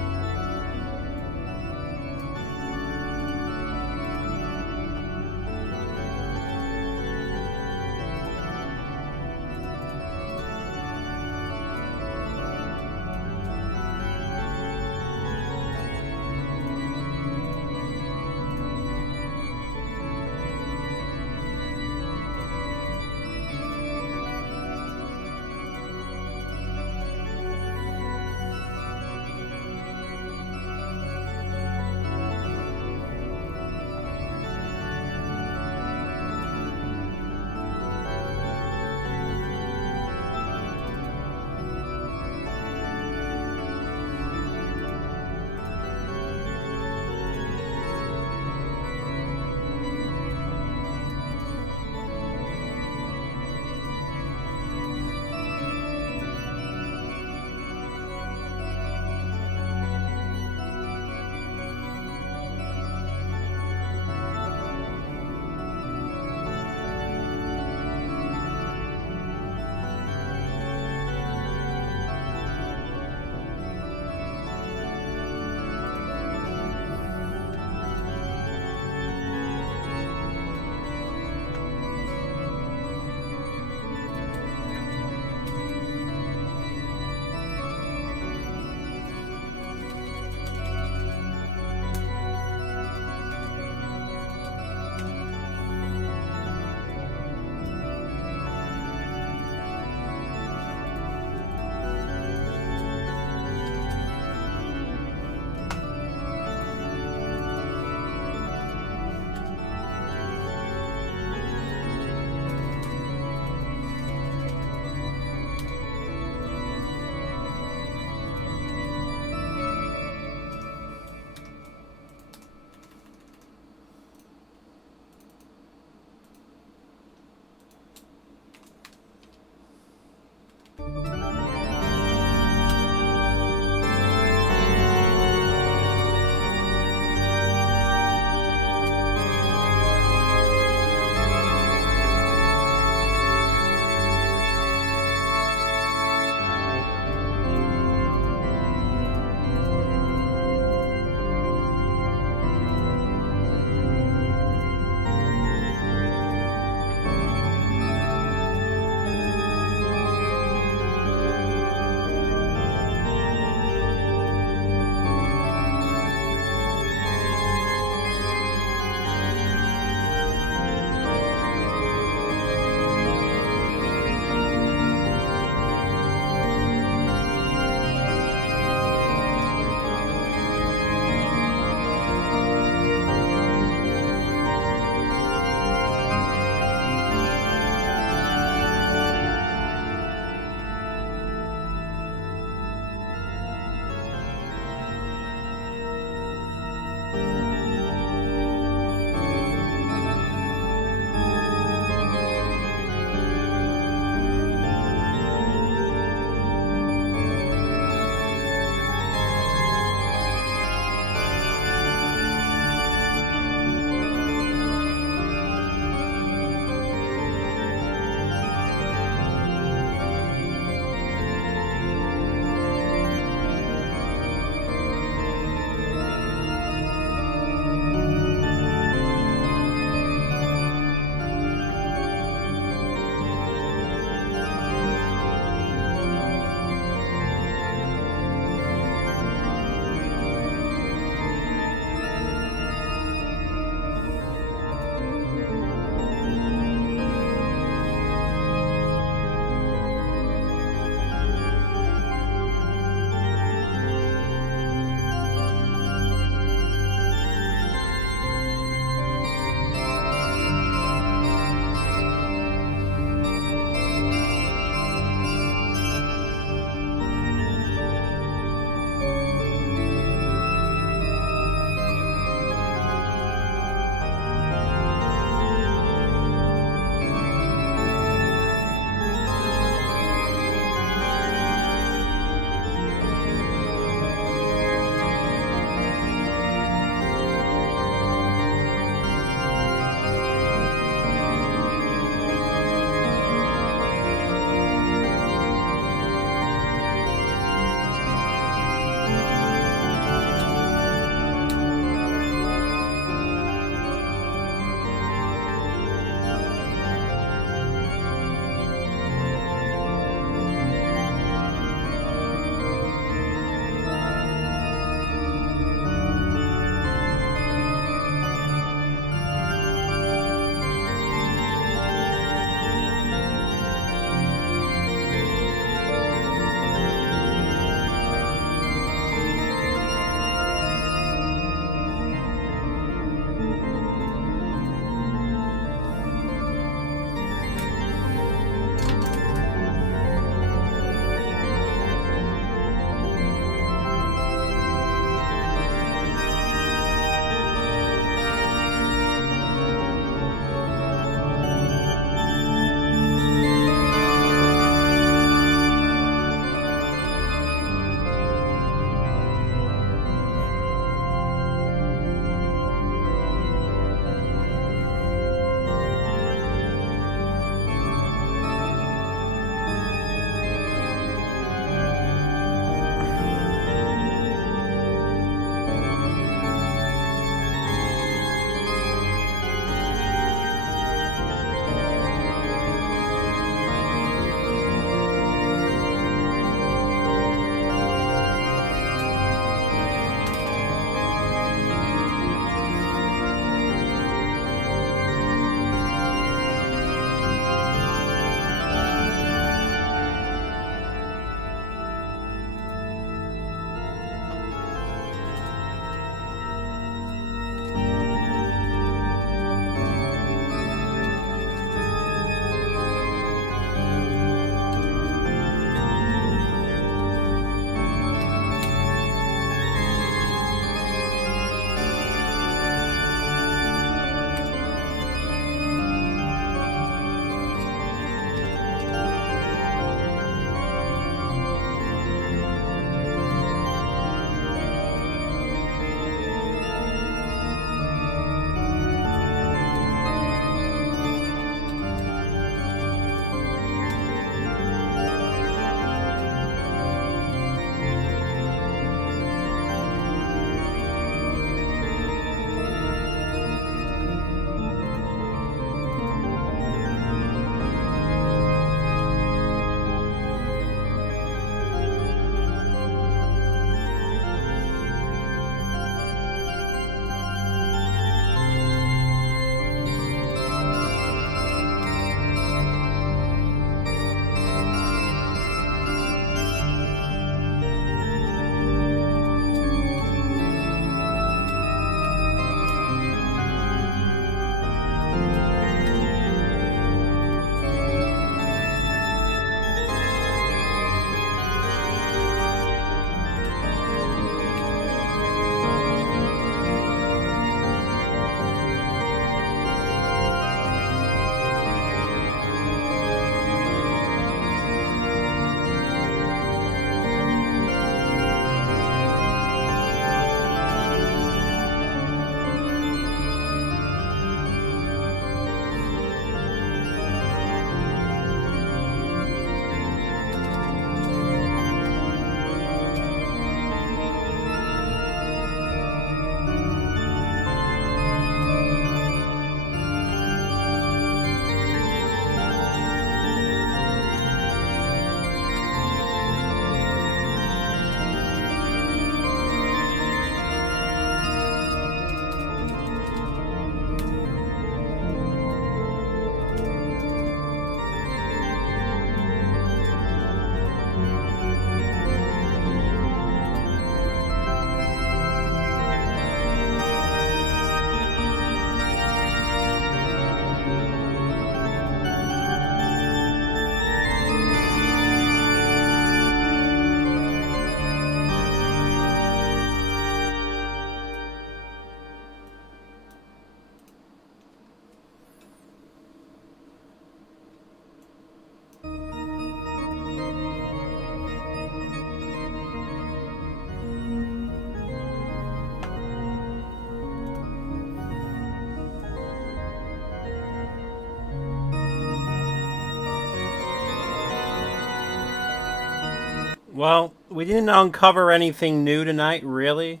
Well, we didn't uncover anything new tonight, really.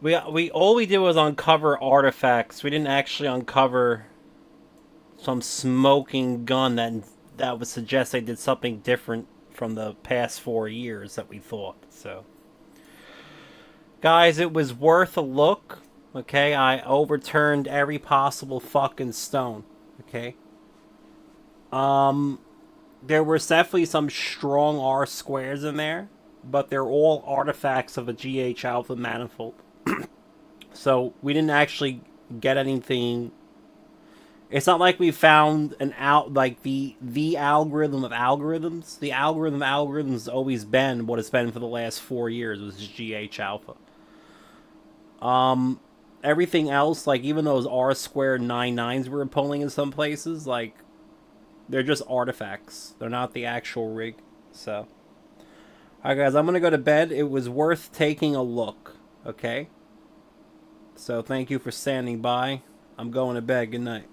We all we did was uncover artifacts. We didn't actually uncover some smoking gun that would suggest they did something different from the past 4 years that we thought. So, guys, it was worth a look. Okay, I overturned every possible fucking stone. Okay. There were definitely some strong R squares in there, but they're all artifacts of a GH alpha manifold. So we didn't actually get anything. It's not like we found the algorithm of algorithms. The algorithm of algorithms has always been what it's been for the last 4 years, which is GH alpha. Everything else, like even those R squared 9/9s we were pulling in some places, like they're just artifacts. They're not the actual rig. So, alright guys, I'm gonna go to bed. It was worth taking a look. Okay? So thank you for standing by. I'm going to bed. Good night.